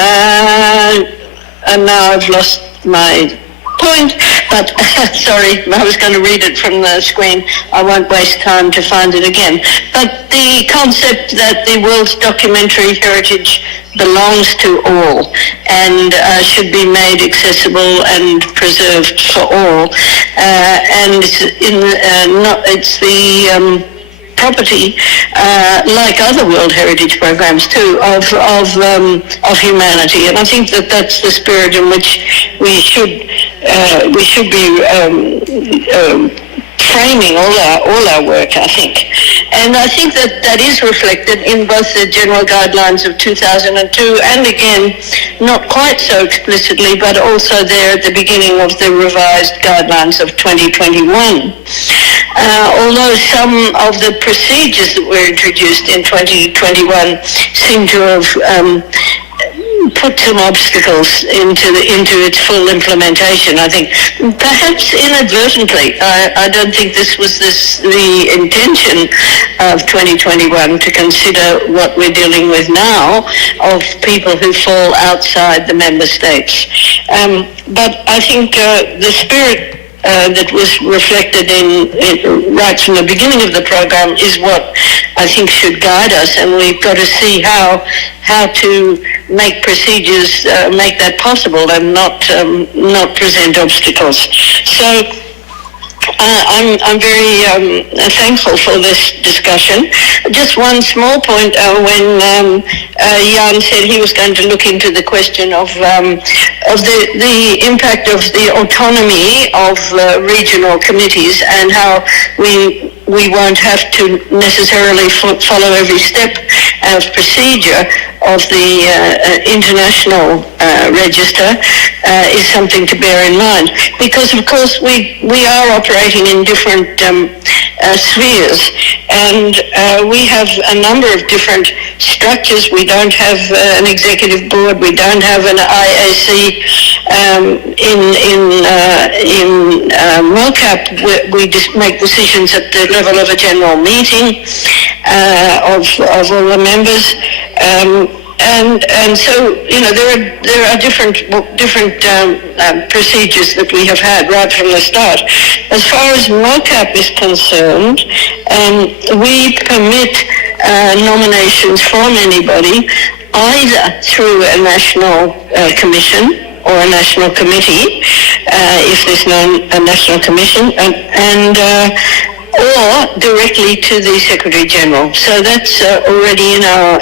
and now I've lost my point, but sorry, I was going to read it from the screen. I won't waste time to find it again. But the concept that the world's documentary heritage belongs to all and should be made accessible and preserved for all. And it's the property, like other World Heritage programs too, of humanity. And I think that that's the spirit in which we should be framing all our work, I think. And I think that is reflected in both the general guidelines of 2002 and again, not quite so explicitly, but also there at the beginning of the revised guidelines of 2021. Although some of the procedures that were introduced in 2021 seem to have put some obstacles into its full implementation, I think. Perhaps inadvertently. I don't think this was the intention of 2021, to consider what we're dealing with now of people who fall outside the member states. But I think the spirit that was reflected in right from the beginning of the program is what I think should guide us, and we've got to see how to make procedures make that possible and not present obstacles. So I'm very thankful for this discussion. Just one small point, when Jan said he was going to look into the question of the impact of the autonomy of regional committees and how we won't have to necessarily follow every step of procedure of the international register is something to bear in mind, because of course we are operating in different spheres, and we have a number of different structures. We don't have an executive board, we don't have an IAC. In MoCap, we just make decisions at the level of a general meeting of all the members. And so, there are different procedures that we have had right from the start. As far as MoCap is concerned, we permit nominations from anybody either through a national commission or a national committee, if there's no a national commission, or directly to the Secretary General. So that's already in our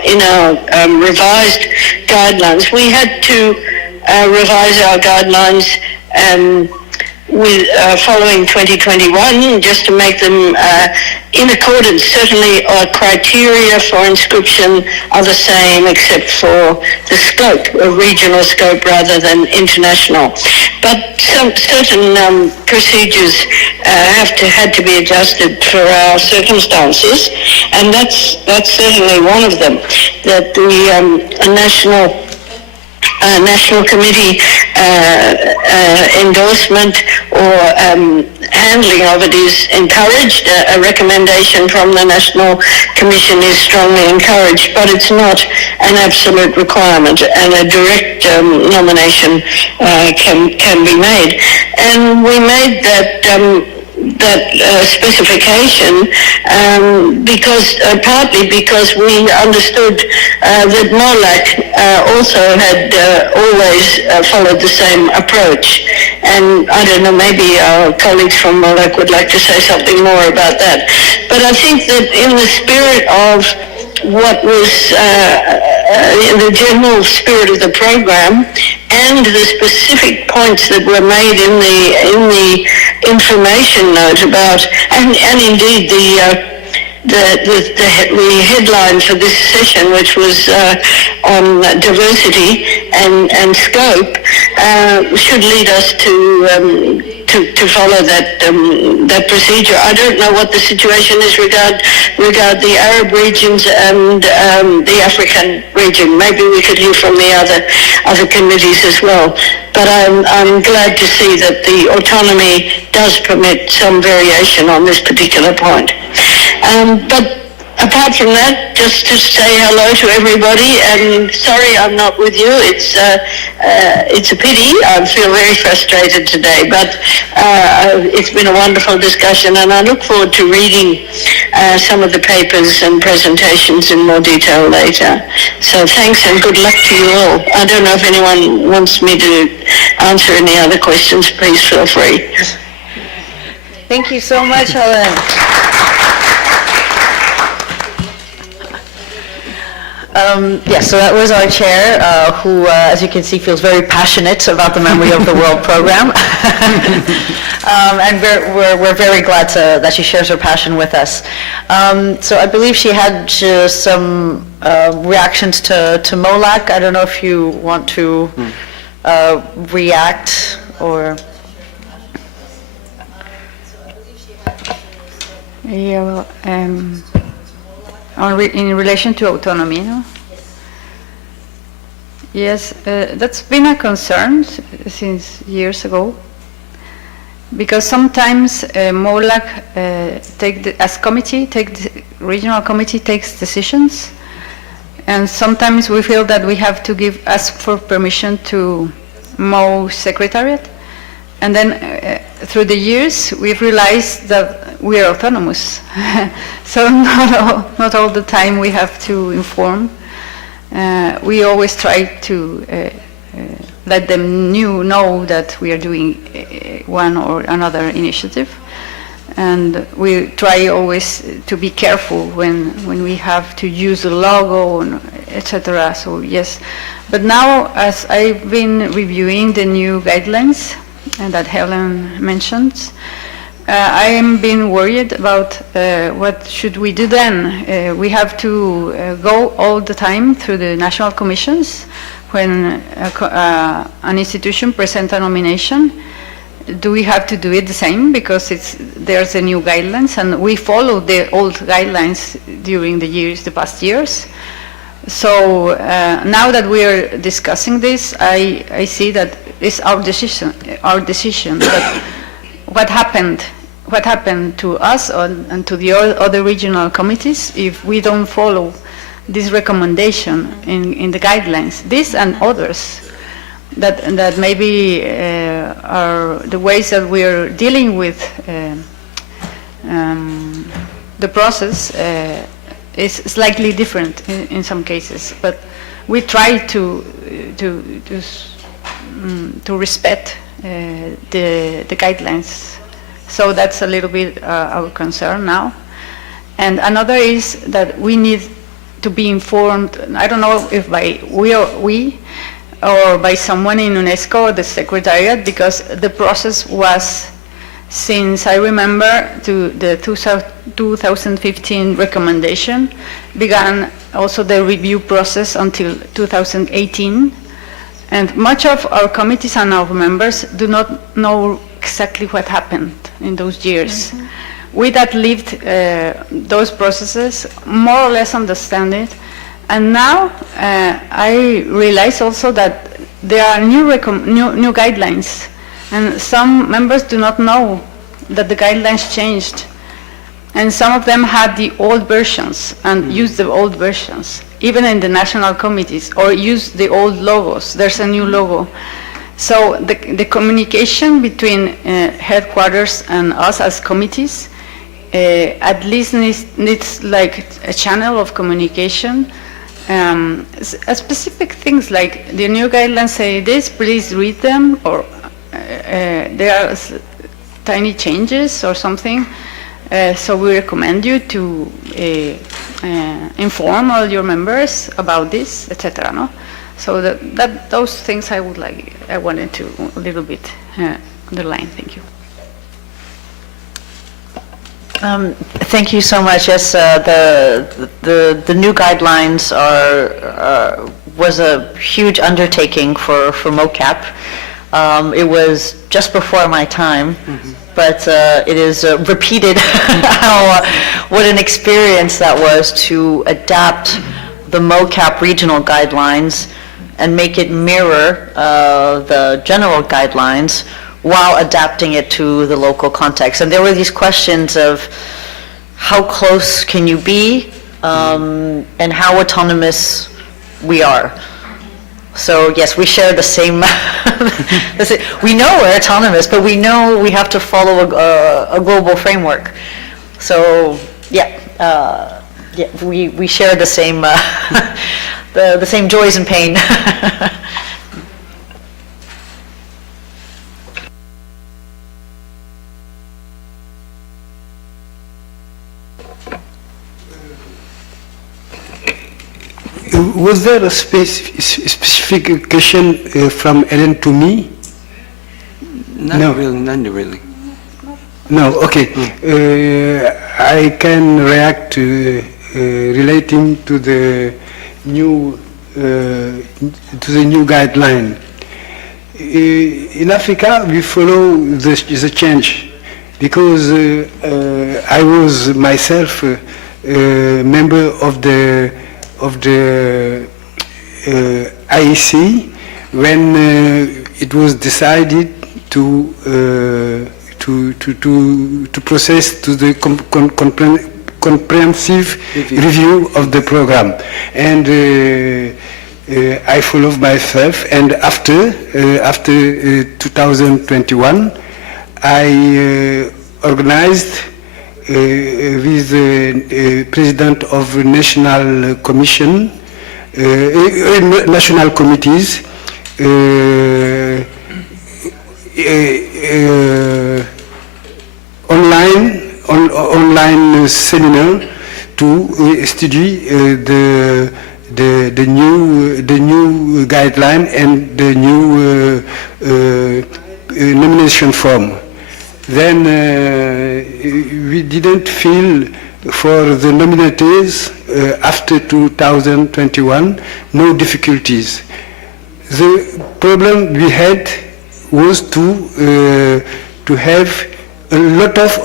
revised guidelines. We had to revise our guidelines with following 2021, just to make them in accordance. Certainly our criteria for inscription are the same, except for the scope, a regional scope rather than international. But some certain procedures had to be adjusted for our circumstances, and that's certainly one of them. That the national committee endorsement or handling of it is encouraged. A recommendation from the National Commission is strongly encouraged, but it's not an absolute requirement, and a direct nomination can be made. And we made that specification partly because we understood that MOLAC also had always followed the same approach. And I don't know, maybe our colleagues from MOLAC would like to say something more about that. But I think that in the spirit of what was in the general spirit of the program, and the specific points that were made in the information note about, and indeed the headline for this session, which was on diversity and scope, should lead us to follow that procedure. I don't know what the situation is regard the Arab regions and the African region. Maybe we could hear from the other committees as well. But I'm glad to see that the autonomy does permit some variation on this particular point. But apart from that, just to say hello to everybody, and sorry I'm not with you. It's a pity. I feel very frustrated today, but it's been a wonderful discussion, and I look forward to reading some of the papers and presentations in more detail later. So thanks and good luck to you all. I don't know if anyone wants me to answer any other questions. Please feel free. Thank you so much, Helen. Yes, so that was our chair, who, as you can see, feels very passionate about the Memory of the World program. And we're very glad that she shares her passion with us. So I believe she had some reactions to MOLAC. I don't know if you want to react or... Yeah, well, in relation to autonomy, no? Yes, that's been a concern since years ago, because sometimes MOLAC regional committee takes decisions, and sometimes we feel that we have to ask for permission to MoW Secretariat, and then through the years we've realized that we are autonomous. So not all the time we have to inform. We always try to let them know that we are doing one or another initiative. And we try always to be careful when we have to use a logo, etc. So yes, but now as I've been reviewing the new guidelines and that Helen mentioned, I am being worried about what should we do then. We have to go all the time through the national commissions when an institution presents a nomination. Do we have to do it the same because there's a new guidelines, and we follow the old guidelines during the past years? So now that we are discussing this, I see that it's our decision. But what happened to us and to the other regional committees if we don't follow this recommendation in the guidelines, this and others that maybe are the ways that we are dealing with the process is slightly different in some cases, but we try to to respect the guidelines. So that's a little bit our concern now. And another is that we need to be informed, I don't know if by we or by someone in UNESCO or the Secretariat, because the process was, since I remember, to the 2015 recommendation, began also the review process until 2018. And much of our committees and our members do not know exactly what happened in those years. We that lived those processes more or less understand it. And now I realize also that there are new guidelines, and some members do not know that the guidelines changed. And some of them had the old versions and used the old versions, even in the national committees, or use the old logos. There's a new logo. So the communication between headquarters and us as committees at least needs like a channel of communication. Specific things like the new guidelines say this, please read them, or there are tiny changes or something. So we recommend you to inform all your members about this, etc. No? So that those things I wanted to a little bit underline. Thank you. Thank you so much. Yes, the new guidelines was a huge undertaking for MoCap. It was just before my time, but it is repeated what an experience that was to adapt the MoCap regional guidelines and make it mirror the general guidelines while adapting it to the local context. And there were these questions of how close can you be and how autonomous we are. So yes, we share the same, we know we're autonomous, but we know we have to follow a global framework. So yeah, we share the same, the same joys and pain. Was there a specific question from Ellen to me? Not really. No, okay. I can react relating to the new guideline. In Africa, we follow the change because I was myself a member of the IEC when it was decided to process to the comprehensive review of the program, and I followed myself. And after 2021, I organized with the president of national commission, national committees, online seminar to study the new guideline and the new nomination form. Then we didn't feel for the nominatees after 2021 no difficulties. The problem we had was to have a lot of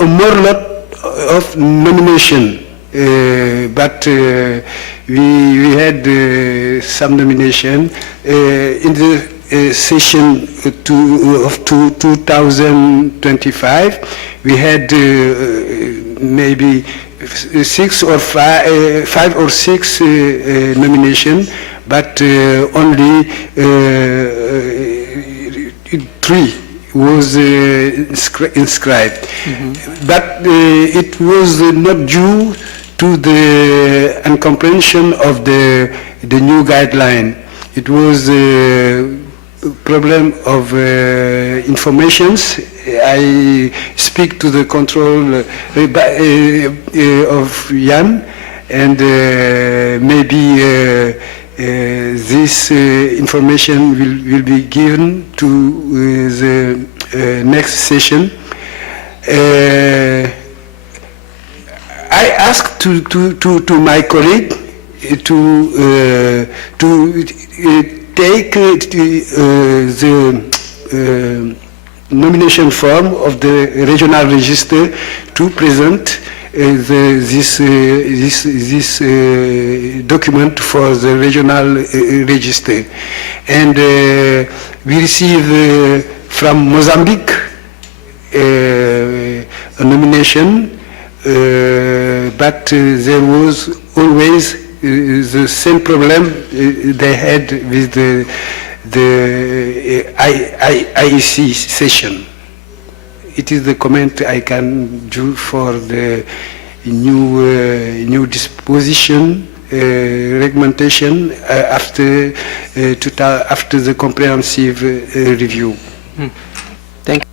nomination, but we had some nomination in the session of 2025. We had maybe five or six nomination, but only 3 was inscribed. But it was not due to the incomprehension of the new guideline. It was problem of informations. I speak to the control of Jan, and maybe this information will be given to the next session. I asked to my colleague to take the nomination form of the regional register to present this document for the regional register. And we received from Mozambique a nomination, but there was always the same problem they had with the IEC session. It is the comment I can do for the new disposition, regulation after the comprehensive review. Thank you.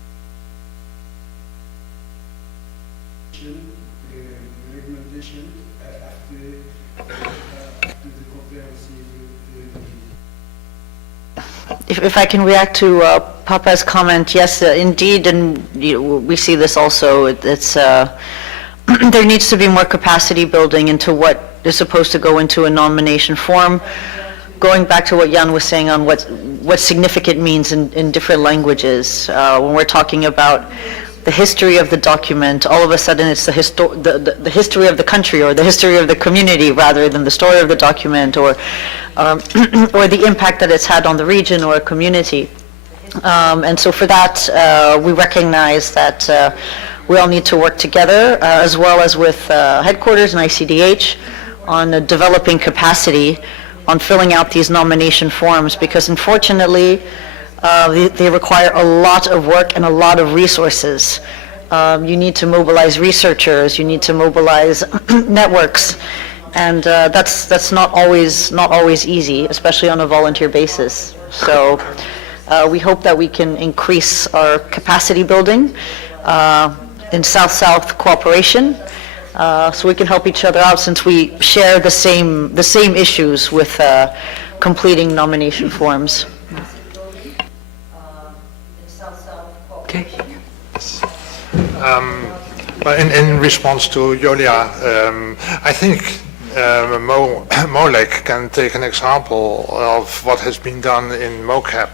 If I can react to Papa's comment, yes, indeed, and we see this also. It's there needs to be more capacity building into what is supposed to go into a nomination form. Going back to what Jan was saying on what significant means in different languages, when we're talking about the history of the document, all of a sudden it's the history of the country or the history of the community rather than the story of the document or the impact that it's had on the region or a community. And so for that, we recognize that we all need to work together, as well as with headquarters and ICDH, on developing capacity on filling out these nomination forms, because unfortunately, they require a lot of work and a lot of resources. You need to mobilize researchers, you need to mobilize networks, and that's not always easy, especially on a volunteer basis. So we hope that we can increase our capacity building in South-South cooperation, so we can help each other out, since we share the same issues with completing nomination forms. Okay. But in response to Julia, I think MoLEC can take an example of what has been done in MoCap,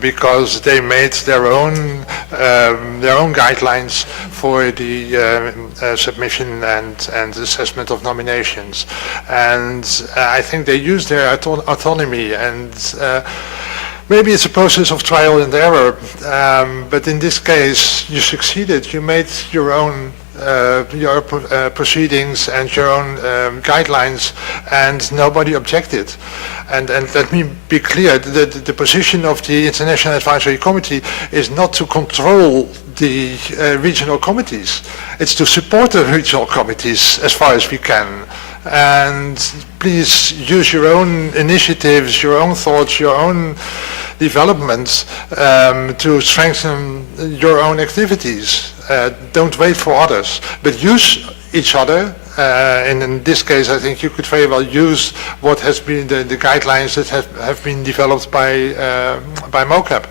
because they made their own guidelines for the submission and assessment of nominations, and I think they use their autonomy, and maybe it's a process of trial and error, but in this case you succeeded. You made your own proceedings and your own guidelines, and nobody objected. And let me be clear, the position of the International Advisory Committee is not to control the regional committees. It's to support the regional committees as far as we can. And please use your own initiatives, your own thoughts, your own developments to strengthen your own activities. Don't wait for others, but use each other. And in this case, I think you could very well use what has been the guidelines that have been developed by MoCap.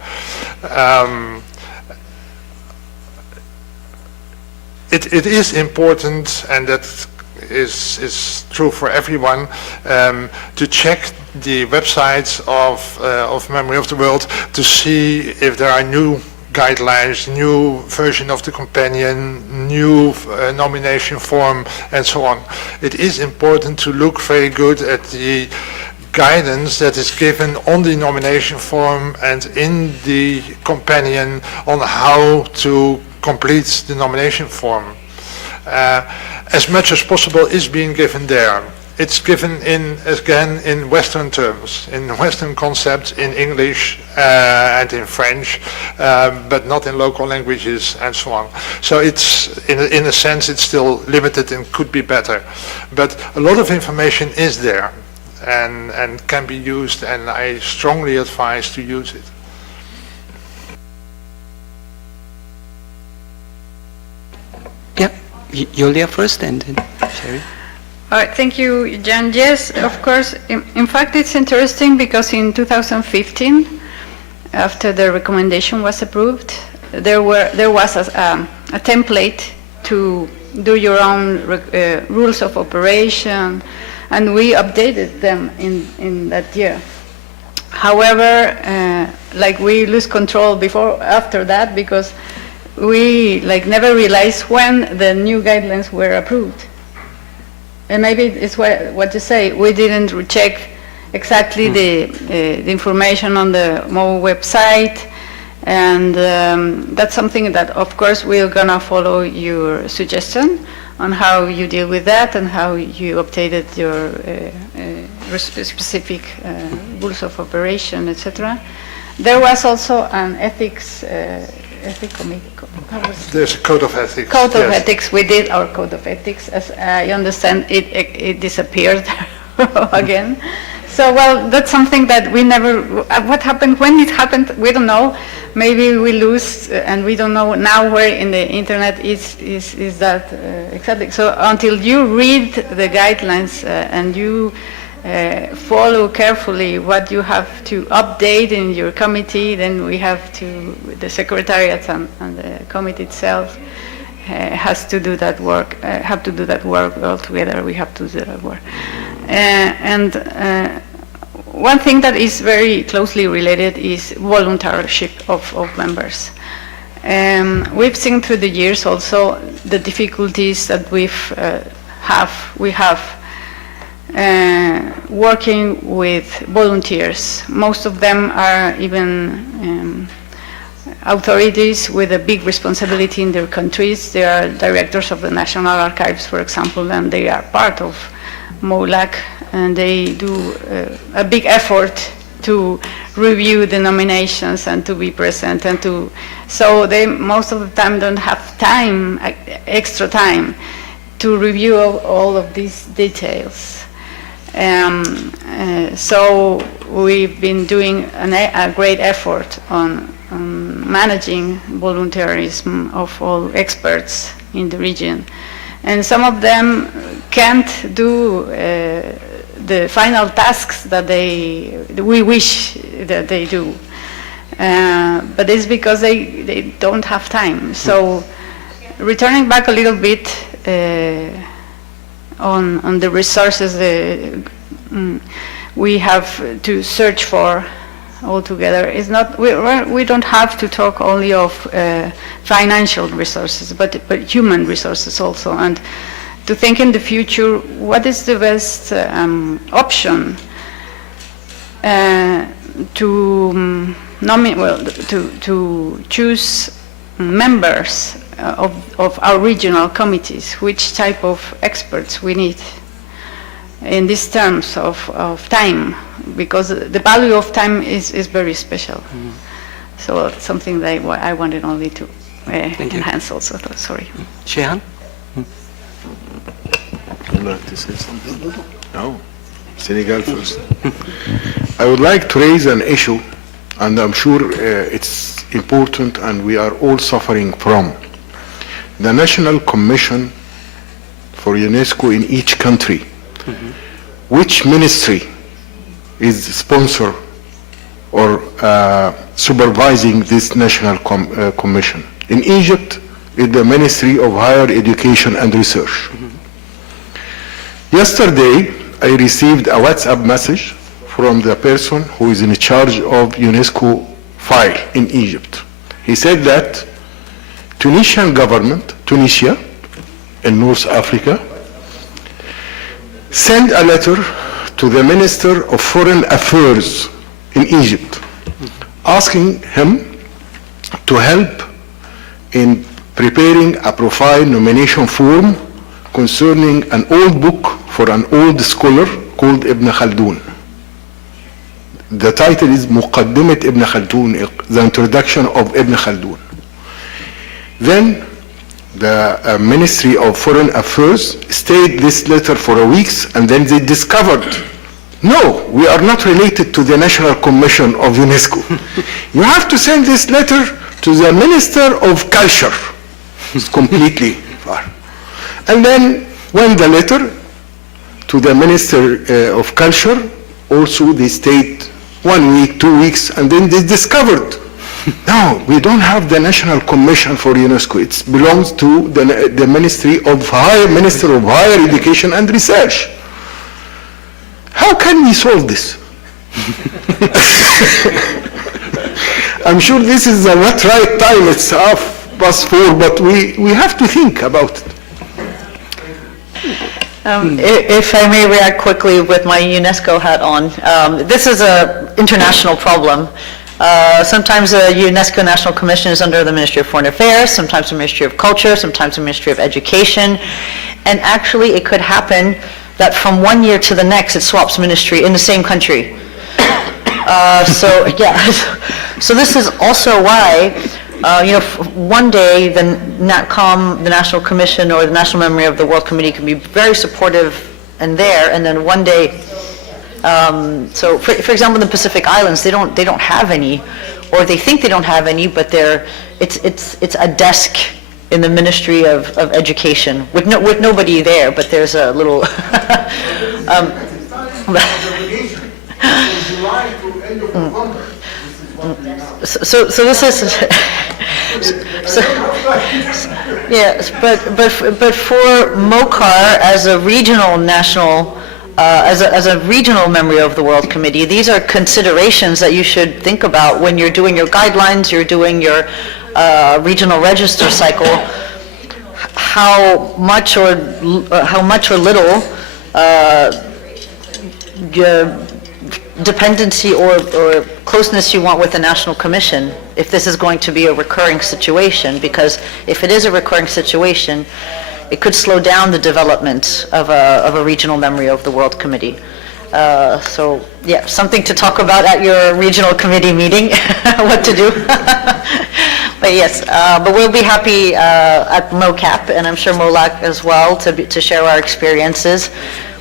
It is important, and that is true for everyone, to check the websites of Memory of the World to see if there are new guidelines, new version of the companion, new nomination form, and so on. It is important to look very good at the guidance that is given on the nomination form and in the companion on how to complete the nomination form. As much as possible is being given there. It's given in Western terms, in Western concepts, in English and in French, but not in local languages and so on. So it's, in a sense, it's still limited and could be better. But a lot of information is there. and can be used, and I strongly advise to use it. Yeah, Yulia first and then Sherry. All right, thank you, Jan. Yes, of course. In fact, it's interesting because in 2015, after the recommendation was approved, there was a template to do your own rules of operation, and we updated them in that year. However, like we lose control after that because we never realized when the new guidelines were approved. And maybe it's what you say, we didn't check exactly the information on the MoW website, and that's something that, of course, we're gonna follow your suggestion on how you deal with that and how you updated your specific rules of operation, etc. There was also an ethics There's a code of ethics. Code of ethics. We did our code of ethics. As I understand, it disappeared again. So, well, that's something that we never. What happened when it happened? We don't know. Maybe we lose, and we don't know now where in the internet is that exactly. So until you read the guidelines and you follow carefully what you have to update in your committee, then we have to, the secretariat and the committee itself has to do that work, all together. We have to do that work. One thing that is very closely related is volunteership of members. We've seen through the years also the difficulties that we have working with volunteers. Most of them are even authorities with a big responsibility in their countries. They are directors of the National Archives, for example, and they are part of MoLAC, and they do a big effort to review the nominations and to be present and to, so they most of the time don't have time, extra time, to review all of these details. So we've been doing a great effort on managing volunteerism of all experts in the region. And some of them can't do the final tasks that we wish that they do. But it's because they don't have time. So returning back a little bit on the resources we have to search for altogether, is not, we don't have to talk only of financial resources, but human resources also, and to think in the future what is the best option to choose members of our regional committees, which type of experts we need in these terms of time, because the value of time is very special. Mm-hmm. So it's something that I wanted only to enhance also. Sorry. Shehan? Would you like to say something? No. Senegal first. I would like to raise an issue, and I'm sure it's important and we are all suffering from. The National Commission for UNESCO in each country. Mm-hmm. Which ministry is sponsor or supervising this national commission? In Egypt, it's the Ministry of Higher Education and Research. Mm-hmm. Yesterday, I received a WhatsApp message from the person who is in charge of UNESCO file in Egypt. He said that Tunisian government, Tunisia, in North Africa, sent a letter to the Minister of Foreign Affairs in Egypt, asking him to help in preparing a profile nomination form concerning an old book for an old scholar called Ibn Khaldun. The title is Muqaddimat Ibn Khaldun, the introduction of Ibn Khaldun. Then the Ministry of Foreign Affairs stayed this letter for a week, and then they discovered No, we are not related to the National Commission of UNESCO. You have to send this letter to the Minister of Culture. It's completely far. And then when the letter to the Minister of Culture, also they stayed 1 week, 2 weeks, and then they discovered, no, we don't have the National Commission for UNESCO. It belongs to the Minister of Higher Education and Research. How can we solve this? I'm sure this is the not right time. It's 4:30, but we have to think about it. If I may react quickly with my UNESCO hat on, this is an international problem. Sometimes the UNESCO National Commission is under the Ministry of Foreign Affairs, sometimes the Ministry of Culture, sometimes the Ministry of Education, and actually it could happen that from 1 year to the next it swaps ministry in the same country. So this is also why, one day the NatCom, the National Commission, or the National Memory of the World Committee can be very supportive and then one day, so for example, in the Pacific Islands, they don't have any, or they think they don't have any, but it's a desk in the Ministry of Education with nobody there, but there's a little. So this is. Yes, but for MOCAR as a regional national. As a regional memory of the World Committee, these are considerations that you should think about when you're doing your guidelines, you're doing your regional register cycle, how much or little dependency or closeness you want with the National Commission, if this is going to be a recurring situation, because if it is a recurring situation, it could slow down the development of a regional memory of the World Committee. So, yeah, something to talk about at your regional committee meeting, what to do. But yes, but we'll be happy at MOCAP, and I'm sure MOLAC as well, to share our experiences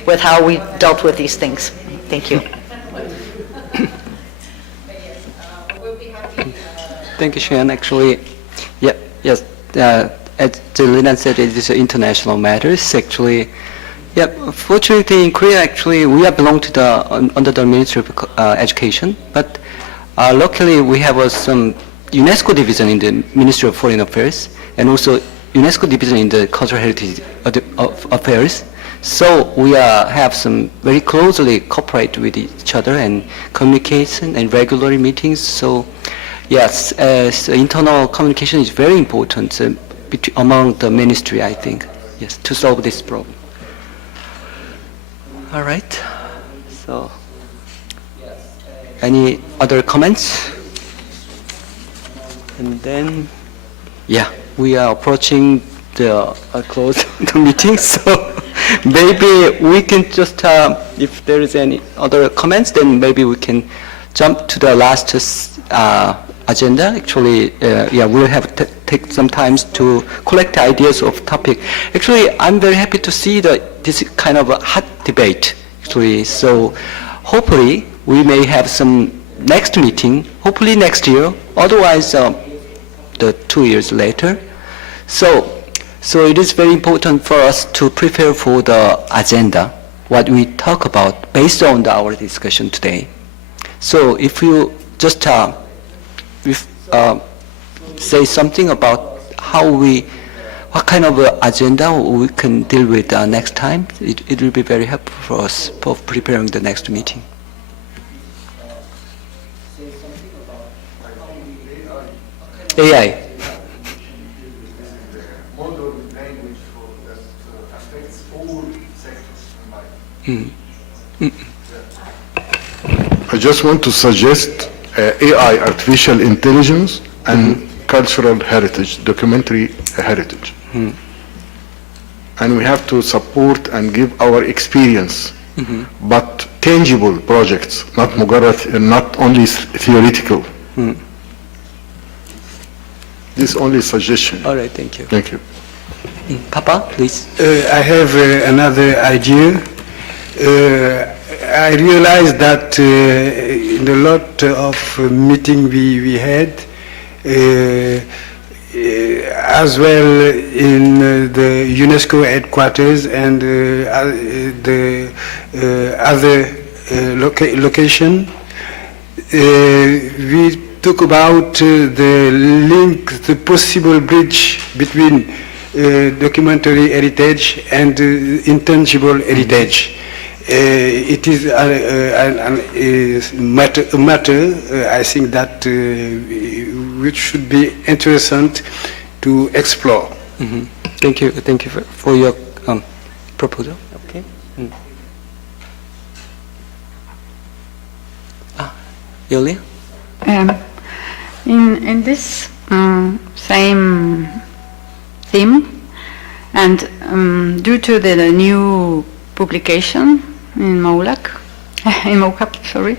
with how we dealt with these things. Thank you. Thank you, Sharon. Actually, yes. As Lina said, it is international matters. Actually, fortunately in Korea, actually, we belong to under the Ministry of Education, but luckily we have some UNESCO division in the Ministry of Foreign Affairs, and also UNESCO division in the Cultural Heritage Affairs. So we have some very closely cooperate with each other and communication and regular meetings. So yes, internal communication is very important. Among the ministry, I think, yes, to solve this problem. All right. So, any other comments? And then, we are approaching the close the meeting, so maybe we can just, if there is any other comments, then maybe we can jump to the last agenda. Actually, we'll have to take some time to collect ideas of topic. Actually, I'm very happy to see this kind of a hot debate. Actually, so hopefully we may have some next meeting. Hopefully next year. Otherwise, the 2 years later. So it is very important for us to prepare for the agenda, what we talk about based on our discussion today. So if you just say something about what kind of agenda we can deal with next time, it will be very helpful for us for preparing the next meeting. AI. I just want to suggest AI, artificial intelligence, and cultural heritage, documentary heritage. And we have to support and give our experience, but tangible projects, not only theoretical. This only suggestion. All right, thank you. Thank you. Papa, please. I have another idea. I realized that in a lot of meeting we had, as well in the UNESCO headquarters and the other location, we talk about the link, the possible bridge between documentary heritage and intangible heritage. It is a matter I think that which should be interesting to explore. Mm-hmm. Thank you for your proposal. Okay. Mm. Yulia? In this same theme, and due to the new publication in MoWLAC, in MoCap, sorry,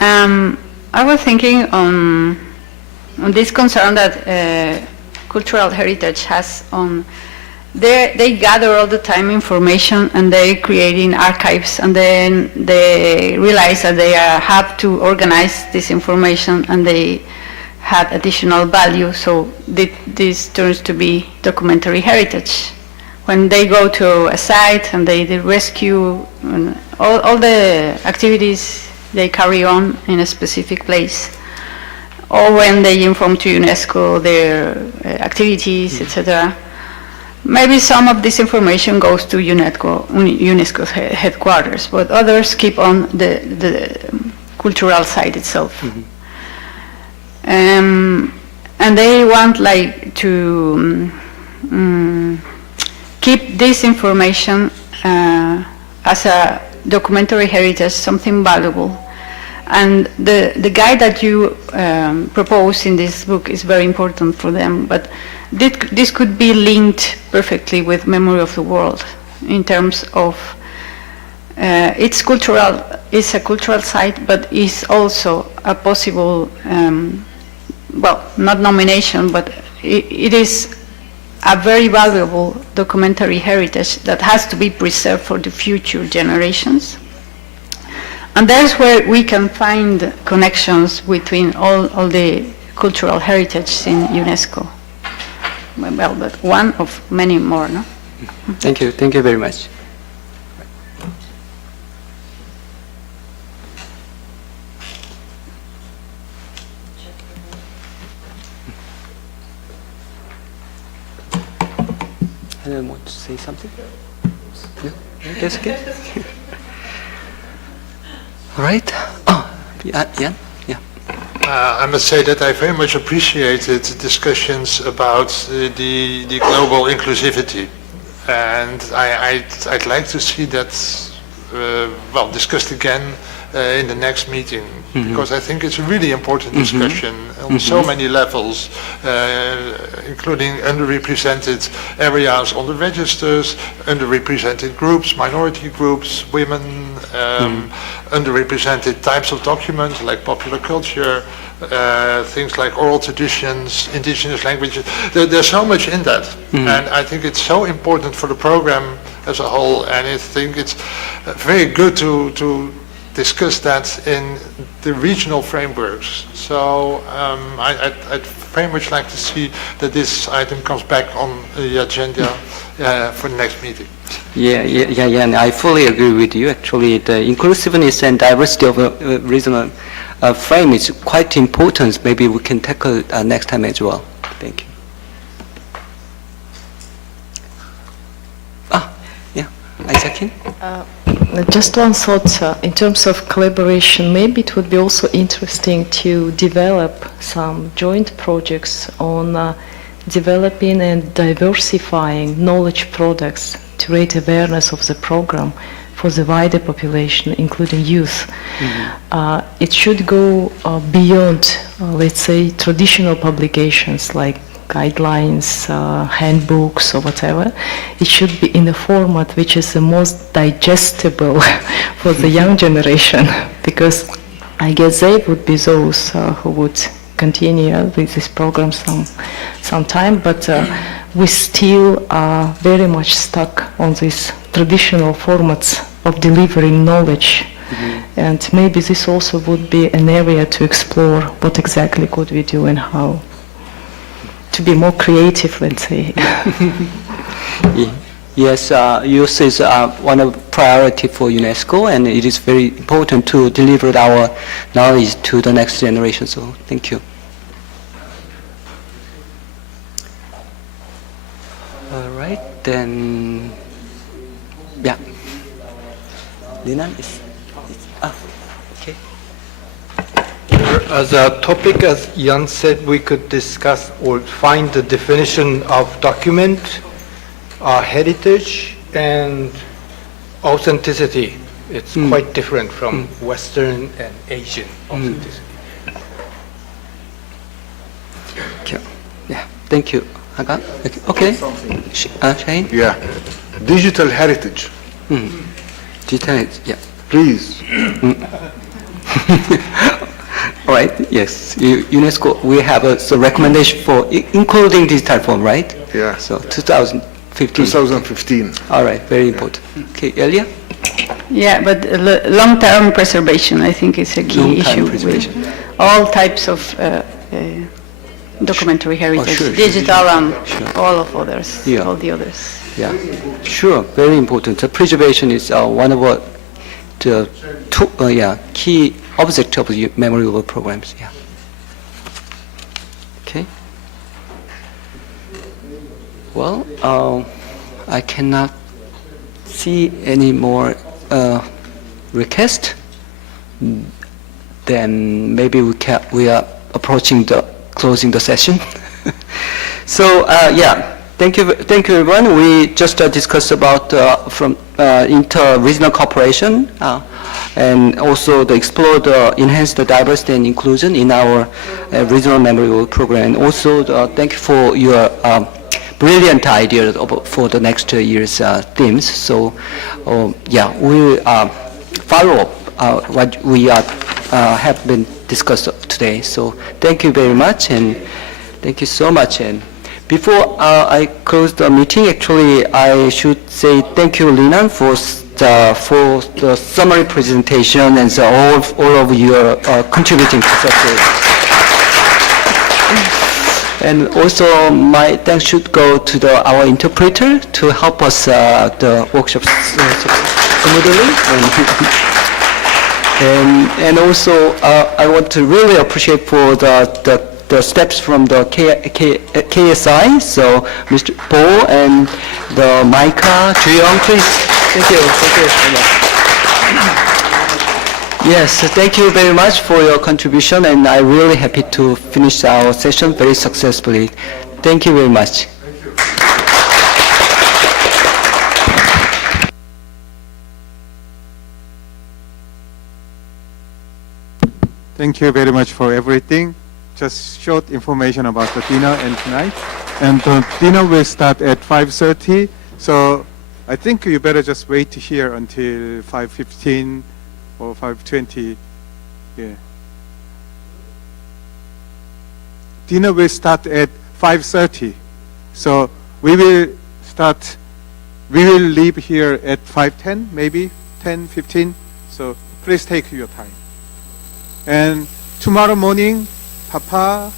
I was thinking on this concern that cultural heritage has on. They gather all the time information and they creating archives, and then they realize that they have to organize this information and they had additional value, so this turns to be documentary heritage. When they go to a site and they rescue and all the activities they carry on in a specific place, or when they inform to UNESCO their activities, etc. Maybe some of this information goes to UNESCO's headquarters, but others keep on the cultural site itself. Mm-hmm. And they want like to keep this information as a documentary heritage, something valuable. And the guide that you propose in this book is very important for them, but this could be linked perfectly with Memory of the World in terms of it's a cultural site, but it's also a possible, well, not nomination, but it is a very valuable documentary heritage that has to be preserved for the future generations. And that's where we can find connections between all the cultural heritage in UNESCO. Well, but one of many more, no? Thank you very much. Anyone want to say something? No? That's okay. All right. Oh, Jan? Yeah. I must say that I very much appreciated discussions about the global inclusivity, and I'd like to see that well discussed again in the next meeting, because I think it's a really important discussion on so many levels, including underrepresented areas on the registers, underrepresented groups, minority groups, women, underrepresented types of documents like popular culture, things like oral traditions, indigenous languages. There's so much in that, and I think it's so important for the program as a whole, and I think it's very good to discuss that in the regional frameworks. So I'd very much like to see that this item comes back on the agenda for the next meeting. Yeah, and I fully agree with you. Actually, the inclusiveness and diversity of a regional frame is quite important. Maybe we can tackle next time as well. Thank you. Isaac? Just one thought, in terms of collaboration, maybe it would be also interesting to develop some joint projects on developing and diversifying knowledge products to raise awareness of the program for the wider population, including youth. It should go beyond, let's say, traditional publications like guidelines, handbooks, or whatever. It should be in a format which is the most digestible for the young generation, because I guess they would be those who would continue with this program some time, but we still are very much stuck on these traditional formats of delivering knowledge. And maybe this also would be an area to explore what exactly could we do and how. To be more creative, let's say. Yes, youth is one of priority for UNESCO, and it is very important to deliver our knowledge to the next generation. So, thank you. All right, then, yeah. Lina is okay. As a topic, as Jan said, we could discuss or find the definition of document, heritage, and authenticity. It's quite different from Western and Asian authenticity. Okay. Yeah, thank you. Haga? Okay. Shane? Yeah. Digital heritage. Digital heritage, yeah. Please. All right, yes. UNESCO, we have a recommendation for including digital form, right? Yeah. So 2015. 2015. All right, very important. Okay, Elia? Yeah, but long-term preservation, I think, is a key Long-term issue preservation. with all types of documentary heritage, sure, digital and sure. all of others, Yeah. all the others. Yeah, sure, very important. The preservation is one of the key object of the memory over programs. Yeah. Okay. Well, I cannot see any more requests. Then maybe we are approaching the closing the session. So yeah. Thank you, everyone. We just discussed about from inter-regional cooperation and also explore the enhance the diversity and inclusion in our regional memory work program. And also, thank you for your brilliant ideas for the next year's themes. So, yeah, we follow up what we have been discussed today. So, thank you very much, and thank you so much. And before I close the meeting, actually, I should say thank you, Lina, for the summary presentation and all of your contributing to such a. And also, my thanks should go to our interpreter to help us the workshop smoothly. And also, I want to really appreciate for the steps from the KSI, so Mr. Paul and the Micah, Juyong, please. Thank you so much. Yes, thank you very much for your contribution, and I'm really happy to finish our session very successfully. Thank you very much. Thank you very much for everything. Just short information about the dinner and tonight. And the dinner will start at 5:30. So I think you better just wait here until 5:15 or 5:20. Yeah. Dinner will start at 5:30. So we will leave here at 5:10, maybe 10:15. So please take your time. And tomorrow morning, Papa,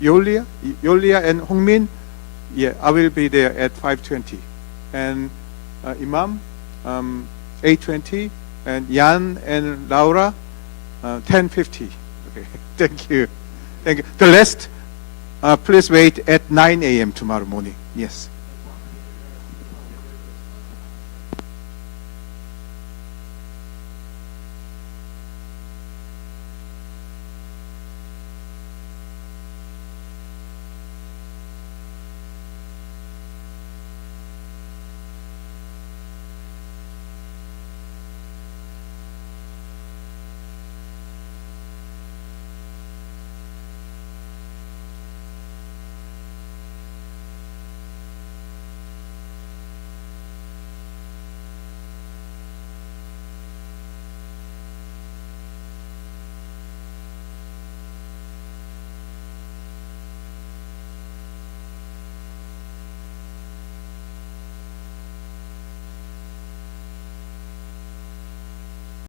Yolia and Hongmin, yeah, I will be there at 5:20. And Imam, 8:20, and Jan and Laura, 10:50. Okay, thank you. Thank you. The rest, please wait at 9 a.m. tomorrow morning. Yes.